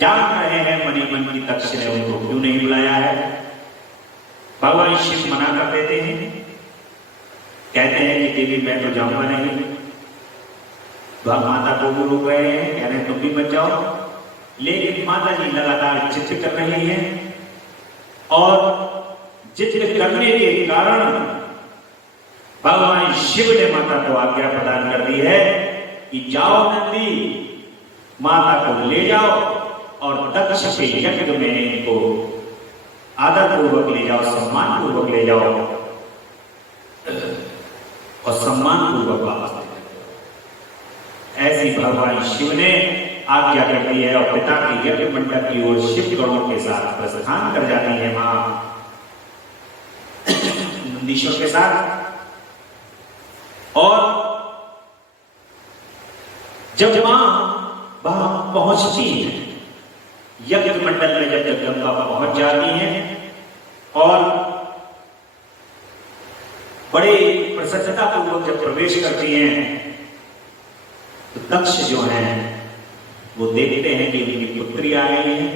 जान रहे हैं मनी मन की दक्ष ने उनको क्यों नहीं बुलाया है। भगवान शिव मना कर देते हैं, कहते हैं कि देवी मैं तो जाऊंगा नहीं। माता को भी रोक रहे हैं, कह रहे हैं तुम भी मत जाओ, लेकिन माता जी लगातार जिद कर रही हैं और जिद करने के कारण भगवान शिव ने माता को आज्ञा प्रदान कर दी है कि जाओ नंदी, माता को ले जाओ और दक्ष के यज्ञ में इनको आदर पूर्वक ले जाओ, सम्मान पूर्वक ले जाओ और सम्मान पूर्वक वापस ले जाओ। ऐसी भगवान शिव ने आज्ञा करती है और पिता के यज्ञ मंडप की ओर शिव गणों के साथ प्रस्थान कर जाती है मां नंदीश्वर के साथ। और जब मां वहां पहुंचती है यज्ञ मंडल में, जब जगदम्बा पहुंच जाती हैं और बड़े प्रसन्नता पूर्वक जब प्रवेश करती हैं तो दक्ष जो हैं वो देखते हैं कि उनकी पुत्री आ गई है,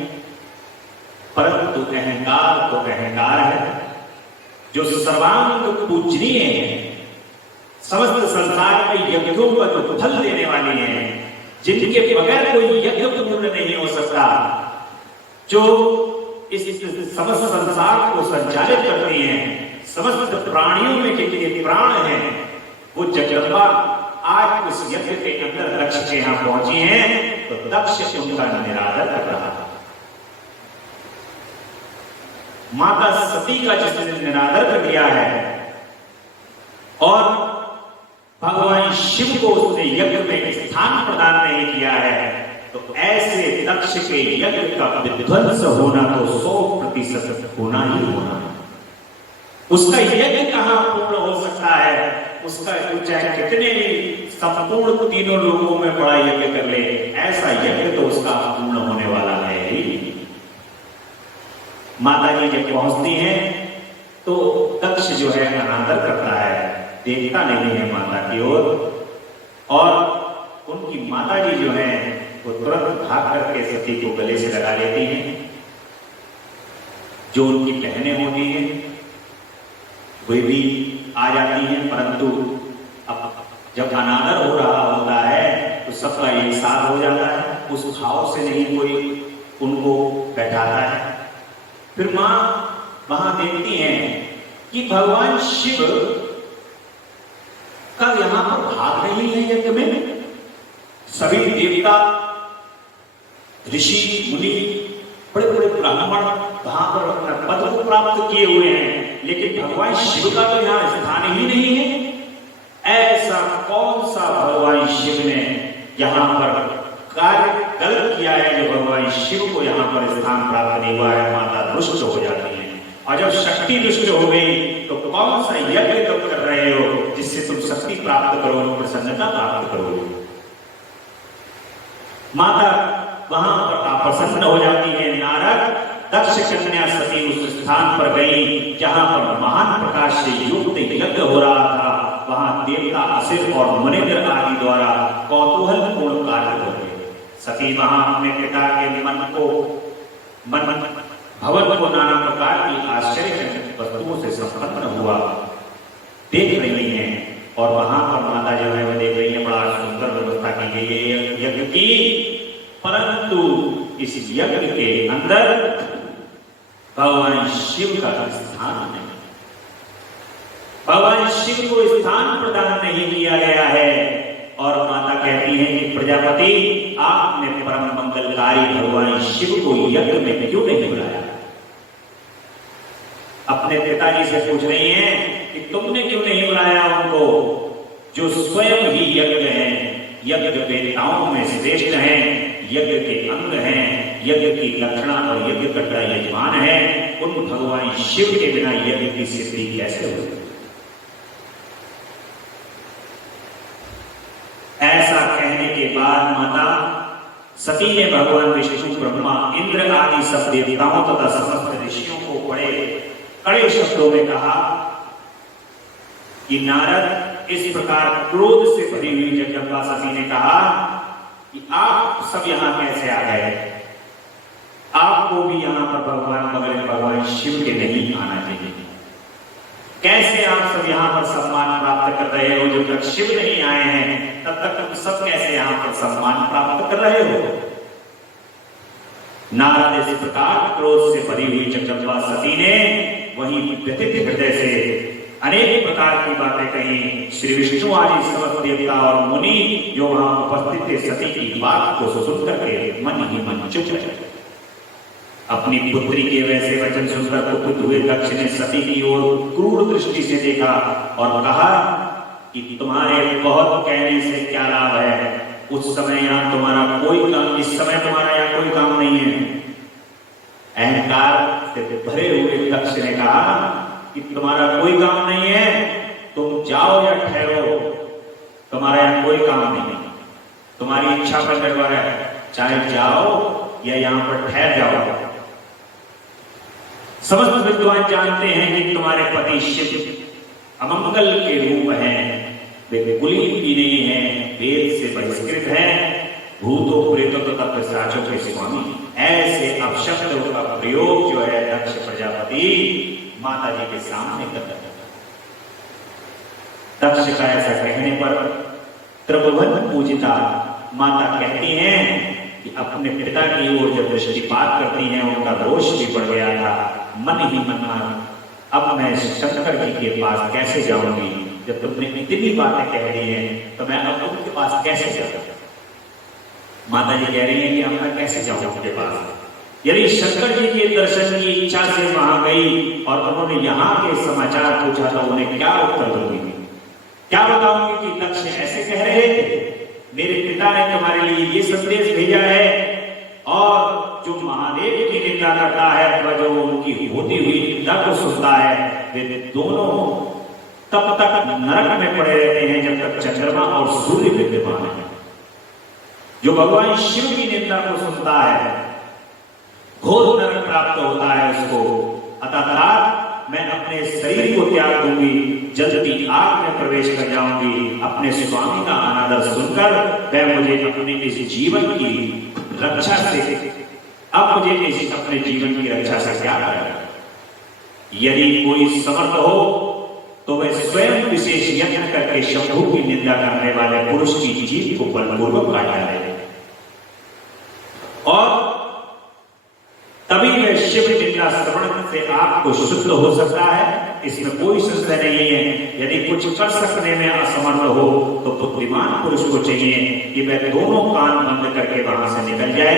परंतु अहंकार तो अहंकार है जो सर्वांग पूजनीय है, समस्त संसार में यज्ञों पर फल देने वाली है, जिनके बगैर कोई यज्ञ पूर्ण नहीं हो सकता, जो इस समस्त संसार को संचालित करती हैं, समस्त प्राणियों में जिनके प्राण हैं, वो जगदम्बा आज उस यज्ञ के अंदर दक्ष के यहां पहुंची हैं, तो दक्ष उनका निरादर कर रहा था। माता सती का जिसने निरादर कर दिया है और भगवान शिव को उसने यज्ञ में स्थान प्रदान नहीं किया है, तो ऐसे दक्ष के यज्ञ का विध्वंस होना तो 100% होना ही होना। उसका यज्ञ कहां पूर्ण हो सकता है, उसका चाहे कितने भी संपूर्ण तीनों लोगों में बड़ा यज्ञ कर ले, ऐसा यज्ञ तो उसका पूर्ण होने वाला है ही। माता जी जब पहुंचती हैं तो दक्ष जो है अनादर करता है, देखता नहीं है माता की ओर, और उनकी माता जी जो है वो तुरंत भाग करके सती को गले से लगा लेती हैं। जो उनकी बहनें होती हैं वे भी आ जाती हैं, परंतु अब जब अनादर हो रहा होता है तो सबका एक साथ हो जाता है, उस भाव से नहीं कोई उनको बैठाता है। फिर मां वहां देखती हैं कि भगवान शिव का यहां पर भाग नहीं है यज्ञ में। सभी देवता, ऋषि, मुनि, बड़े बड़े ब्राह्मण वहां पर अपना पद को प्राप्त किए हुए हैं, लेकिन भगवान शिव का तो यहां स्थान ही नहीं है। ऐसा कौन सा भगवान शिव ने यहां पर कार्य गलत किया है जो भगवान शिव को यहां पर स्थान प्राप्त नहीं हुआ है। माता रुष्ट हो जाती है, और जब शक्ति रुष्ट हो गई तो कौन सा यज्ञ तुम कर रहे हो जिससे तुम शक्ति प्राप्त करोगे, प्रसन्नता प्राप्त करोगे। माता वहां पर अप्रसन्न हो जाती है। नारद दक्ष कन्या सती उस स्थान पर गई जहां पर महान प्रकाश से युक्त यज्ञ हो रहा था। वहां देवता, असुर और मुनिंद्र आदि द्वारा कौतूहल पूर्ण कार्य हो रहे। सती वहां अपने पिता के भवन को नाना प्रकार की आश्चर्यजनक वस्तुओं से संपन्न हुआ देख रही हैं, और वहां पर माता जो है वो देख रही है बड़ा सुंदर व्यवस्था की गई है यज्ञ की। परंतु इस यज्ञ के अंदर भगवान शिव का स्थान नहीं, भगवान शिव को स्थान प्रदान नहीं किया गया है। और माता कहती है कि प्रजापति, आपने परम मंगलकारी भगवान शिव को यज्ञ में क्यों नहीं बुलाया। अपने पिताजी से पूछ रही हैं कि तुमने क्यों नहीं बुलाया उनको, जो स्वयं ही यज्ञ हैं, यज्ञ वेताओं में श्रेष्ठ हैं, यज्ञ के अंग हैं, यज्ञ की लक्षणा और यज्ञ करता यजमान है। उन भगवान शिव के बिना यज्ञ की सिद्धि कैसे हो। ऐसा कहने के बाद माता सती ने भगवान विष्णु, ब्रह्मा, इंद्र आदि सब देवताओं तथा समस्त ऋषियों को बड़े कड़े शब्दों में कहा कि नारद, इस प्रकार क्रोध से भरी हुई जगदम्बा सती ने कहा कि आप सब यहां कैसे आ गए। आपको भी यहां पर भगवान शिव के नहीं आना चाहिए। कैसे आप सब यहां पर सम्मान प्राप्त कर रहे हो। जब तक शिव नहीं आए हैं तब तक तुम सब कैसे यहां पर सम्मान प्राप्त कर रहे हो। नारद इस प्रकार क्रोध से भरी हुई जगदम्बा सती ने वहीं व्यथित हृदय से अनेक प्रकार की बातें कही। श्री विष्णु आदि समस्त देवता और मुनि जो वहां उपस्थित थे सती की बात को सुन करके मन ही मन चुप रहे। अपनी पुत्री के वैसे वचन सुनकर कुपित हुए दक्ष ने सती की ओर क्रूर दृष्टि से देखा और कहा कि तुम्हारे बहुत कहने से क्या लाभ है। उस समय यहाँ तुम्हारा कोई काम, इस समय तुम्हारा यहाँ कोई काम नहीं है। अहंकार से भरे हुए दक्ष ने कहा कि तुम्हारा कोई काम नहीं है, तुम जाओ या ठहरो, तुम्हारा यहाँ कोई काम नहीं, तुम्हारी इच्छा पर निर्भर है, चाहे जाओ या यहाँ पर ठहर जाओ। समस्त विद्वान जानते हैं कि तुम्हारे पति शिव अमंगल के रूप हैं, वे कुलीन भी नहीं है, वेद से बहिष्कृत है, भूतों प्रेतों तथा पिशाचों के स्वामी। ऐसे अपशब्दों का प्रयोग जो है दक्ष प्रजापति माता जी के सामने करता है। दक्ष का ऐसा कहने पर त्रिभुवन पूजिता माता कहती हैं कि अपने पिता की ओर जब दृष्टिपात करती हैं उनका रोष भी बढ़ गया था। मन ही मन अब मैं शंकर जी के पास कैसे जाऊंगी, जब तुमने इतनी बातें कह रही हैं तो मैं अब उनके पास कैसे जाऊंगा। माता जी कह रही हैं कि अब मैं कैसे जाऊंगा उनके पास। यदि शंकर जी के दर्शन की इच्छा से वहां गई और उन्होंने यहाँ के समाचार पूछा तो उन्हें क्या उत्तर दूंगी, क्या बताऊंगी कि दक्ष ऐसे कह रहे थे, मेरे पिता ने तुम्हारे लिए ये संदेश भेजा है। और जो महादेव की निंदा करता है अथवा जो उनकी होती हुई निंदा को सुनता है, वे दोनों तब तक नरक में पड़े रहते हैं जब तक चंद्रमा और सूर्य विद्यमान है। जो भगवान शिव की निंदा को सुनता है घोर नरक प्राप्त होता है उसको। अतः मैं अपने शरीर को त्याग दूंगी, जल्दी आग में प्रवेश कर जाऊंगी। अपने स्वामी का अनादर सुनकर वह मुझे अपने इस जीवन की रक्षा से, अब मुझे इस अपने जीवन की रक्षा से क्या करेगा। यदि कोई समर्थ हो तो वह स्वयं विशेष यत्न करके शंभु की निंदा करने वाले पुरुष की जीभ को बलपूर्वक काट डाले। और शिव निंदा श्रवण से आपको शुद्ध हो सकता है, इसमें कोई संशय नहीं है। यदि कुछ कर सकने में असमर्थ हो तो बुद्धिमान पुरुष को चाहिए कि वह दोनों कान बंद करके वहां से निकल जाए।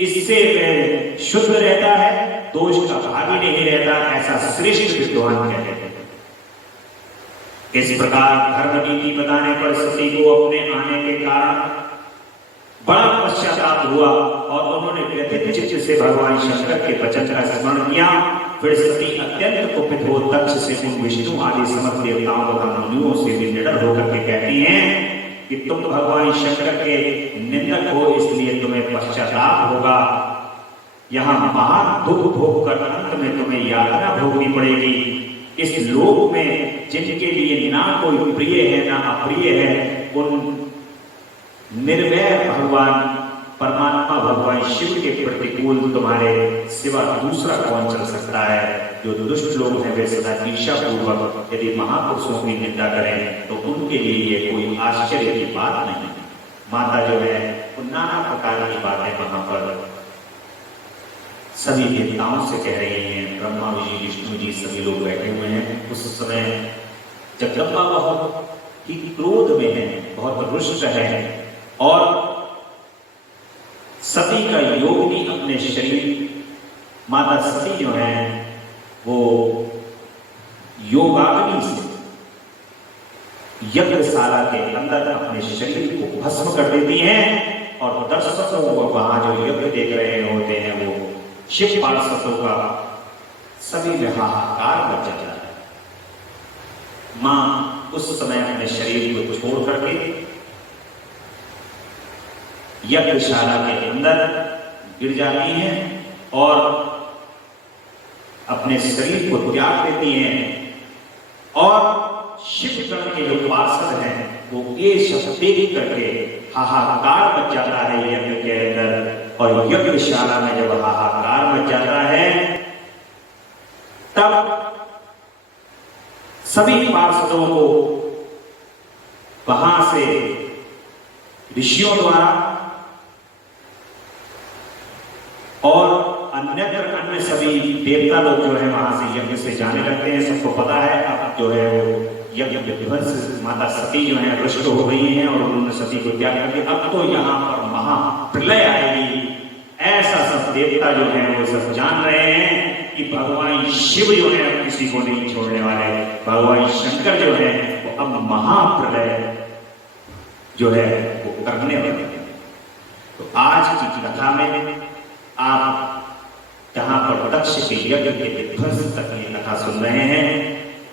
इससे वह शुद्ध रहता है, दोष का भागी नहीं रहता, ऐसा श्रेष्ठ विद्वान कहते हैं। इस प्रकार धर्म नीति बताने पर सती को अपने आने के कारण बड़ा पश्चाताप हुआ और उन्होंने व्यथित चित्त से भगवान शंकर के वचन का स्मरण किया। फिर सती अत्यंत कुपित हो दक्ष से उन विष्णु आदि समस्त देवताओं तथा मुनियों से भी निडर होकर के कहती हैं कि तुम भगवान शंकर के निंदक हो, इसलिए तुम्हें पश्चाताप होगा। यहाँ महान दुख भोग कर अंत में तुम्हें यातना भोगनी पड़ेगी। इस लोक में जिनके लिए ना कोई प्रिय है ना अप्रिय है, उन निर्वैर भगवान परमात्मा भगवान शिव के प्रतिकूल तुम्हारे सिवा दूसरा कौन चल सकता है। जो दुष्ट लोग हैं वे सदा ईर्ष्या पूर्वक यदि महापुरुषों की निंदा करें तो उनके लिए ये कोई आश्चर्य की बात नहीं। माता जो है वो नाना प्रकार की बातें वहां पर सभी देवताओं से कह रही हैं। ब्रह्मा जी, विष्णु जी सभी लोग बैठे हुए हैं। उस समय जगदम्बा बहुत ही क्रोध में है, बहुत रुष्ट है और सती का योग भी अपने शरीर, माता सती जो है वो योगाग्नि से यज्ञशाला के अंदर अपने शरीर को भस्म कर देती हैं और दर्शकों को वहां जो यज्ञ देख रहे होते हैं वो शिव पार्षदों का सभी में हाहाकार मच जाता है। मां उस समय अपने शरीर को छोड़ करके यज्ञशाला के अंदर गिर जाती हैं और अपने शरीर को त्याग देती हैं और शिव गण के जो पार्षद हैं वो ये शब्द करके हाहाकार मच जाता है यज्ञ के अंदर। और यज्ञशाला में जब हाहाकार मच जाता है तब सभी पार्षदों को वहां से ऋषियों द्वारा और अन्य सभी देवता लोग जो है वहां से यज्ञ से जाने लगते हैं। सबको पता है अब जो है वो यज्ञ विध्वंस, माता सती जो है रुष्ट हो गई हैं और उन्होंने सती को त्याग करके अब तो यहाँ पर महाप्रलय आएगी। ऐसा सब देवता जो है वो सब जान रहे हैं कि भगवान शिव जो है अब किसी को नहीं छोड़ने वाले, भगवान शंकर जो है वो अब महाप्रलय जो है वो करने वाले हैं। तो आज की कथा में आप जहां पर दक्ष के यज्ञ के विध्वंस तक की कथा सुन रहे हैं,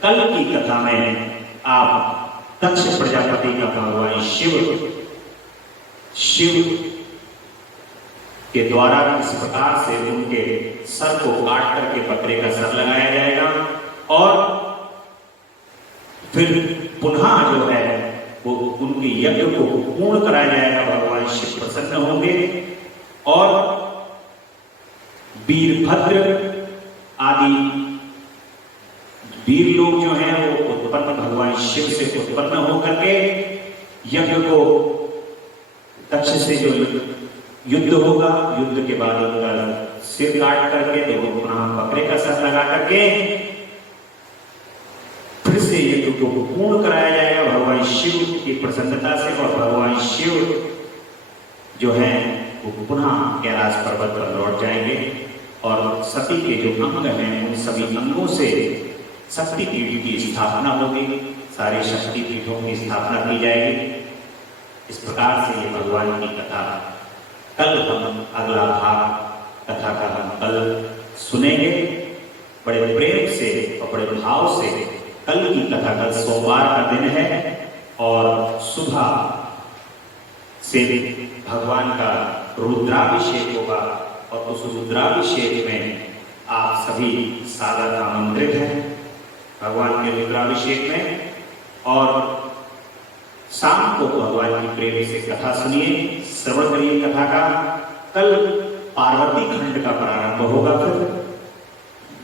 कल की कथा में आप दक्ष प्रजापति का भगवान शिव के द्वारा किस प्रकार से उनके सर को काट करके बकरे का सर लगाया जाएगा और फिर पुनः जो है वो उनके यज्ञ को पूर्ण कराया जाएगा। भगवान शिव प्रसन्न होंगे और वीरभद्र आदि वीर लोग जो हैं वो उत्पन्न भगवान शिव से उत्पन्न होकर के यज्ञ को दक्ष से जो युद्ध होगा, युद्ध के बाद उनका सिर काट करके तो वो पुनः बकरे का सर लगा करके फिर से यज्ञ को पूर्ण कराया जाएगा भगवान शिव की प्रसन्नता से। और भगवान शिव जो है वो पुनः कैलाश पर्वत पर लौट जाएंगे और सती के जो अंग हैं उन सभी अंगों से शक्तिपीठ की स्थापना होगी, सारे शक्तिपीठों की स्थापना की जाएगी। इस प्रकार से ये भगवान की कथा कल हम अगला भाग कथा का हम कल सुनेंगे बड़े प्रेम से और बड़े भाव से। कल की कथा कल सोमवार का दिन है और सुबह से भगवान का रुद्राभिषेक होगा और उस रुद्राभिषेक में आप सभी सादर आमंत्रित हैं भगवान के रुद्राभिषेक में। और शाम को भगवान की प्रेम से कथा सुनिए, श्रवण करिए कथा का। कल पार्वती खंड का प्रारंभ होगा। फिर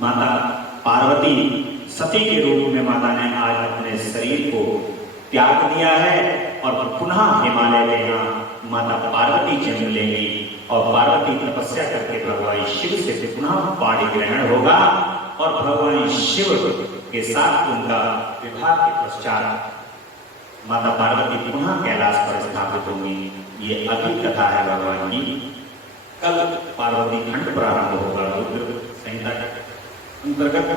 माता पार्वती सती के रूप में माता ने आज अपने शरीर को त्याग दिया है और पुनः हिमालय में यहाँ माता पार्वती जन्म लेंगी और पार्वती तपस्या करके भगवान शिव से पुनः पाणी ग्रहण होगा और भगवान शिव के साथ उनका विवाह के पश्चात माता पार्वती पुनः कैलाश पर स्थापित होंगी। ये अभी कथा है भगवान की। कल पार्वती खंड प्रारंभ होगा रुद्र संहिता के अंतर्गत,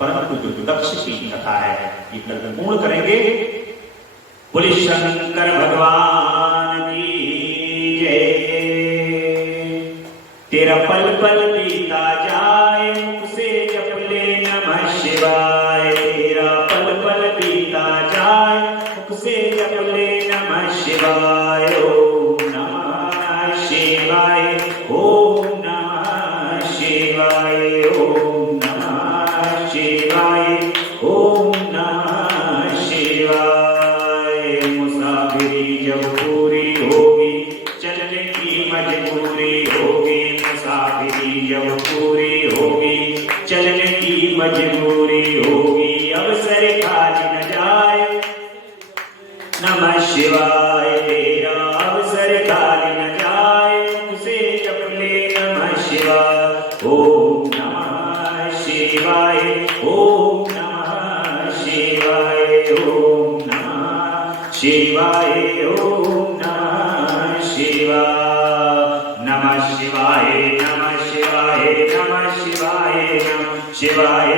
परंतु जो दक्ष की कथा है ये कल पूर्ण करेंगे। बोले शंकर भगवान की जय। तेरा पल पल बीता जाए मुख से जप ले नमः शिवाय। तेरा पल पल बीता जाए मुख से जप ले नमः शिवाय। ओम नमः शिवाय। ओम नमः शिवाय। ओम नमः शिवाय। ओम नमः शिवाय। मुसाफिरी जब पूरी होगी चलने की मजबूरी होगी। मुसाफिरी जब पूरी होगी चलने की मजबूरी होगी। अवसर खाली न जाए नमः शिवाय। तेरा अवसर खाली न जाए उसे जप ले नमः शिवाय। ओम नमः शिवाय। ओम नमः शिवाय। ओम नमः शिवाय। ओम नमः शिवाय। नमः शिवाय। नमः शिवाय। नमः शिवाय। नमः शिवाय।